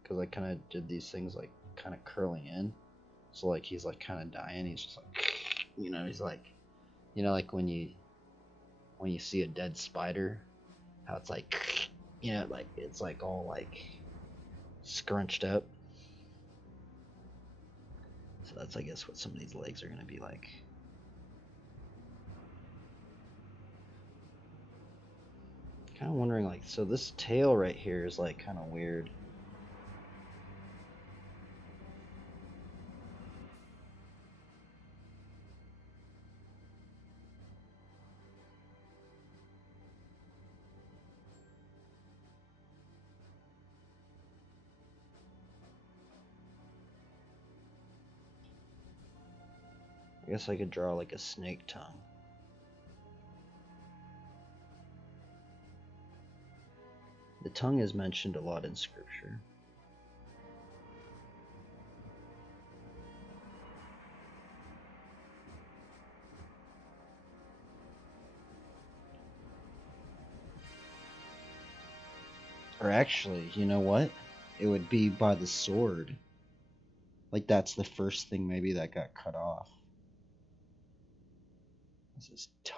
because I kind of did these things like kind of curling in, So like he's like kind of dying. He's just like, he's like, like when you see a dead spider, how it's like, like it's like all like scrunched up. So that's, I guess, what some of these legs are gonna be like. Kind of wondering, like, so this tail right here is like kind of weird. I guess I could draw like a snake tongue. The tongue is mentioned a lot in scripture. Or actually, you know what? It would be by the sword. Like that's the first thing maybe that got cut off. This is tongue.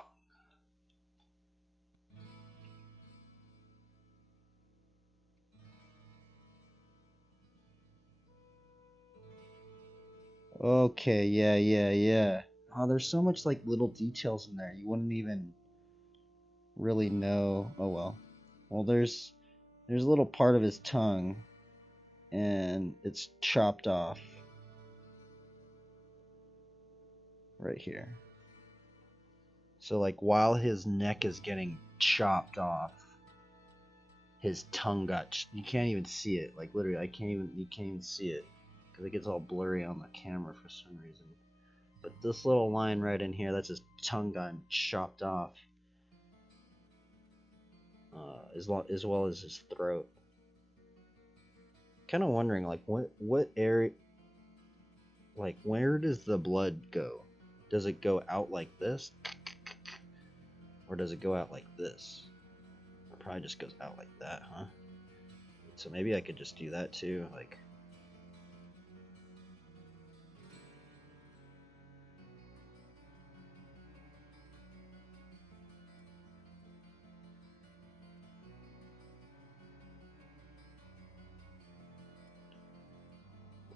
Okay, yeah. Oh, there's so much like little details in there. You wouldn't even really know. Oh well. Well, there's a little part of his tongue and it's chopped off right here. So like while his neck is getting chopped off, his tongue got you can't even see it. Like literally you can't even see it because it gets all blurry on the camera for some reason. But this little line right in here, that's his tongue got chopped off, as well as his throat. Kind of wondering, like, what area, like, where does the blood go? Does it go out like this, or does it go out like this? It probably just goes out like that, huh? So maybe I could just do that too, like.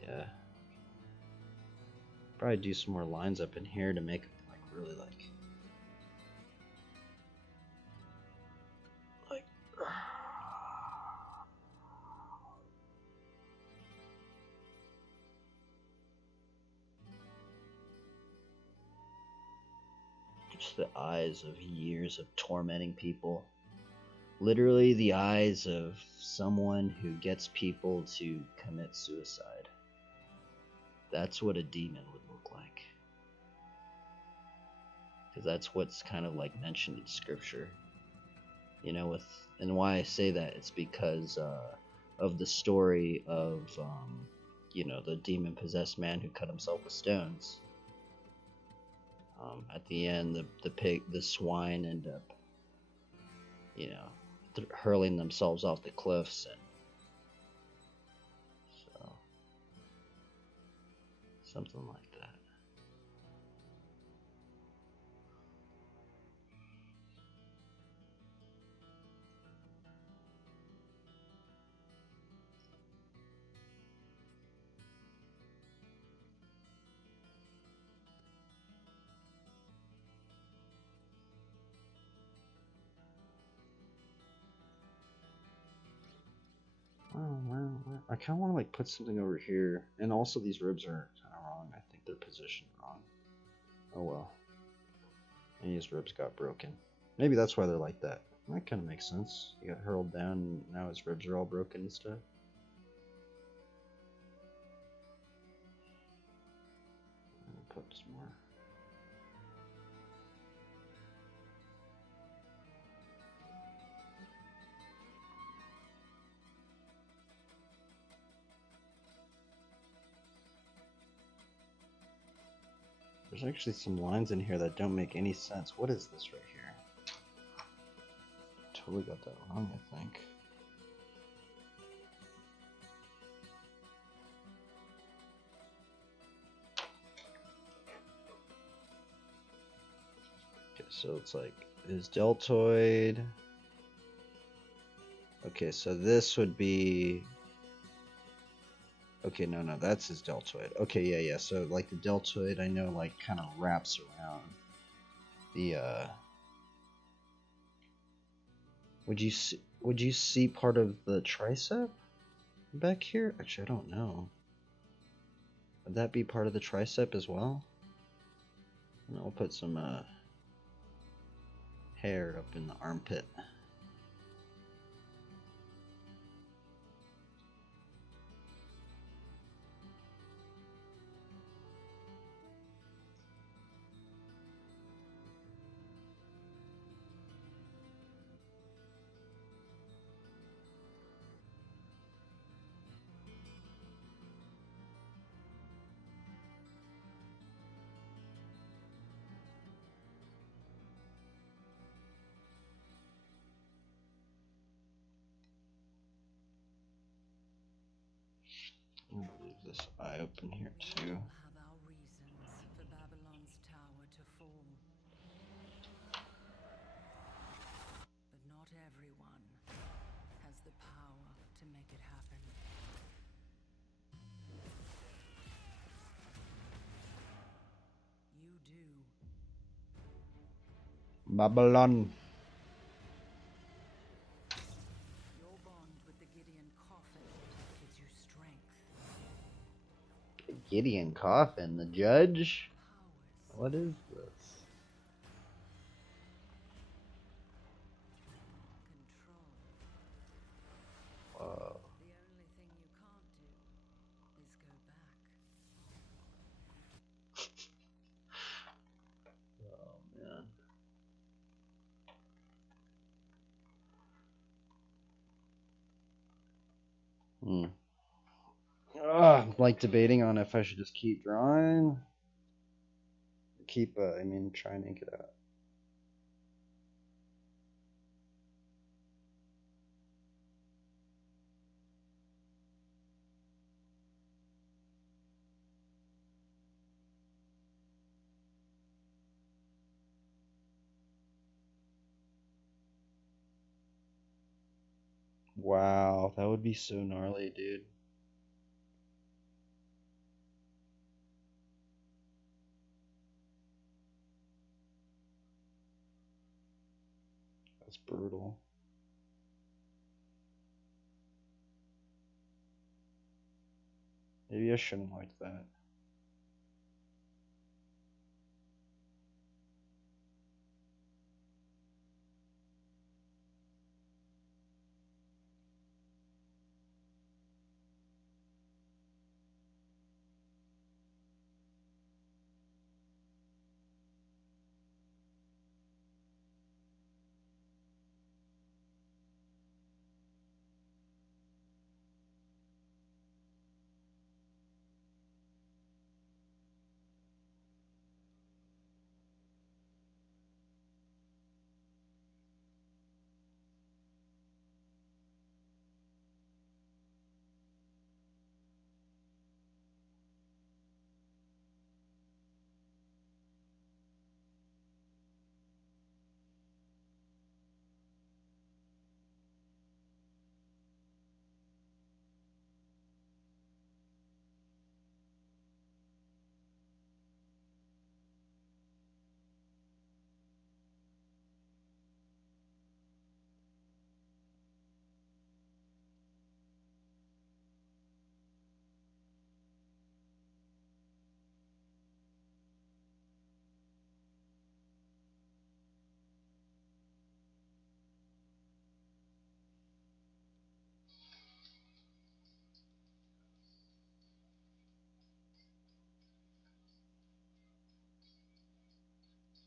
Yeah. Probably do some more lines up in here to make it like really like just the eyes of years of tormenting people. Literally the eyes of someone who gets people to commit suicide. That's what a demon would look like. Because that's what's kind of like mentioned in scripture. And why I say that, it's because of the story of, the demon-possessed man who cut himself with stones. At the end, the swine end up, hurling themselves off the cliffs, and so something like that. I kind of want to like put something over here, and also these ribs are kind of wrong. I think they're positioned wrong. Oh well. And his ribs got broken. Maybe that's why they're like that. That kind of makes sense. He got hurled down, and now his ribs are all broken and stuff. Put some more. There's actually some lines in here that don't make any sense. What is this right here? Totally got that wrong, I think. So it's like his deltoid. Okay, so this would be. Okay, no, that's his deltoid. Okay, yeah. So like the deltoid, I know, like kind of wraps around the. Would you see part of the tricep back here? Actually, I don't know. Would that be part of the tricep as well? And I'll put some hair up in the armpit. I'm gonna leave this eye open here too. Have our reasons for Babylon's tower to fall. But not everyone has the power to make it happen. You do. Babylon. Your bond with the Gideon coffin gives you strength. Gideon Coffin, the judge? Powers. What is this? Control. Whoa. The only thing you can't do is go back. Oh man. I'm like debating on if I should just keep drawing. Keep, try and ink it out. Wow, that would be so gnarly, dude. That's brutal. Maybe I shouldn't like that.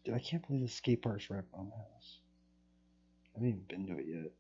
Dude, I can't believe the skate park's right by my house. I haven't even been to it yet.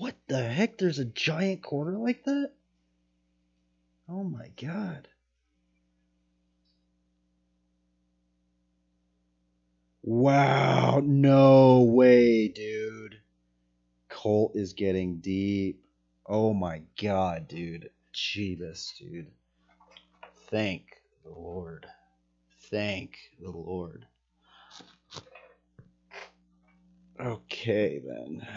What the heck? There's a giant quarter like that? Oh my god. Wow, no way, dude. Colt is getting deep. Oh my god, dude. Jeebus, dude. Thank the Lord. Thank the Lord. Okay, then.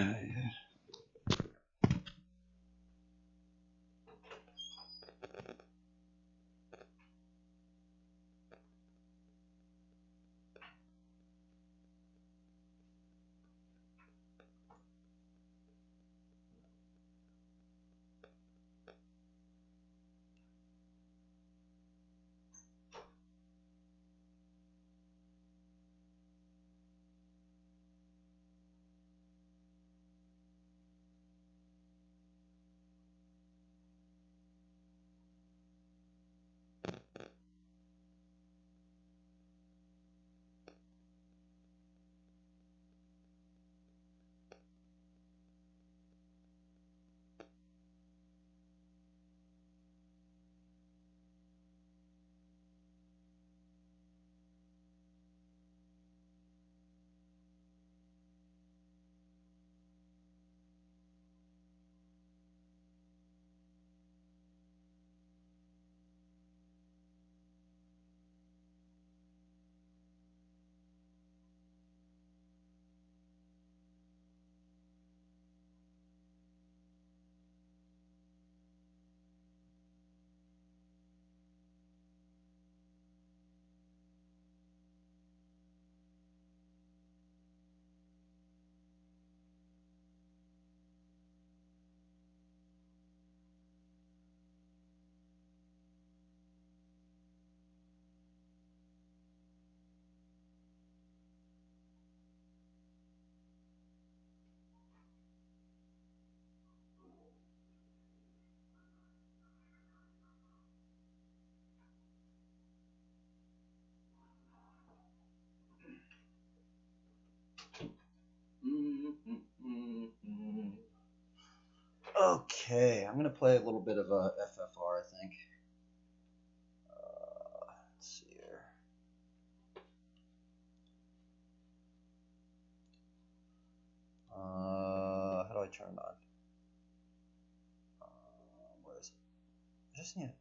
Okay, I'm gonna play a little bit of FFR, I think. Let's see here. How do I turn it on? Where is it? I just need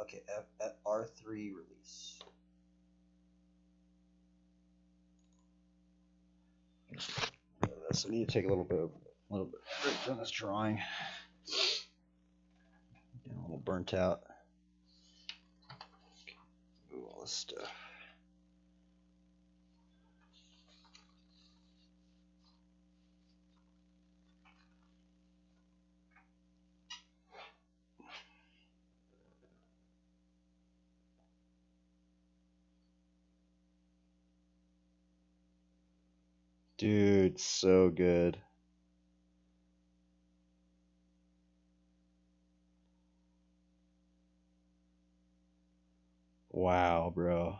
okay, R3 release. So I need to take a little bit break from this drawing. Getting a little burnt out. Ooh, all this stuff. Dude, so good. Wow, bro.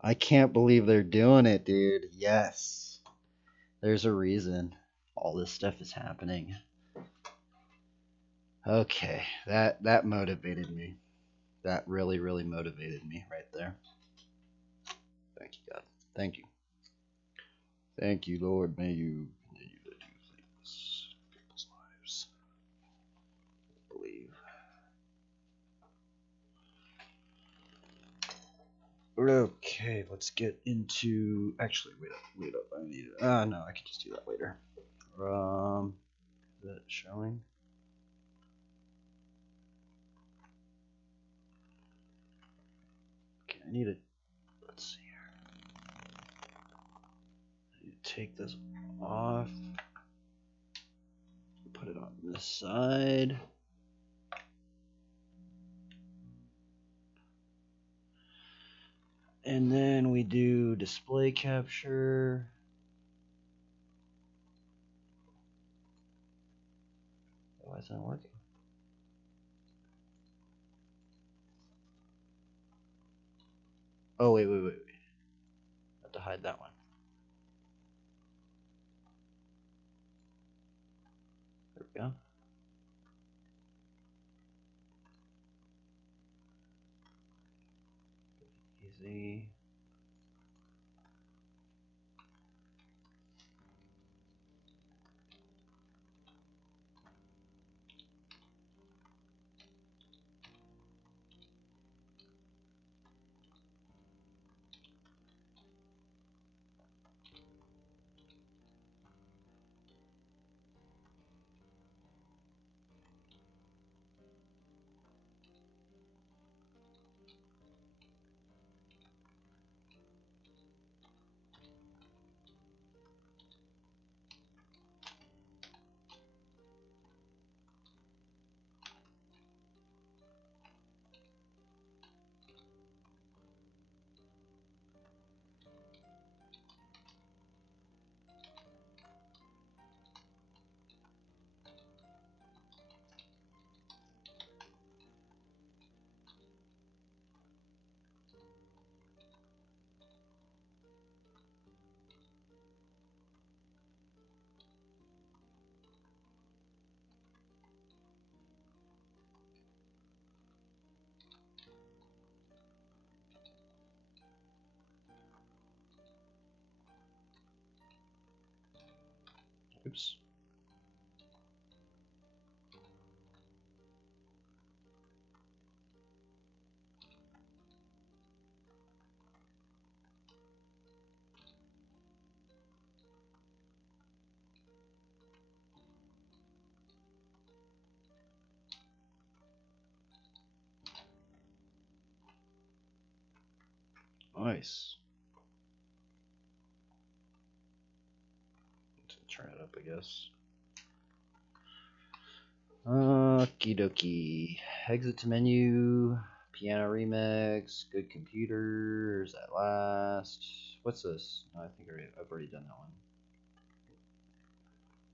I can't believe they're doing it, dude. Yes. There's a reason all this stuff is happening. Okay, that motivated me. That really, really motivated me right there. Thank you, God. Thank you. Thank you, Lord. May you continue to do things in people's lives. Believe. Okay, let's get into. Actually, wait up. I need. No, I can just do that later. Is that showing? Okay, I need to. Let's see here. I need to take this off. Put it on this side. And then we do display capture. Why is that not working? Oh, wait. I have to hide that one. go. Easy. Oops. Nice. Turn it up, I guess. Okie dokie. Exit to menu. Piano remix. Good computers. At last. What's this? No, I think I've already done that one.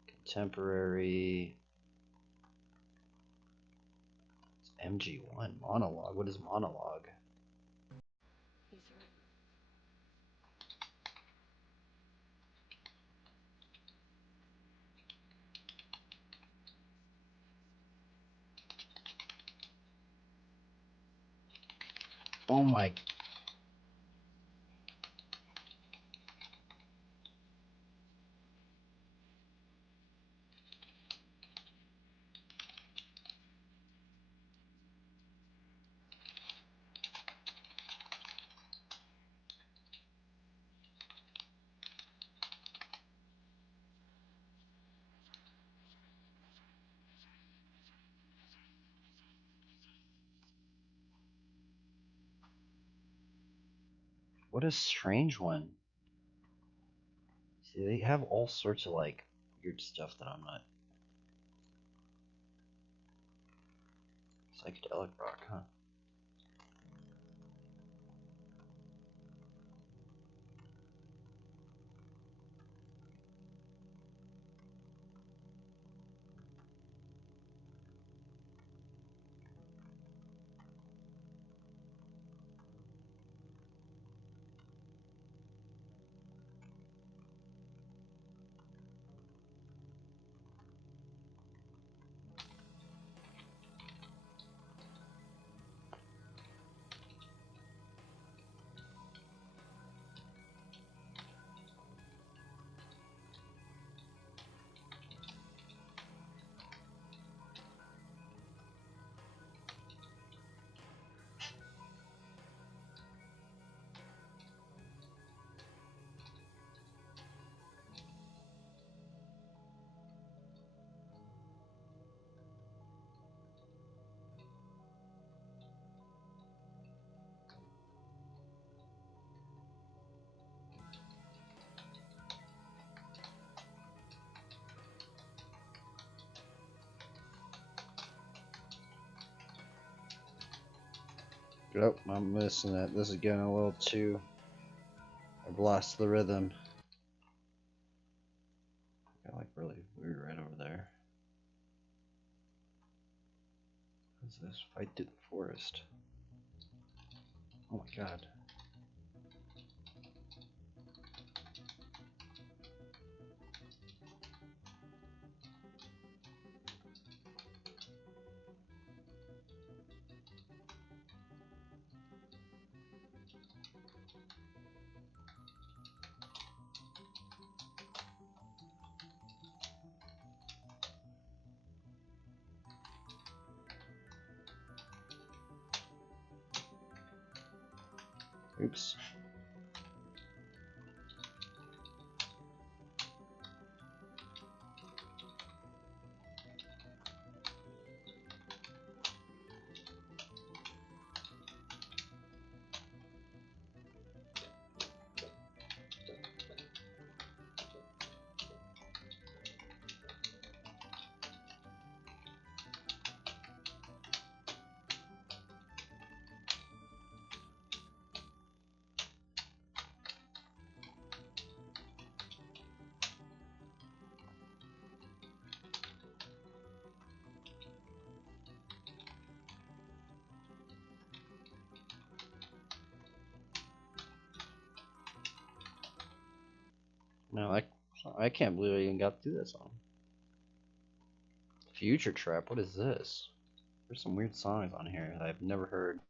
Contemporary. It's MG1. Monologue. What is monologue? Oh my. What a strange one. See, they have all sorts of like weird stuff that I'm not. Psychedelic rock, huh? Oh, I'm missing it. This is getting a little too. I've lost the rhythm. Got like really weird right over there. What's this? Fight through the forest. Oh my god. Oops. No, I can't believe I even got to do this song. Future Trap, what is this? There's some weird songs on here that I've never heard.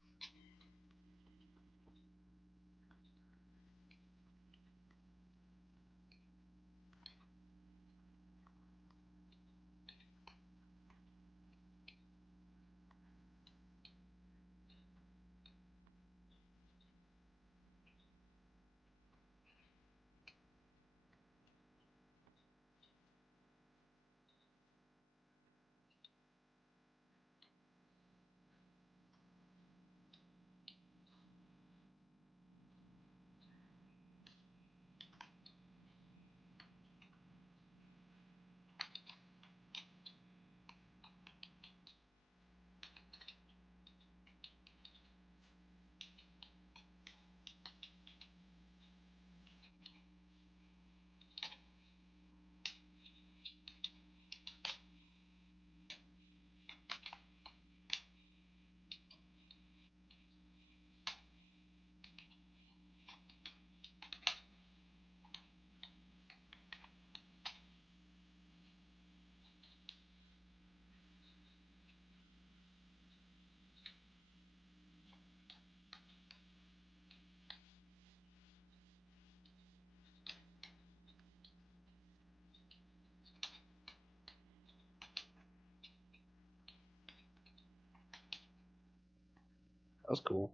That was cool.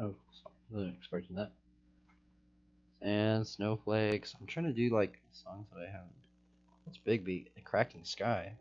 Oh, wasn't expecting that. And Snowflakes. I'm trying to do like songs that I haven't. What's Big Beat? The Cracking Sky.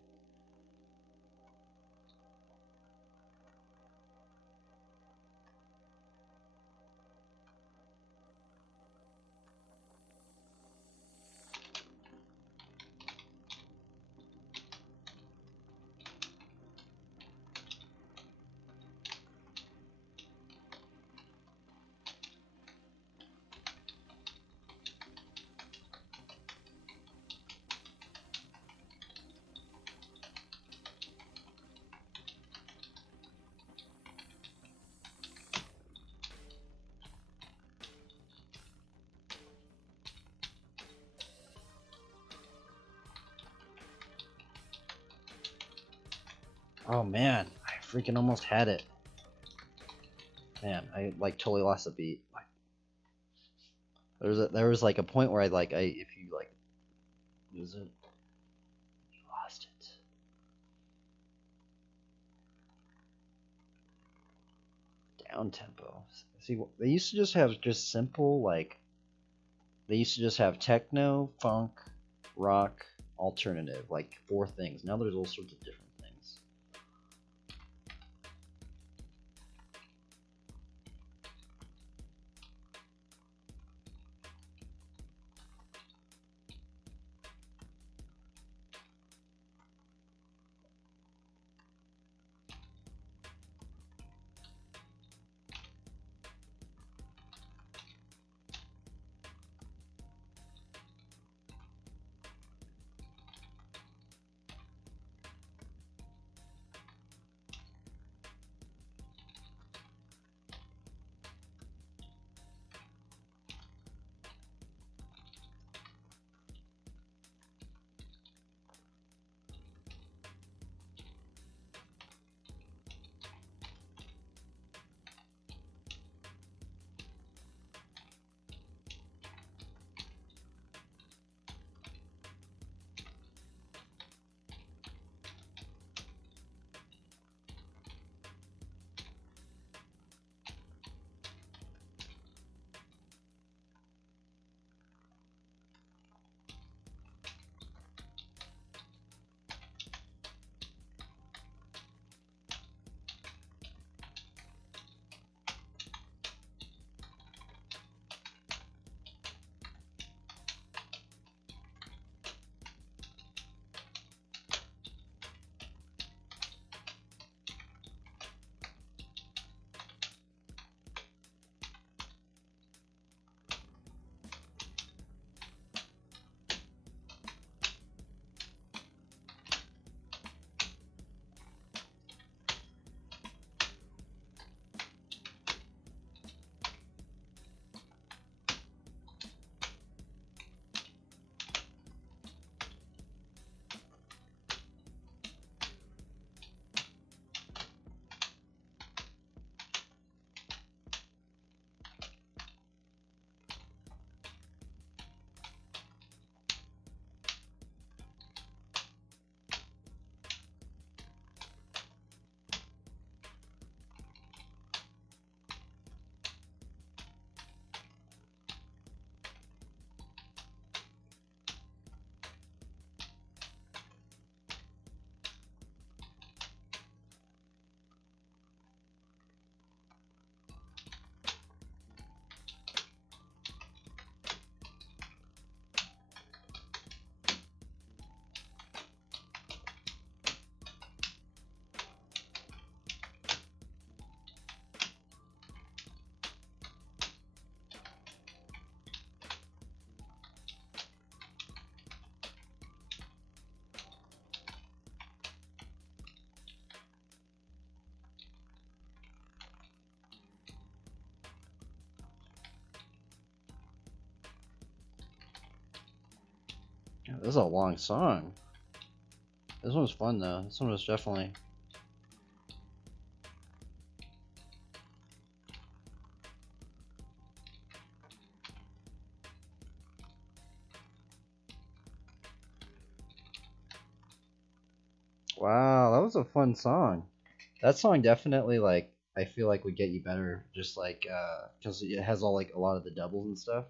Oh man, I freaking almost had it. Man, I like totally lost the beat. Like, there was like a point where if you like lose it, you lost it. Down tempo. See, they used to just have simple like. They used to just have techno, funk, rock, alternative, like 4 things. Now there's all sorts of different things. This is a long song. This one was fun though. This one was definitely. Wow, that was a fun song. That song definitely like I feel like would get you better just like because it has all like a lot of the doubles and stuff.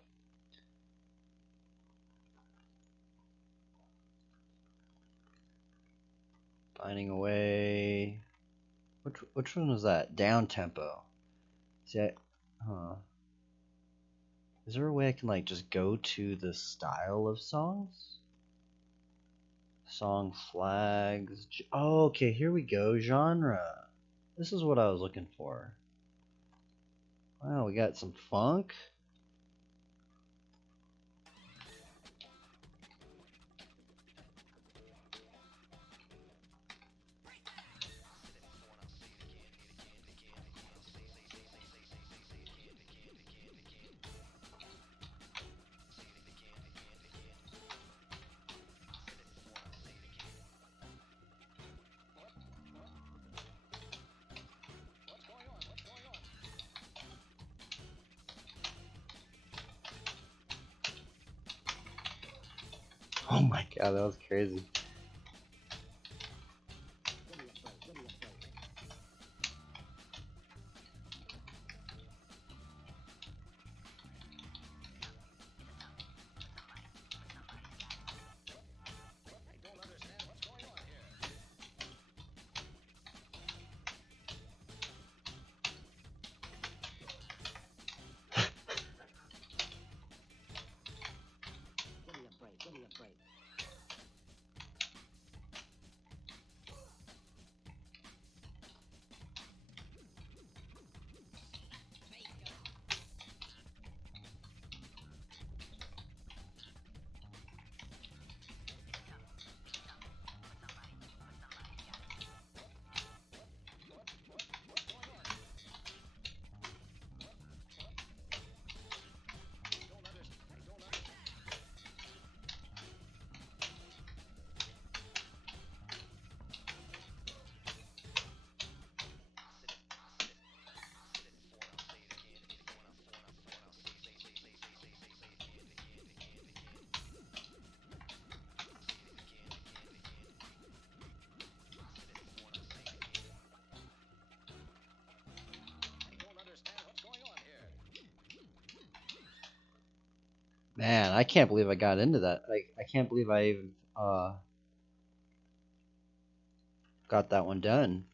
Finding a way. Which one was that? Down tempo. See, huh? Is there a way I can like just go to the style of songs? Song flags. Oh, okay, here we go. Genre. This is what I was looking for. Wow, we got some funk. Oh my god, that was crazy. Man, I can't believe I got into that. Like, I can't believe I even got that one done.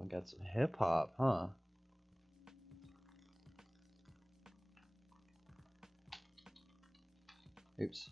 I got some hip hop, huh? Oops.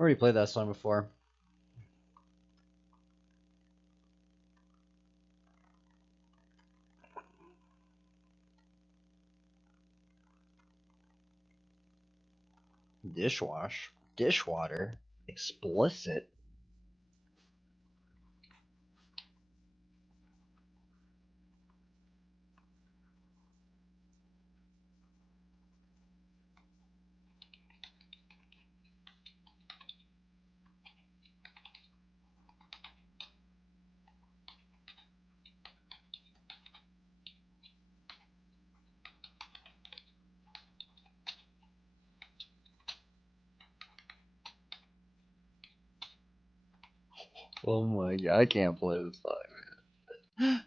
Already played that song before. Dishwash. Dishwater? Explicit? Oh my god, I can't play this song, man.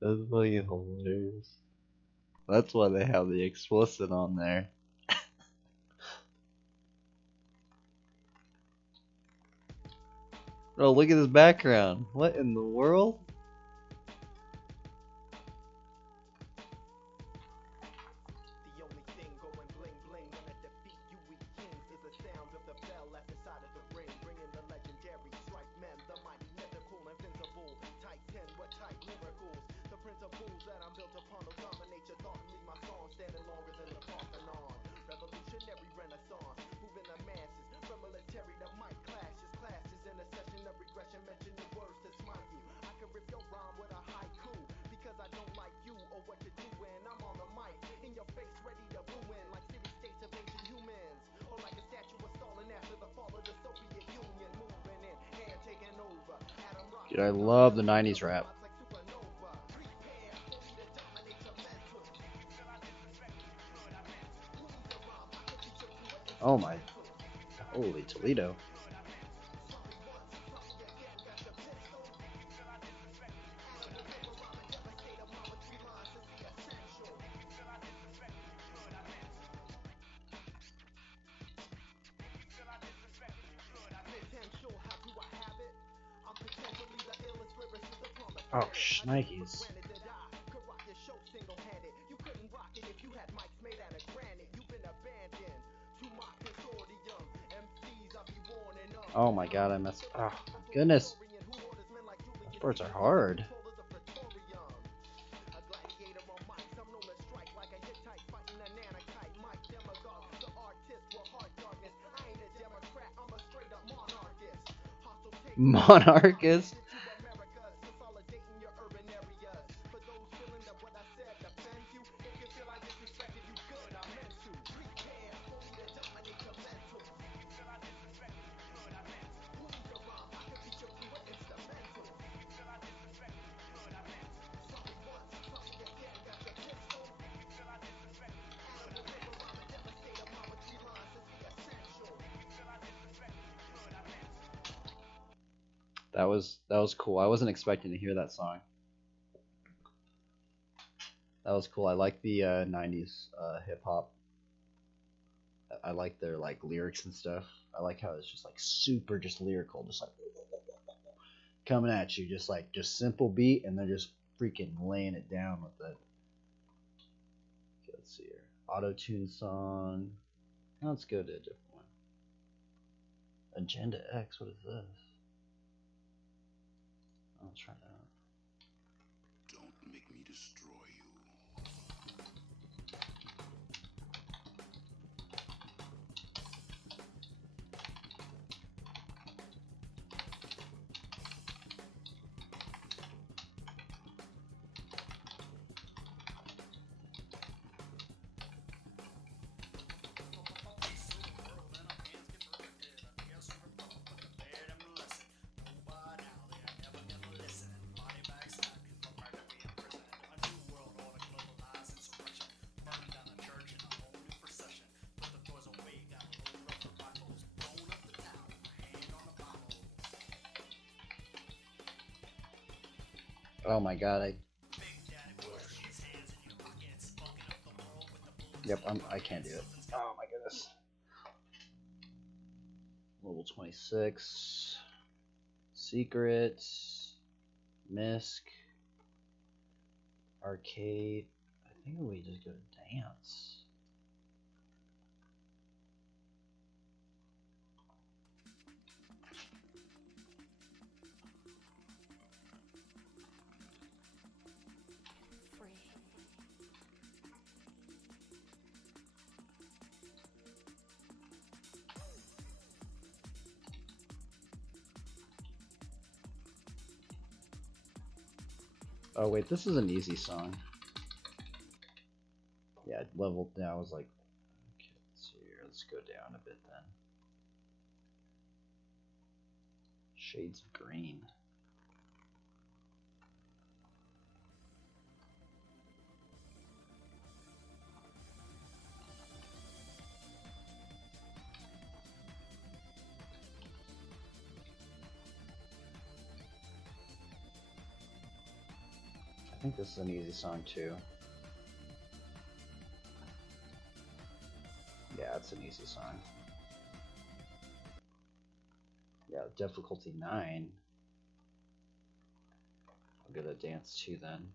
That's fucking hilarious. That's why they have the explicit on there. Oh, look at this background. What in the world? The only thing going bling bling when I defeat you weak kings is the sound of the bell at the side of the ring, bringing the legendary strike men, the mighty, mythical, invincible, Titan with tight miracles. The principles that I'm built upon will dominate your thought and leave my song standing longer than the Parthenon. Revolutionary renaissance, moving the masses from military to mic classes in a session of regression, mentioning words to smite you. I can rip your rhyme with a haiku because I don't like you or what you're doing. I'm on the mic in your face, ready to ruin like city-states of ancient humans, or like a statue of Stalin after the fall of the Soviet Union, moving in, hair taking over. Adam Rock, Dude, I love the 90s rap. like supernova. Prepare for me to dominate your mental. Oh my. Holy Toledo. Oh, shnikes. Oh my god, I messed. Oh, goodness. Those parts are hard. Monarchist? That was cool. I wasn't expecting to hear that song. That was cool. I like the 90s hip hop. I like their like lyrics and stuff. I like how it's just like super just lyrical, just like coming at you, just simple beat, and they're just freaking laying it down with it. Okay, let's see here. Auto tune song. Let's go to a different one. Agenda X. What is this? I'll try that. Don't make me destroy you. Oh my god, Yep, I can't do it. Oh my goodness. Level 26. Secret. Misc. Arcade. I think we just go to dance. Oh wait, this is an easy song. Yeah, leveled down. I was like, okay, let's see here. Let's go down a bit then. Shades of Green. I think this is an easy song too. Yeah, it's an easy song. Yeah, difficulty 9. I'll get a dance 2 then.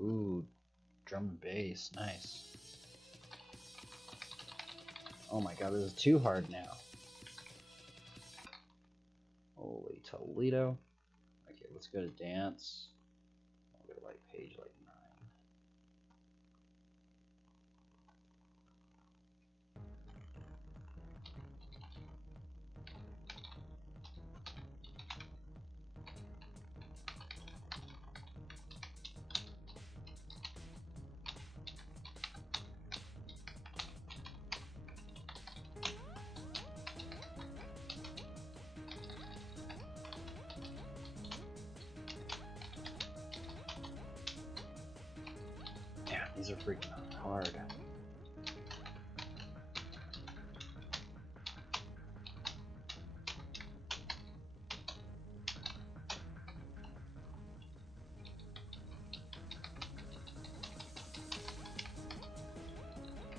Ooh, drum and bass, nice. Oh my god, this is too hard now. Holy Toledo. Okay, let's go to dance. I'll go to like page like 9. Damn, these are freaking hard.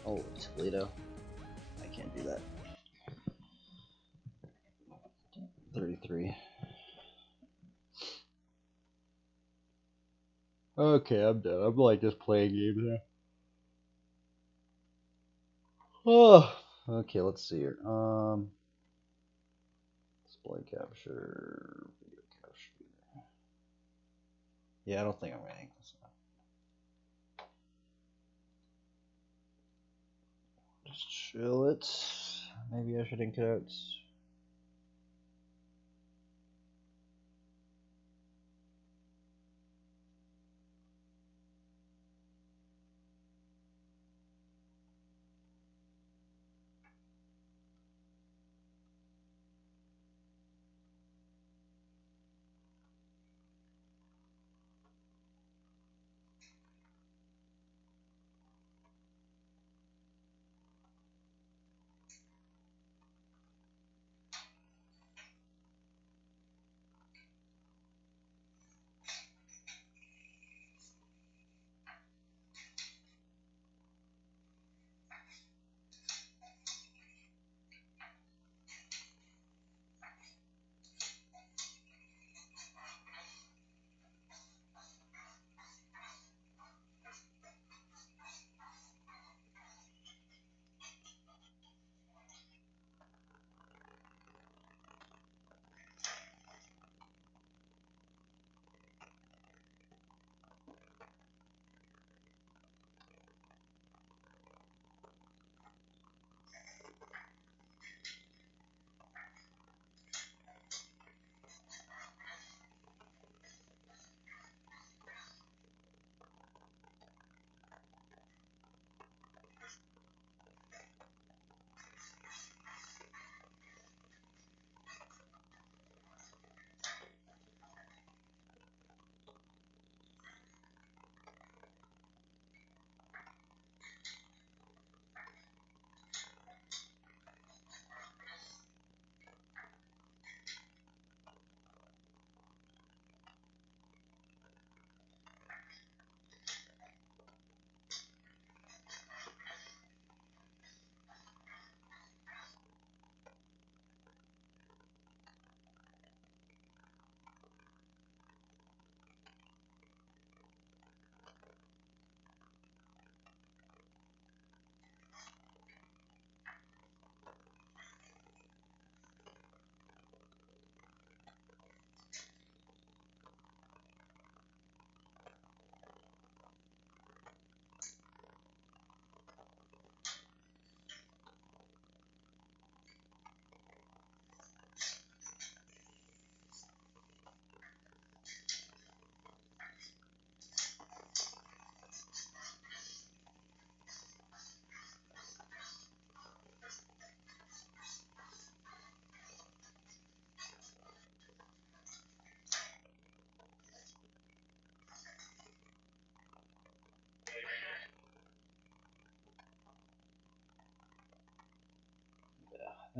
Oh, Toledo. I can't do that. 33. Okay, I'm done. I'm like just playing games now. Oh, okay, let's see here. Display capture, video capture. Yeah, I don't think I'm gonna hang this up. Just chill it. Maybe I should ink it out.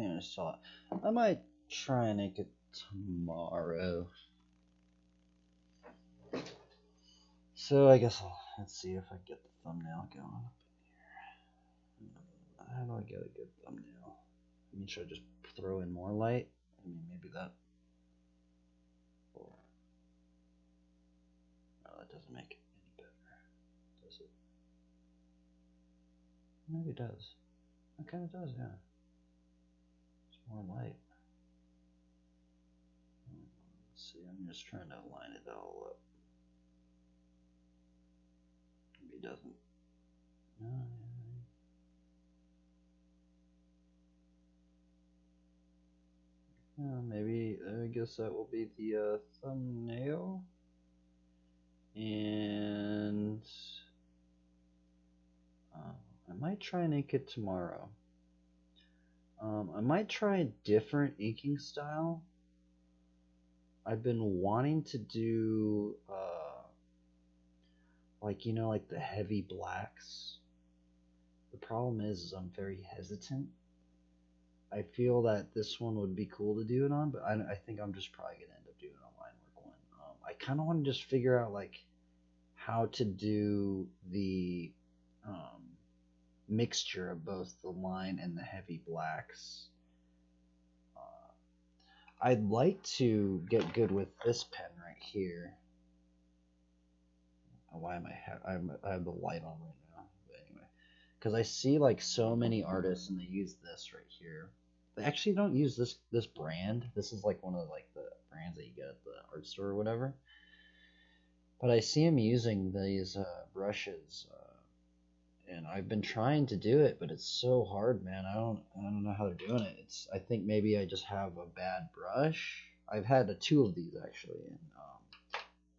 think I saw it. I might try and make it tomorrow. So I guess let's see if I get the thumbnail going up in here. How do I get a good thumbnail? I mean, should I just throw in more light? I mean, maybe that. Or, no, that doesn't make it any better, does it? Maybe it does. It kind of does, yeah. It's more light. Let's see, I'm just trying to line it all up. Maybe it doesn't. No, maybe, I guess that will be the thumbnail. And I might try and ink it tomorrow. I might try a different inking style. I've been wanting to do like, you know, like the heavy blacks. The problem is I'm very hesitant. I feel that this one would be cool to do it on, but I think I'm just probably gonna end up doing a line work one. I kind of want to just figure out like how to do the mixture of both the line and the heavy blacks. I'd like to get good with this pen right here. Why am I have the light on right now? But anyway, because I see like so many artists and they use this right here. They actually don't use this brand. This is like one of like the brands that you get at the art store or whatever. But I see them using these brushes, and I've been trying to do it, but it's so hard, man. I don't know how they're doing it. I think maybe I just have a bad brush. I've had two of these actually, and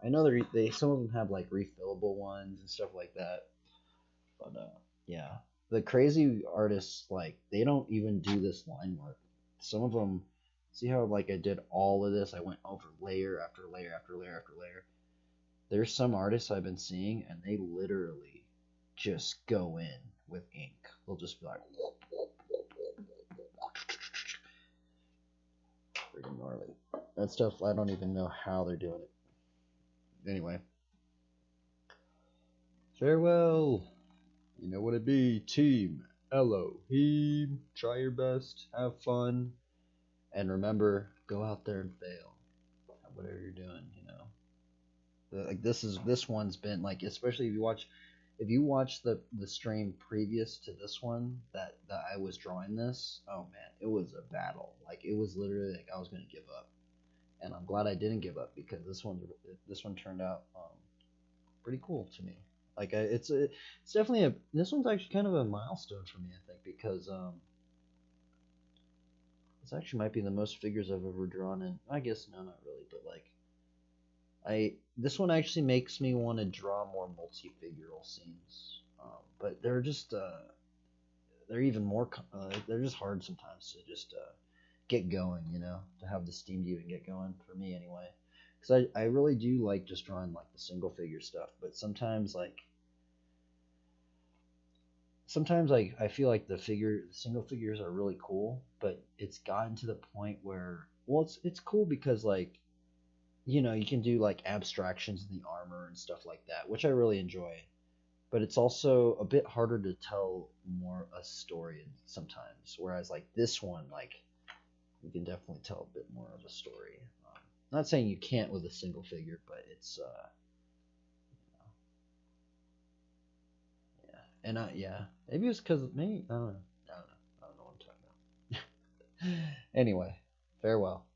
I know they some of them have like refillable ones and stuff like that. But yeah, the crazy artists, like, they don't even do this line work. Some of them, see how like I did all of this? I went over layer after layer after layer after layer. There's some artists I've been seeing, and they literally just go in with ink. They'll just be like, freaking gnarly. That stuff, I don't even know how they're doing it. Anyway, farewell. You know what it be, team Elohim. Try your best, have fun, and remember, go out there and fail at whatever you're doing. You know, like this one's been like, especially if you watch the stream previous to this one that I was drawing this. Oh man, it was a battle. Like, it was literally like I was gonna give up, and I'm glad I didn't give up because this one turned out pretty cool to me. Like, it's definitely this one's actually kind of a milestone for me, I think, because this actually might be the most figures I've ever drawn in. I guess no, not really, but like this one actually makes me want to draw more multi-figural scenes. But they're just they're even more they're just hard sometimes to just get going, you know, to have the steam to even get going, for me anyway. Because I really do like just drawing like the single figure stuff, but sometimes I feel like the single figures are really cool, but it's gotten to the point where, well, it's cool because, like, you know, you can do like abstractions in the armor and stuff like that, which I really enjoy, but it's also a bit harder to tell more a story sometimes, whereas like this one, like, you can definitely tell a bit more of a story. Not saying you can't with a single figure, but it's you know, yeah, and yeah, maybe it's because of me. I don't know what I'm talking about. Anyway, farewell.